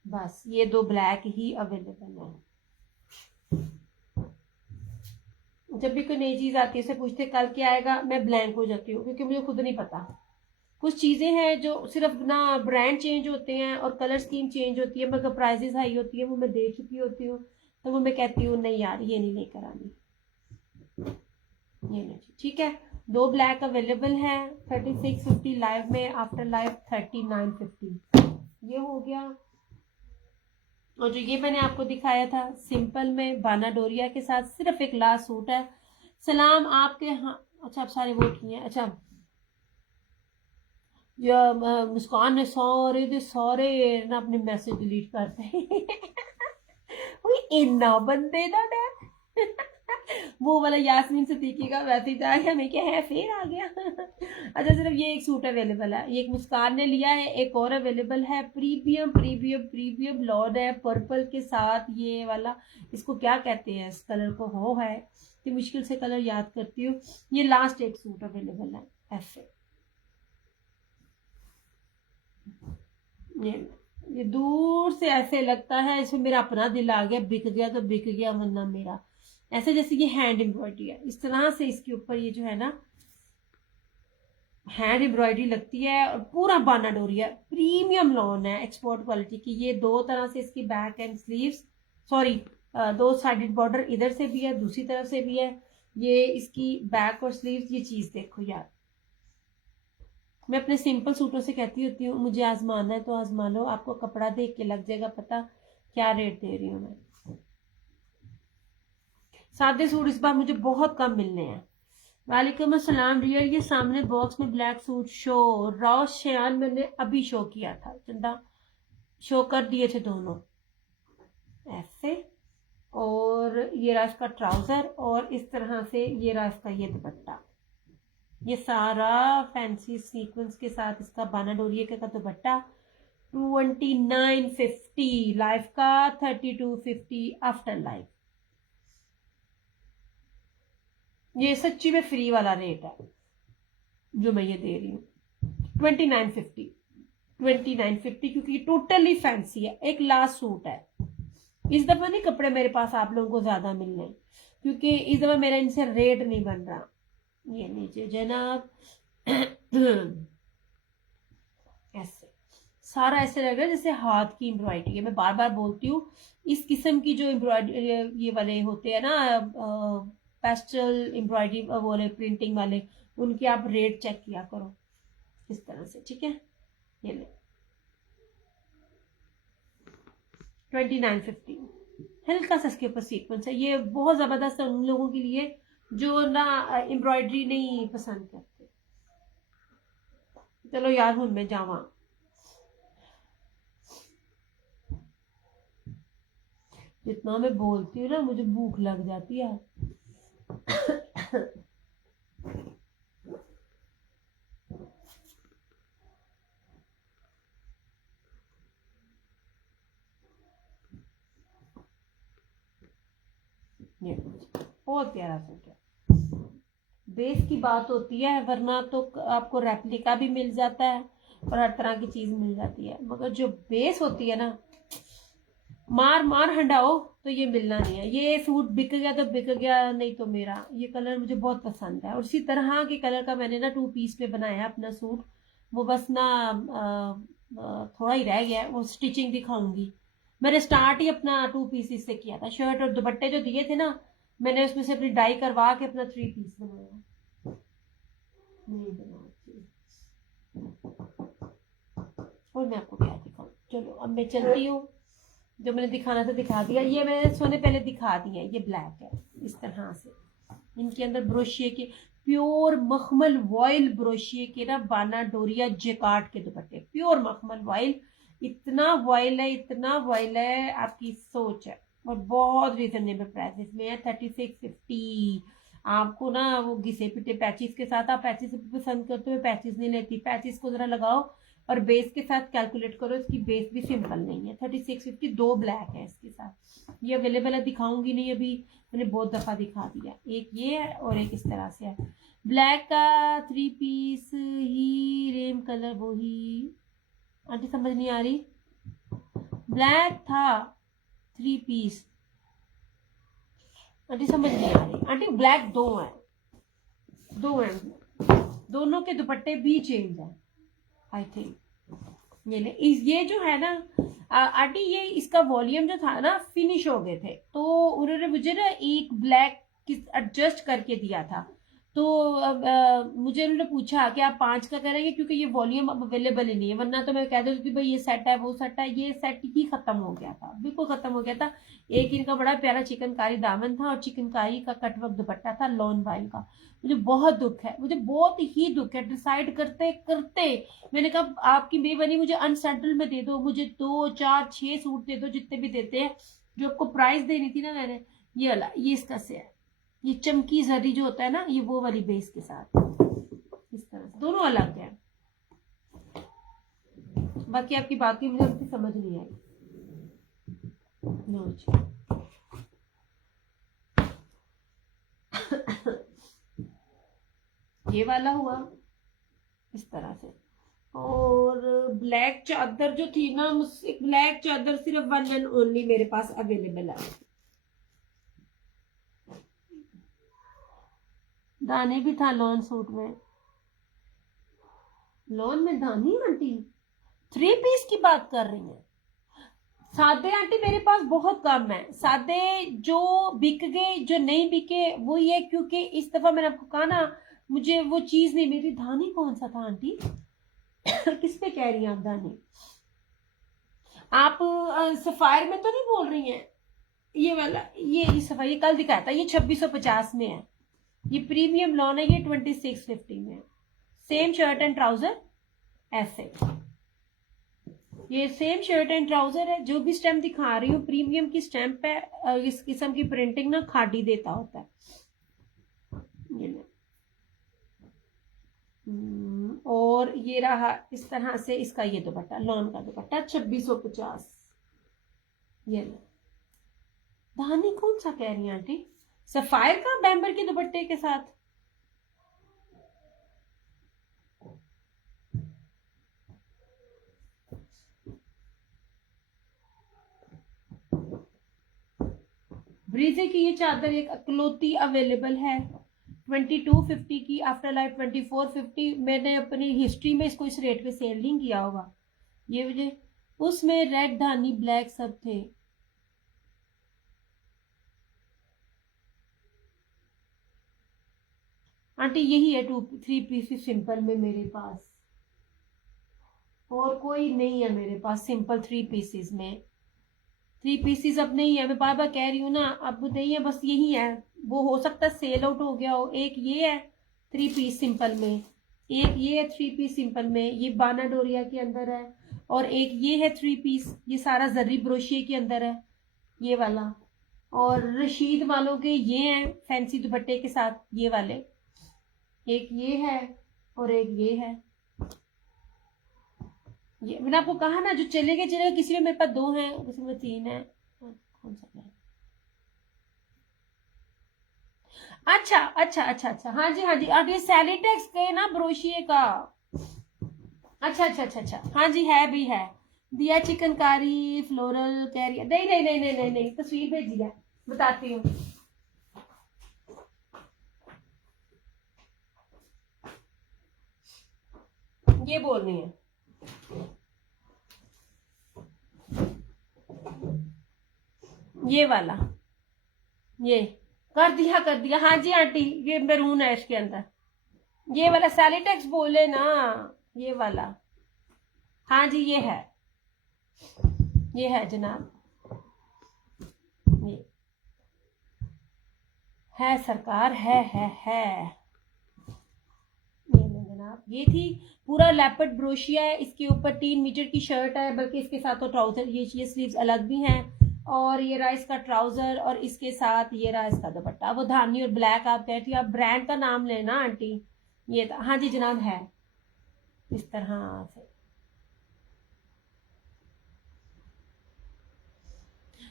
बस ये 2 ब्लैक ही अवेलेबल है। जब भी कोई नई चीज आती है, से पूछते कल क्या आएगा, मैं ब्लैंक हो जाती हूँ क्योंकि मुझे खुद नहीं पता। कुछ चीजें हैं जो सिर्फ ना ब्रांड चेंज होते हैं और कलर स्कीम चेंज होती है, मगर प्राइसेस हाई होती है, वो मैं दे चुकी होती हूँ, तो वो मैं कहती हूँ नहीं यार ये नहीं लेकर आनी, ये नहीं। ठीक है, 2 ब्लैक अवेलेबल है 3650 लाइव में, आफ्टर लाइव 3950। ये हो गया। और जो ये मैंने आपको दिखाया था सिंपल में बाना डोरिया के साथ, सिर्फ एक लास्ट सूट है। सलाम आपके, हाँ अच्छा आप सारे वो किए हैं। अच्छा मुस्कान ने सारे दे सारे ना अपने मैसेज डिलीट करते इन्ना बंदे दा डर वो वाला यास्मीन सिद्दीकी का मैसेज आ गया, मैं क्या है फिर आ गया अच्छा सिर्फ ये एक सूट अवेलेबल है, ये एक मुस्कान ने लिया है, एक और अवेलेबल है प्रीमियम प्रीमियम प्रीमियम लॉन है पर्पल के साथ, ये वाला इसको क्या कहते हैं इस कलर को, हो है तो मुश्किल से कलर याद करती हूँ। ये लास्ट एक सूट अवेलेबल है ऐसे, ये दूर से ऐसे लगता है इसमें मेरा अपना दिल आ गया, बिक गया तो बिक गया वरना मेरा, ऐसे जैसे ये हैंड एम्ब्रॉयडरी है इस तरह से इसके ऊपर ये जो है ना हैंड एम्ब्रॉयडरी लगती है और पूरा बाना डोरी है, प्रीमियम लॉन है एक्सपोर्ट क्वालिटी की। ये 2 तरह से इसकी back and sleeves, sorry 2 sided border इधर से भी है दूसरी तरफ से भी है, ये इसकी बैक और स्लीव्स, ये चीज देखो यार, मैं अपने सिंपल सूटों से कहती होती हूँ मुझे आजमाना है तो आजमा लो, आपको कपड़ा देख के लग जाएगा पता क्या रेट दे रही हूँ मैं। सादे सूट इस बार मुझे बहुत कम मिलने हैं। वालेकुम अस्सलाम रिया, ये सामने बॉक्स में black suit show raw Shayan मैंने अभी शो किया था, चंदा शो कर दिए थे दोनों ऐसे, और ये रहा इसका ट्राउजर और इस तरह से ये रहा इसका ये दुपट्टा, ये सारा फैंसी सीक्वेंस के साथ इसका बाना डोरिया का दुपट्टा 2950 लाइफ का, 3250 आफ्टर लाइफ। ये सच्ची में फ्री वाला रेट है जो मैं ये दे रही हूँ, 2950 क्योंकि टोटली फैंसी है, एक लास्ट सूट है। इस दफा नहीं कपड़े मेरे पास आप लोगों को ज्यादा मिलने, क्योंकि इस दफा मेरा इनसे रेट नहीं बन रहा। ये नीचे जनाब ऐसे सारा ऐसे लग रहा है जैसे हाथ की एम्ब्रॉयडरी है, मैं बार बार बोलती हूँ इस किस्म की जो एम्ब्रॉयडरी ये वाले होते हैं ना पेस्टल एम्ब्रॉयडरी वाले प्रिंटिंग वाले, उनके आप रेट चेक किया करो इस तरह से, ठीक है। ये ले 2950, हल्का सा इसके ऊपर सीक्वेंस है, ये बहुत जबरदस्त है उन लोगों के लिए जो ना एम्ब्रॉयडरी नहीं पसंद करते। चलो यार हूं मैं जावा, जितना मैं बोलती हूँ ना मुझे भूख लग जाती है ये बहुत प्यारा सूट है, बेस की बात होती है वरना तो आपको रेप्लिका भी मिल जाता है और हर तरह की चीज मिल जाती है, मगर जो बेस होती है ना मार मार हंडाओ तो ये मिलना नहीं है। ये सूट बिक गया तो बिक गया, नहीं तो मेरा ये कलर मुझे बहुत पसंद है और इसी तरह के कलर का मैंने ना 2 पीस में बनाया अपना सूट, वो बस ना थोड़ा ही रह गया, वो स्टिचिंग दिखाऊंगी। मैंने स्टार्ट ही अपना 2 पीस से किया था, शर्ट और दुपट्टे जो दिए थे ना मैंने उसमें से अपनी डाई करवा के अपना 3 पीस बनाया, नहीं बनाती और मैं आपको क्या दिखाऊं। चलो अब मैं चलती हूँ, जो मैंने दिखाना था दिखा दिया, ये मैंने सोने पहले दिखा दिया, ये ब्लैक है इस तरह से, इनके अंदर ब्रोशिये के प्योर मखमल वॉयल ब्रोशिये के ना बाना डोरिया जेकार्ड के दुपट्टे, प्योर मखमल वॉयल, इतना वॉयल है इतना वॉयल है आपकी सोच है, और बहुत रीजनेबल प्राइसेस में है 3650। आपको ना वो घिसे पिटे पैचिस के साथ, आप पैचिस पसंद करते हो, पैचिस नहीं लेती, पैचिस को जरा लगाओ और बेस के साथ कैलकुलेट करो, इसकी बेस भी सिंपल नहीं है। 3650 2 ब्लैक है इसके साथ, ये अवेलेबल है, दिखाऊंगी नहीं अभी, मैंने बहुत दफा दिखा दिया, एक ये है और एक इस तरह से है। ब्लैक का 3 पीस ही रेम कलर, वो ही आंटी समझ नहीं आ रही, ब्लैक था 3 पीस। आंटी समझ नहीं आ रही आंटी, ब्लैक दो हैं, दोनों के दुपट्टे भी चेंज है आई थिंक। ये जो है ना आंटी, ये इसका वॉल्यूम जो था ना फिनिश हो गए थे, तो उन्होंने मुझे ना एक ब्लैक एडजस्ट करके दिया था। तो अब मुझे उन्होंने पूछा कि आप 5 का करेंगे, क्योंकि ये वॉल्यूम अब अवेलेबल ही नहीं है, वरना तो मैं कह देती थी भाई ये सेट है वो सेट है। ये सेट ही खत्म हो गया था, बिल्कुल खत्म हो गया था। एक इनका बड़ा प्यारा चिकनकारी दामन था और चिकनकारी का कटवर्क दुपट्टा था लॉन वाइल का। मुझे बहुत दुख है, मुझे बहुत ही दुख है। डिसाइड करते करते मैंने कहा आपकी मेहरबानी मुझे अनसेटल में दे दो, मुझे 2 4 6 सूट दे दो, जितने भी देते हैं। जो आपको प्राइस देनी थी ना मैंने, ये वाला, ये इसका से है, ये चमकी जरी जो होता है ना, ये वो वाली बेस के साथ इस तरह से, दोनों अलग है। बाकी आपकी बाकी मुझे आपकी समझ नहीं आई। नो जी ये वाला हुआ इस तरह से। और ब्लैक चादर जो थी ना, मुझसे ब्लैक चादर सिर्फ 1 एंड ओनली मेरे पास अवेलेबल है। दाने भी था लॉन सूट में, लॉन में दानी आंटी 3 पीस की बात कर रही है। सादे आंटी मेरे पास बहुत कम है, सादे जो बिक गए जो नहीं बिके वो ये, क्योंकि इस दफा मैंने आपको कहा ना मुझे वो चीज नहीं मेरी। धानी कौन सा था आंटी? किस पे कह रही हैं आप धानी? आप सफायर में तो नहीं बोल रही हैं? ये वाला, ये सफायर ये कल दिखाया था, ये 2650 में है। ये प्रीमियम लॉन है, ये 2650 में है। सेम शर्ट एंड ट्राउजर ऐसे, ये सेम शर्ट एंड ट्राउजर है। जो भी स्टैम्प दिखा रही हूँ प्रीमियम की स्टैम्प है। इस किस्म की प्रिंटिंग ना खादी देता होता है। ये और ये रहा इस तरह से इसका ये दुपट्टा, लॉन का दुपट्टा 2650। ये धानी कौन सा कह रही है आंटी? सफायर का बैम्बर के दुपट्टे के साथ। ब्रीजे की ये चादर एक अकलौती अवेलेबल है 2250 की, आफ्टर लाइफ 2450। मैंने अपनी हिस्ट्री में इसको इस रेट पे सेल नहीं किया होगा। ये मुझे उसमें रेड धानी ब्लैक सब थे। आंटी यही है 3 पीस सिंपल में मेरे पास, और कोई नहीं है मेरे पास सिंपल 3 पीसेस में। 3 पीसेस अब नहीं है, मैं बार बार कह रही हूँ ना, अब नहीं है, बस यही है। वो हो सकता है सेल आउट हो गया हो। एक ये है 3 पीस सिंपल में, एक ये है 3 पीस सिंपल में, ये बाना डोरिया के अंदर है। और एक ये है 3 पीस, ये सारा जर्री ब्रोशिए के अंदर है ये वाला। और रशीद वालों के ये हैं फैंसी दुपट्टे के साथ ये वाले। एक ये है और एक ये है। ये मैंने आपको कहा ना, जो चले गए किसी में मेरे पास 2 हैं, किसी में 3 है। कौन सा है? अच्छा अच्छा अच्छा अच्छा, हाँ जी हाँ जी। अब ये सैलिटेक्स के ना ब्रोशिए का। अच्छा अच्छा अच्छा अच्छा, हाँ जी है भी है। दिया चिकनकारी फ्लोरल कैरियर, नहीं नहीं नहीं नहीं नहीं नहीं, तस्वीर भेजी है, बताती हूँ। ये बोल रही है ये वाला, ये कर दिया हाँ जी आंटी, ये मैरून है इसके अंदर। ये वाला सैलिटेक्स बोले ना, ये वाला। हाँ जी ये है जनाब, ये है सरकार, है। ये ले जनाब, ये थी पूरा लैपर्ड ब्रोशिया है। इसके ऊपर 3 मीटर की शर्ट है, बल्कि इसके साथ तो ट्राउजर, ये स्लीव्स अलग भी हैं। और ये रहा इसका ट्राउजर, और इसके साथ ये रहा इसका दुपट्टा। वो धानी और ब्लैक आप कहती हो, आप ब्रांड का नाम लेना आंटी। ये था हाँ जी जनाब, है इस तरह से।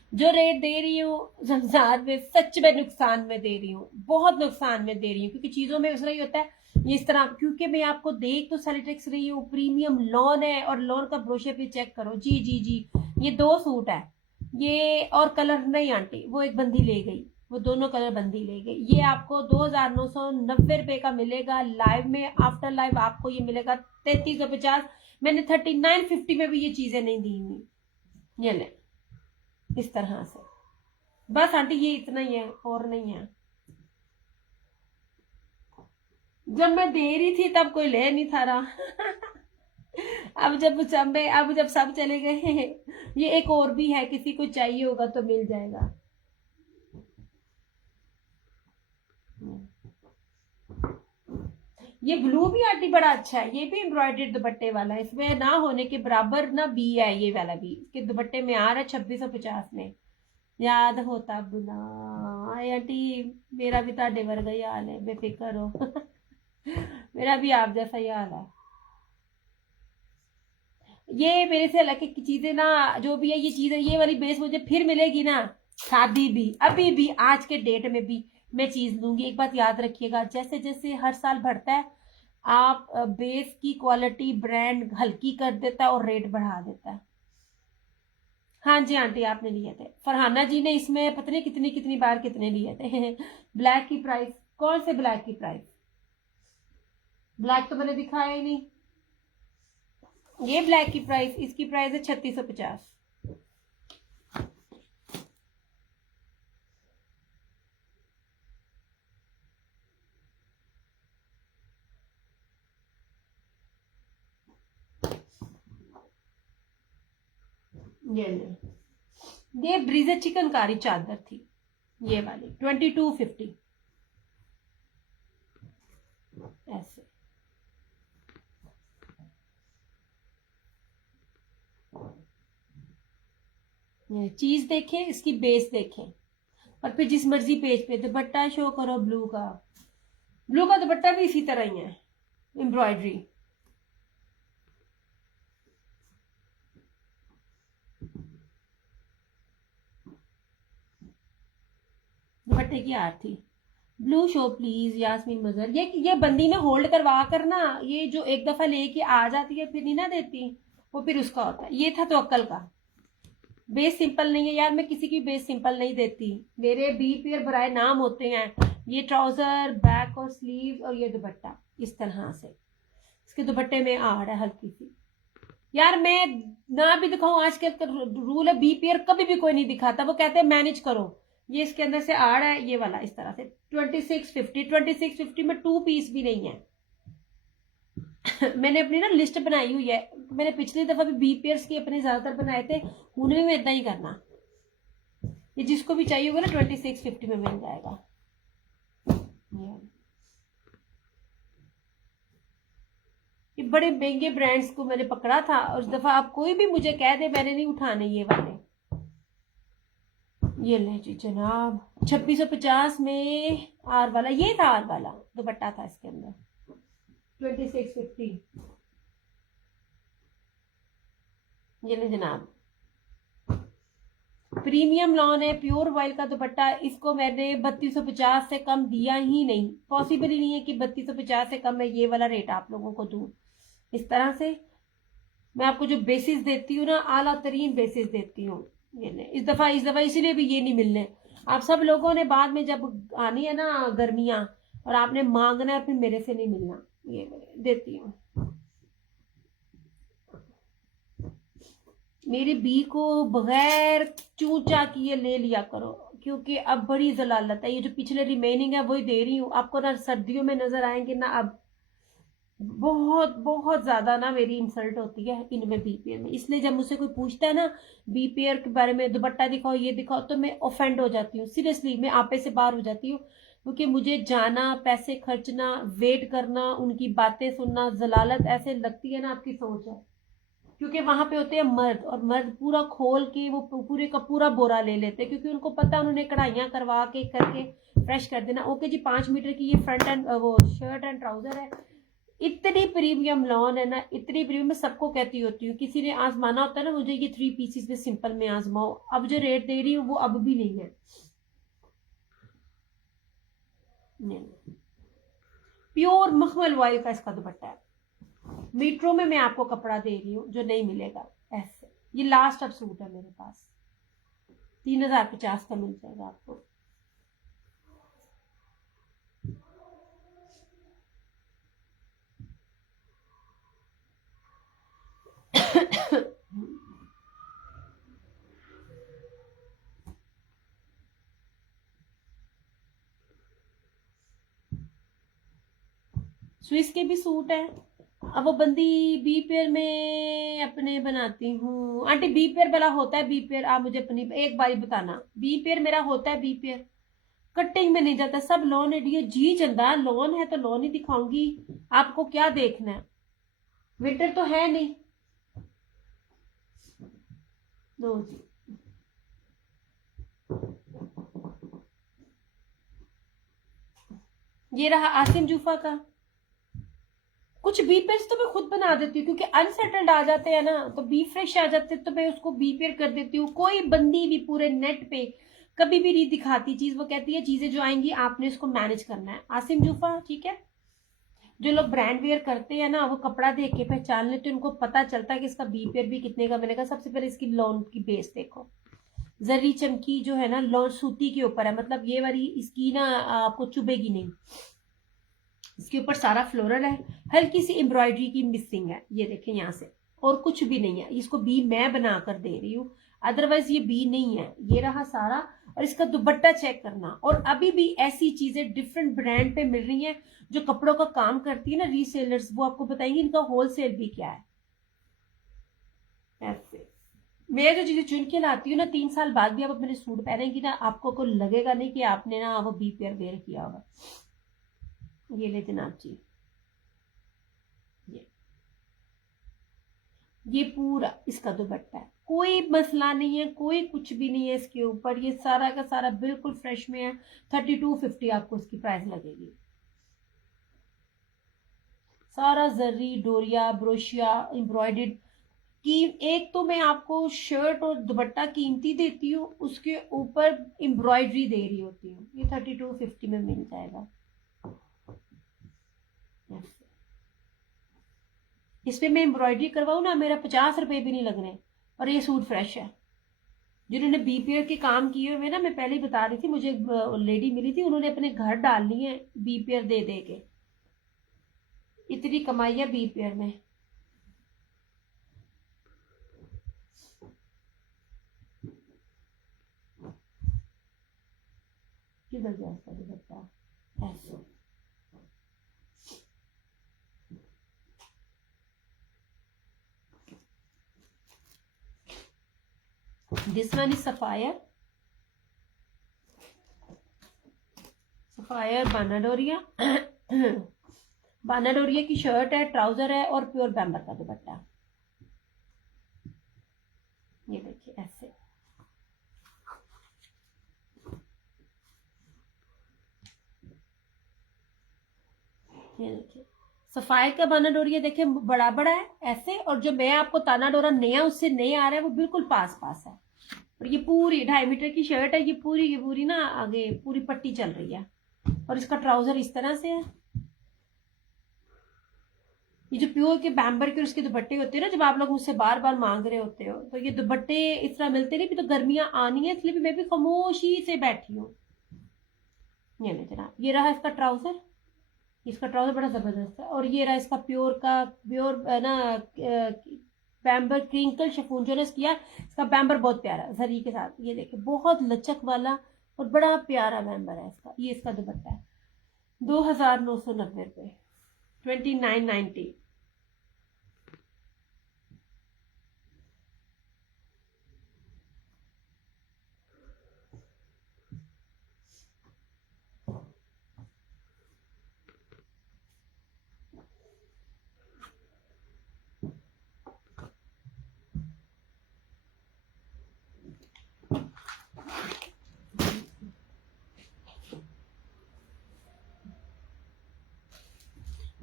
जो रेट दे रही हूँ रमजान में सच में नुकसान में दे रही हूँ, बहुत नुकसान में दे रही हूँ, क्योंकि चीजों में उसमें होता है ये इस तरह, क्योंकि मैं आपको देख तो सेलिटेक्स रही हूँ, प्रीमियम लॉन है और लॉन का ब्रोशर भी चेक करो। जी जी जी, ये 2 सूट है ये, और कलर नहीं आंटी, वो एक बंदी ले गई, वो दोनों कलर बंदी ले गई। ये आपको 2,990 रुपए का मिलेगा लाइव में, आफ्टर लाइव आपको ये मिलेगा 3350। मैंने 3950 में भी ये चीजें नहीं दी हुई, ये ले इस तरह से। बस आंटी ये इतना ही है और नहीं है। जब मैं दे रही थी तब कोई ले नहीं था रहा अब जब सब चले गए हैं, ये एक और भी है, किसी को चाहिए होगा तो मिल जाएगा। ये ब्लू भी आंटी बड़ा अच्छा है, ये भी एम्ब्रॉयडर्ड दुपट्टे वाला है, इसमें ना होने के बराबर ना बी है, ये वाला भी इसके दुपट्टे में आ रहा है 2650 में। याद होता बुना आंटी, मेरा भी ताडे वर्गा ही हाल है, बेफिक्र हो मेरा भी आप जैसा ही हाल है। ये मेरे से अलग की चीजें ना, जो भी है ये चीजें, ये वाली बेस मुझे फिर मिलेगी ना, शादी भी अभी भी आज के डेट में भी मैं चीज लूंगी। एक बात याद रखिएगा, जैसे जैसे हर साल बढ़ता है, आप बेस की क्वालिटी ब्रांड हल्की कर देता है और रेट बढ़ा देता है। हाँ जी आंटी, आपने लिए थे, फरहाना जी ने इसमें पता नहीं कितनी कितनी बार कितने लिए थे ब्लैक की प्राइस, कौन से ब्लैक की प्राइस? ब्लैक तो मैंने दिखाया ही नहीं। ये ब्लैक की प्राइस, इसकी प्राइस है 3650। ये ब्रीजे चिकनकारी चादर थी, ये वाली 2250 ऐसे। चीज देखें, इसकी बेस देखें, और फिर जिस मर्जी पेज पे दुपट्टा शो करो ब्लू का। ब्लू का दुपट्टा भी इसी तरह ही है, एम्ब्रॉयडरी। दुपट्टे की आरती ब्लू शो प्लीज यास्मीन मजहर। ये बंदी ने होल्ड करवा कर ना, ये जो एक दफा लेके आ जाती है फिर नहीं ना देती, वो फिर उसका होता है। ये था तो अक्ल का। बेस सिंपल नहीं है यार, मैं किसी की बेस सिंपल नहीं देती, मेरे बी पेयर बराए नाम होते हैं। ये ट्राउजर, बैक और स्लीव, और ये दुपट्टा इस तरह से। इसके दुपट्टे में आड़ है हल्की सी। यार मैं ना भी दिखाऊं, आजकल का रूल है बी पेयर कभी भी कोई नहीं दिखाता, वो कहते हैं मैनेज करो। ये इसके अंदर से आड़ है ये वाला इस तरह से 2650 में 2 पीस भी नहीं है मैंने अपनी ना लिस्ट बनाई हुई है, मैंने पिछली दफा भी बी पेयर्स की अपने ज्यादातर बनाए थे, उन्हें भी इतना ही करना। ये जिसको भी चाहिए होगा ना 2650 में मिल जाएगा। ये बड़े महंगे ब्रांड्स को मैंने पकड़ा था, और उस दफा आप कोई भी मुझे कह दे, मैंने नहीं उठाने ये वाले। ये ले जी जनाब 2650 में आर वाला, ये था आर वाला दुपट्टा था इसके अंदर 2650। ये ले जनाब, प्रीमियम लॉन है, प्योर वाइल का दुपट्टा। इसको मैंने 3250 से कम दिया ही नहीं, पॉसिबल ही नहीं है कि 3250 से कम मैं ये वाला रेट आप लोगों को दूं। इस तरह से मैं आपको जो बेसिस देती हूँ ना, आला तरीन बेसिस देती हूँ। ये इस दफा इसीलिए भी ये नहीं मिलने। आप सब लोगों ने बाद में जब आनी है ना गर्मियां, और आपने मांगना है, फिर मेरे से नहीं मिलना। ये देती हूँ, मेरी बी को बगैर चूचा किए ले लिया करो, क्योंकि अब बड़ी जलालत है। ये जो पिछले रिमेनिंग है वही दे रही हूँ आपको, ना सर्दियों में नजर आएंगे ना। अब बहुत बहुत ज्यादा ना मेरी इंसल्ट होती है इनमें बी पेयर में, इसलिए जब मुझसे कोई पूछता है ना बी पेयर के बारे में, दुपट्टा दिखाओ ये दिखाओ, तो मैं ऑफेंड हो जाती हूँ, सीरियसली मैं आपे से बाहर हो जाती हूँ। क्योंकि मुझे जाना, पैसे खर्चना, वेट करना, उनकी बातें सुनना जलालत ऐसे लगती है ना, आपकी सोच है। क्योंकि वहां पे होते हैं मर्द, और मर्द पूरा खोल के वो पूरे का पूरा बोरा ले लेते हैं, क्योंकि उनको पता है उन्होंने कढ़ाइयां करवा के करके फ्रेश कर देना। ओके जी, 5 मीटर की ये फ्रंट एंड वो शर्ट एंड ट्राउजर है, इतनी प्रीमियम लॉन है ना, इतनी प्रीमियम, मैं सबको कहती होती हूँ, किसी ने आजमाना होता है ना मुझे, ये 3 पीसेस में सिंपल में आजमाओ, अब जो रेट दे रही हूँ वो अब भी नहीं है। नहीं, प्योर मखमल ऑयल का इसका दुपट्टा है, मीटरों में मैं आपको कपड़ा दे रही हूँ जो नहीं मिलेगा ऐसे। ये लास्ट अब सूट है मेरे पास, 3050 का मिल जाएगा आपको। स्विस के भी सूट है। अब वो बंदी बी पेयर में अपने बनाती हूँ आंटी, बी पेयर वाला होता है, बी पेयर आप मुझे अपनी एक बारी बताना, बी पेयर मेरा होता है, बी पेयर कटिंग में नहीं जाता, सब लॉन है। ये जी चंदा लॉन है तो लॉन ही दिखाऊंगी आपको, क्या देखना है, विंटर तो है नहीं। लो जी, ये रहा आसिम जूफा का। कुछ बी पेयर्स तो मैं खुद बना देती हूँ, क्योंकि अनसेटल्ड आ जाते हैं ना, तो बी फ्रेश आ जाते हैं तो मैं उसको बी पेयर कर देती हूँ। कोई बंदी भी पूरे नेट पे कभी भी नहीं दिखाती चीज, वो कहती है चीजें जो आएंगी आपने उसको मैनेज करना है। आसिम जूफा, ठीक है। जो लोग ब्रांड वेयर करते हैं ना, वो कपड़ा देख के पहचान लेते हैं, उनको पता चलता है कि इसका बी पेयर भी कितने का मिलेगा। सबसे पहले इसकी लॉन की बेस देखो, जरी चमकी जो है ना, लॉन सूती के ऊपर है, मतलब ये वाली इसकी ना आपको चुभेगी नहीं। इसके ऊपर सारा फ्लोरल है, हल्की सी एम्ब्रॉयडरी की मिसिंग है, ये देखें यहाँ से, और कुछ भी नहीं है। इसको बी मैं बनाकर दे रही हूँ, अदरवाइज ये बी नहीं है। ये रहा सारा, और इसका दुपट्टा चेक करना। और अभी भी ऐसी चीजें डिफरेंट ब्रांड पे मिल रही हैं, जो कपड़ों का काम करती है ना रीसेलर्स, वो आपको बताएंगे इनका होलसेल भी क्या है। ऐसे मैं जो चीजें चुन के लाती हूँ ना, 3 साल बाद भी आप अपने सूट पहनेंगी ना, आपको कोई लगेगा नहीं कि आपने ना वो बी पेयर वेयर किया होगा। ये ले जनाब जी, ये ये पूरा इसका दुपट्टा है, कोई मसला नहीं है, कोई कुछ भी नहीं है इसके ऊपर। ये सारा का सारा बिल्कुल फ्रेश में है। 3250 आपको इसकी प्राइस लगेगी। सारा जरी डोरिया ब्रोशिया एम्ब्रॉयडेड की। एक तो मैं आपको शर्ट और दुपट्टा कीमती देती हूँ, उसके ऊपर एम्ब्रॉयडरी दे रही होती हूँ। ये 3250 में मिल जाएगा। इस पे मैं एम्ब्रॉयडरी करवाऊँ ना, मेरा 50 रुपए भी नहीं लगने, और ये सूट फ्रेश है। जिन्होंने बीपीआर के काम किए हुए ना, मैं पहले ही बता रही थी, मुझे एक लेडी मिली थी, उन्होंने अपने घर डालनी है बीपीआर दे दे के, इतनी कमाई है बीपीआर में। किधर गया इसका दुपट्टा, ऐसे this one is sapphire, sapphire बानाडोरिया। बानाडोरिया की शर्ट है, ट्राउजर है, और प्योर बैम्बर का दुपट्टा। ये देखिए ऐसे, ये देखिए सफायर का बानाडोरिया, देखिए बड़ा बड़ा है ऐसे, और जो मैं आपको ताना डोरा नया उससे नहीं आ रहा है, वो बिल्कुल पास पास है। और ये पूरी 2.5 मीटर की शर्ट है, ये पूरी ना आगे पूरी पट्टी चल रही है, और इसका ट्राउजर इस तरह से है। ये जो प्योर के बैम्बर के उसके दुपट्टे होते हैं ना, जब आप लोग मुझसे बार बार मांग रहे होते हो, तो ये दुपट्टे इस तरह मिलते नहीं, भी तो गर्मियां आनी है, इसलिए भी मैं भी खामोशी से बैठी हूँ। ये नहीं जनाब, ये रहा इसका ट्राउजर, इसका ट्राउजर बड़ा जबरदस्त है। और ये रहा इसका प्योर ना बैम्बर क्रिंकल शिफॉन जो किया, इसका बैम्बर बहुत प्यारा है जरी के साथ, ये देखिए बहुत लचक वाला और बड़ा प्यारा बैम्बर है इसका। ये इसका दुपट्टा है, 2990 रुपये, 2990।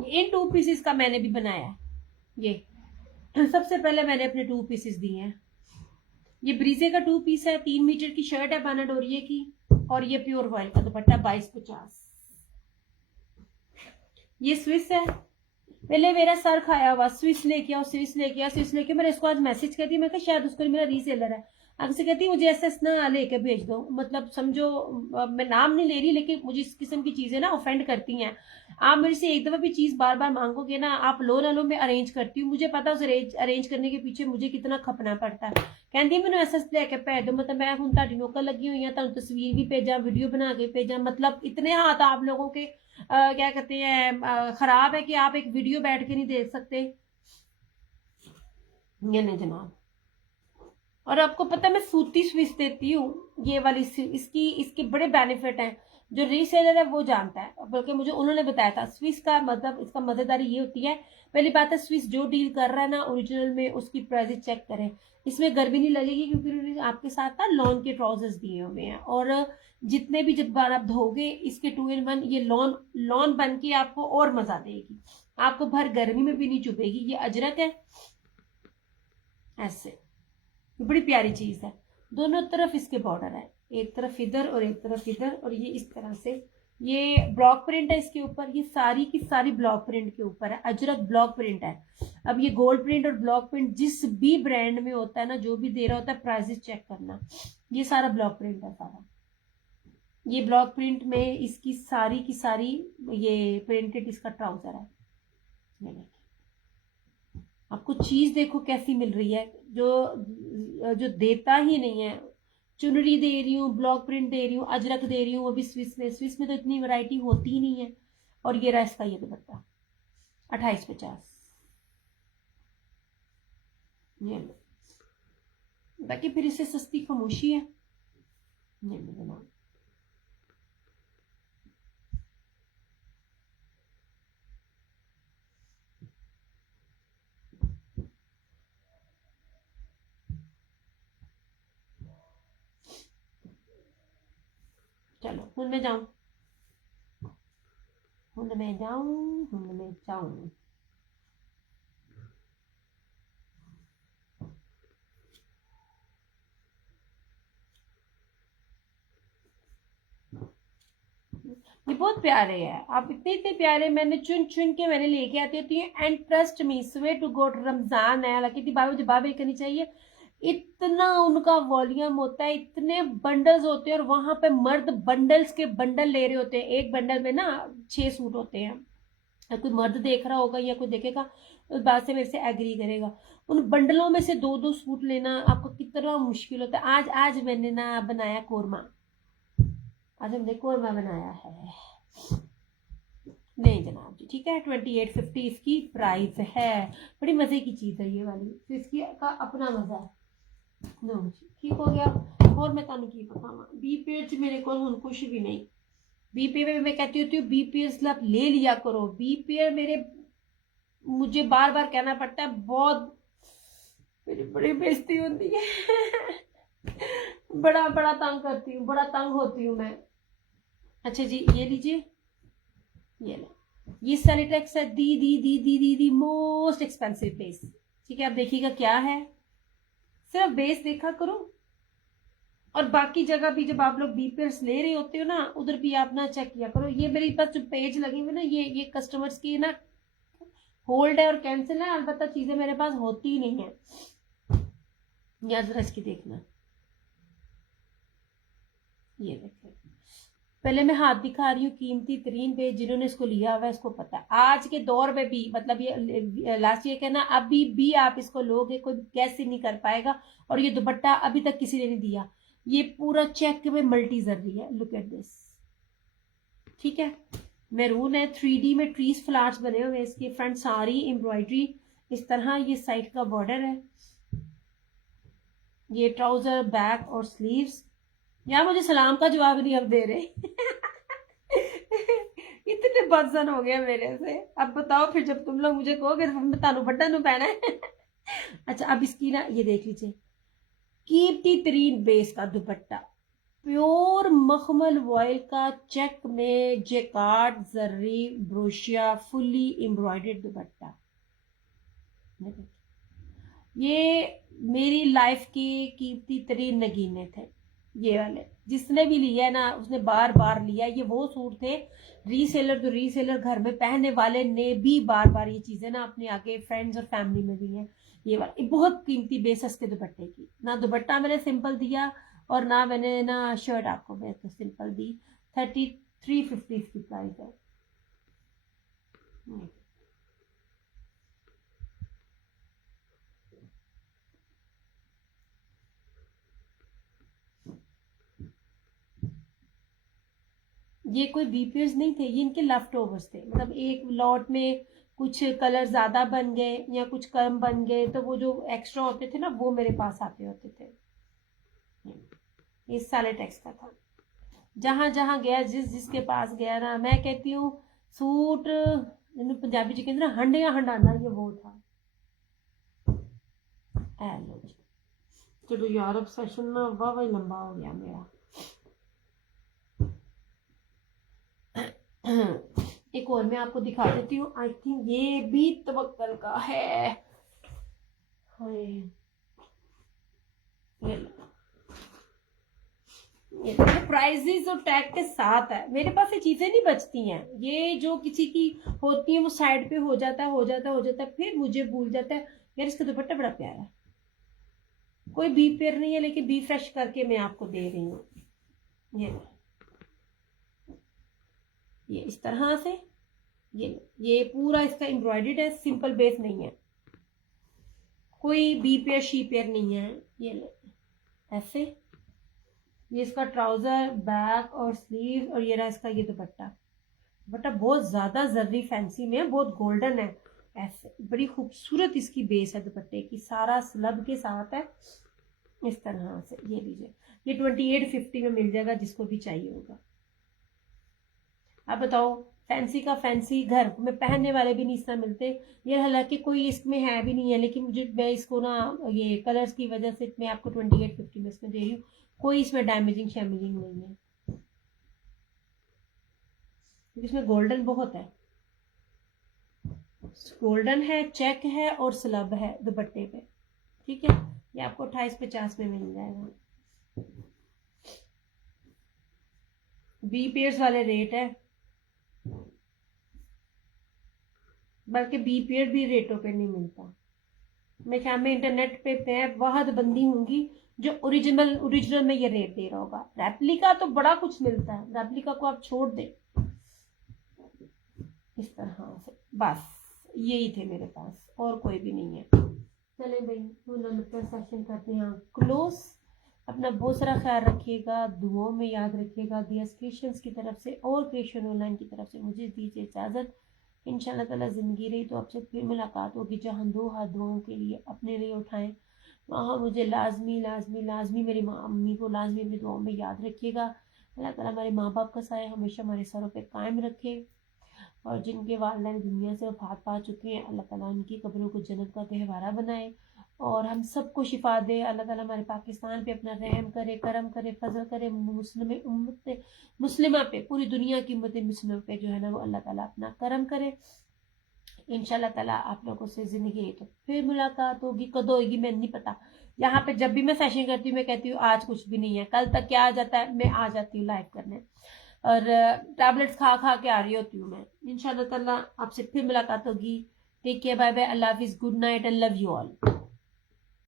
इन 2 पीसेस का मैंने भी बनाया है। ये सबसे पहले मैंने अपने 2 पीसेस दिए हैं। ये ब्रीजे का 2 पीस है, 3 मीटर की शर्ट है बाना डोरिये की, और ये प्योर वॉइल का दुपट्टा 2250। ये स्विस है, पहले मेरा सर खाया हुआ स्विस लेके आओ, स्विस लेके आओ, स्विस लेके। मैंने इसको आज मैसेज कर दी, मैं कहा शायद उसको मेरा रीसेलर है। अब से कहती मुझे ऐसा ना लेके भेज दो, मतलब समझो मैं नाम नहीं ले रही, लेकिन मुझे इस किस्म की चीजें ना ऑफेंड करती हैं। आप मेरे से एक दफा भी चीज बार बार मांगोगे ना, आप लो ना लो, मैं अरेंज करती हूँ। मुझे पता उस अरेंज करने के पीछे मुझे कितना खपना पड़ता है। कहती मैंने ऐसा लेके भेज दो, मतलब मैं हूं ताड़ी नौकर लगी हुई है, तुम तस्वीर भी भेजा, वीडियो बना के भेजा, मतलब इतने हाथ आप लोगों के क्या कहते हैं खराब है कि आप एक वीडियो बैठ के नहीं देख सकते। ये नहीं जनाब। और आपको पता है मैं सूती स्विस देती हूँ, ये वाली इसके बड़े बेनिफिट हैं। जो रीसेलर है वो जानता है, बल्कि मुझे उन्होंने बताया था। स्विस का मतलब इसका मजेदारी ये होती है, पहली बात है स्विस जो डील कर रहा है ना ओरिजिनल में, उसकी प्राइस चेक करें। इसमें गर्मी नहीं लगेगी क्योंकि उन्होंने आपके साथ ना लॉन के ट्राउजर्स दिए हुए हैं, और जितने भी जब बार आप धोगे इसके 2 in 1 ये लॉन लॉन बन के आपको और मजा देगी, आपको भर गर्मी में भी नहीं चुभेगी। ये अजरक है ऐसे, बड़ी प्यारी चीज है। दोनों तरफ इसके बॉर्डर है, एक तरफ इधर और एक तरफ इधर, और ये इस तरह से ये ब्लॉक प्रिंट है इसके ऊपर। ये सारी की सारी ब्लॉक प्रिंट के ऊपर है, अजरक ब्लॉक प्रिंट है। अब ये गोल्ड प्रिंट और ब्लॉक प्रिंट जिस भी ब्रांड में होता है ना, जो भी दे रहा होता है प्राइसेस चेक करना। ये सारा ब्लॉक प्रिंट है सारा। ये ब्लॉक प्रिंट में इसकी सारी की सारी ये प्रिंटेड इसका ट्राउजर है। ये देखिए, आपको चीज देखो कैसी मिल रही है, जो देता ही नहीं है। चुनरी दे रही हूँ, ब्लॉक प्रिंट दे रही हूँ, अजरक दे रही हूँ, अभी स्विस में तो इतनी वैरायटी होती ही नहीं है। और ये रहा इसका ये दुपट्टा 2850। ये लो, बाकी फिर इससे सस्ती खामोशी है। ये लो जनाब, चलो हूं मैं जाऊं, हूं मैं जाऊं, हूं मैं जाऊं। ये बहुत प्यारे हैं, आप इतने इतने प्यारे मैंने चुन चुन के मैंने लेके आती होती हूँ। एंड ट्रस्ट मी, स्वे टू गॉड, रमजान है, हालांकि जवाब करनी चाहिए। इतना उनका वॉल्यूम होता है, इतने बंडल्स होते हैं, और वहां पे मर्द बंडल्स के बंडल ले रहे होते हैं। एक बंडल में ना 6 सूट होते हैं। कोई मर्द देख रहा होगा या कोई देखेगा उस बात से मेरे से एग्री करेगा। उन बंडलों में से 2-2 सूट लेना आपको कितना मुश्किल होता है। आज मैंने ना बनाया कोरमा, आज हमने कोरमा बनाया है। नहीं जनाब जी, ठीक है, 2850 इसकी प्राइस है। बड़ी मजे की चीज है ये वाली, तो इसकी का अपना मजा है। नो जी, ठीक हो गया। और मैं तुम की बतावा, बी पेयर च मेरे को हुन कुछ भी नहीं। बी पेयर में मैं कहती होती हूँ बी पेयर आप ले लिया करो। बी पेयर मेरे मुझे बार बार कहना पड़ता है, बहुत मेरी बड़ी बेइज्जती होती है। बड़ा बड़ा तंग करती हूँ, बड़ा तंग होती हूँ मैं। अच्छा जी, ये लीजिए, ये लो, ये सैनिटेक्स है, दी मोस्ट एक्सपेंसिव बेस। ठीक है, आप देखिएगा क्या है, सिर्फ बेस देखा करो। और बाकी जगह भी जब आप लोग बीपीएस ले रहे होते हो ना, उधर भी आप ना चेक किया करो। ये मेरे पास जो पेज लगे हुए ना, ये कस्टमर्स की ना होल्ड है और कैंसिल है, अलबत्ता चीजें मेरे पास होती ही नहीं है। या जरा इसकी देखना, ये देखिए, पहले मैं हाथ दिखा रही हूँ कीमती तरीन पे, जिन्होंने इसको लिया हुआ है इसको पता है। आज के दौर में भी, मतलब ये लास्ट ईयर कहना, अभी भी आप इसको लोगे कोई कैसे नहीं कर पाएगा। और ये दुपट्टा अभी तक किसी ने नहीं दिया। ये पूरा चेक में मल्टी जर्री है, लुक एट दिस। ठीक है, मैरून है, 3D में ट्रीज फ्लावर्स बने हुए, इसकी फ्रंट सारी एम्ब्रॉयडरी इस तरह। ये साइड का बॉर्डर है, ये ट्राउजर, बैक और स्लीव्स। यार मुझे सलाम का जवाब नहीं अब दे रहे। इतने बदसन हो गए मेरे से। अब बताओ फिर जब तुम लोग मुझे कहोगे तो तानू बड्डा नु पहना है। अच्छा, अब इसकी ना ये देख लीजिए, कीमती तरीन बेस का दुपट्टा, प्योर मखमल वॉयल का चेक में जेकार्ड जर्री ब्रोशिया फुली एम्ब्रॉयडर्ड दुपट्टा। ये मेरी लाइफ की कीमती तरीन नगीने थे ये वाले। जिसने भी लिया ना उसने बार बार लिया। ये वो सूट थे रीसेलर, जो रीसेलर घर में पहनने वाले ने भी बार बार ये चीजें ना अपने आगे फ्रेंड्स और फैमिली में दी हैं। ये वाला बहुत कीमती बेसस के दुपट्टे की। ना दुपट्टा मैंने सिंपल दिया और ना मैंने ना शर्ट आपको मैं तो सिंपल दी। 3350 इसकी प्राइस है। ये कोई बीपीएस नहीं थे, ये इनके लेफ्ट ओवर्स थे। मतलब एक लॉट में कुछ कलर ज्यादा बन गए या कुछ कम बन गए तो वो जो एक्स्ट्रा होते थे ना वो मेरे पास आते होते थे। ये साले टैक्स का था। जहां जहां गया जिस जिसके पास गया ना, मैं कहती हूँ सूट पंजाबी जी कहते ना हंडिया हंडाना, ये वो था। चलो यार अब सेशन ना वाह लंबा हो गया मेरा। एक और मैं आपको दिखा देती हूँ। आई थिंक ये भी तवक्कल का है। ये प्राइजेस और टैग के साथ है। मेरे पास ये चीजें नहीं बचती हैं। ये जो किसी की होती है वो साइड पे हो जाता है फिर मुझे भूल जाता है। यार इसका दुपट्टा बड़ा प्यारा है। कोई बी पेयर नहीं है लेकिन बी फ्रेश करके मैं आपको दे रही हूँ। ये इस तरह से ये पूरा इसका एम्ब्रॉयडर्ड है। सिंपल बेस नहीं है, कोई बी पेयर शी पेयर नहीं है। ये ले ऐसे। ये इसका ट्राउजर बैक और स्लीव और ये रहा इसका ये दुपट्टा। दुपट्टा बहुत ज्यादा जर्री फैंसी में है, बहुत गोल्डन है। ऐसे बड़ी खूबसूरत इसकी बेस है दुपट्टे की, सारा स्लब के साथ है इस तरह से। ये लीजिए, ये 2850 में मिल जाएगा जिसको भी चाहिए होगा। आप बताओ, फैंसी का फैंसी घर में पहनने वाले भी नहीं इस तरह मिलते। ये हालांकि कोई इसमें है भी नहीं है लेकिन मैं इसको ना ये कलर्स की वजह से मैं आपको 2850 में इसमें दे रही हूँ। कोई इसमें डैमेजिंग शैमेजिंग नहीं है क्योंकि इसमें गोल्डन बहुत है। गोल्डन है, चेक है और स्लब है दुपट्टे पे। ठीक है, ये आपको 2850 में मिल जाएगा। बी पेयर्स वाले रेट है, बल्कि बी पेयर भी रेटों पे नहीं मिलता। मैं ख्याल में इंटरनेट पे मैं बहुत बंदी होंगी जो ओरिजिनल में ये रेट दे रहा होगा। रेप्लिका तो बड़ा कुछ मिलता है, रेप्लिका को आप छोड़ दे। इस तरह से बस यही थे मेरे पास, और कोई भी नहीं है। चले भाई सेशन करते हैं क्लोज। अपना बहुत सारा ख्याल रखिएगा, दुआओं में याद रखिएगा। दियास क्रिएशंस की तरफ से और क्रिएशन ऑनलाइन की तरफ से मुझे दीजिए इजाज़त। इंशाल्लाह ताला ज़िंदगी रही तो आपसे फिर मुलाकात होगी। जहाँ दो हाथ दुआओं के लिए अपने लिए उठाएं वहाँ मुझे लाजमी लाजमी लाजमी मेरी अम्मी को लाजमी अपनी दुआओं में याद रखिएगा। अल्लाह ताला हमारे माँ बाप का साया हमेशा हमारे सरों पे कायम रखे, और जिनके वालिदैन दुनिया से वफात पा चुके हैं अल्लाह ताला उनकी कब्रों को जन्नत का गहवारा बनाए और हम सबको शिफा दे। अल्लाह ताला हमारे पाकिस्तान पे अपना रहम करे, करम करे, फजल करे। उम्मत मुस्लिमा पे, पूरी दुनिया की उम्मत मुस्लिमा पे जो है ना वो अल्लाह ताला अपना करम करे। इंशाल्लाह ताला आप लोगों से जिंदगी रही तो फिर मुलाकात होगी। कद होगी मैं नहीं पता। यहाँ पे जब भी मैं सेशन करती हूँ मैं कहती हूँ आज कुछ भी नहीं है, कल तक क्या आ जाता है मैं आ जाती हूँ लाइव करने, और टैबलेट्स खा खा के आ रही होती हूँ मैं। इंशाल्लाह ताला आपसे फिर मुलाकात होगी। Take care, bye bye, Allah Hafiz, good night and love you all.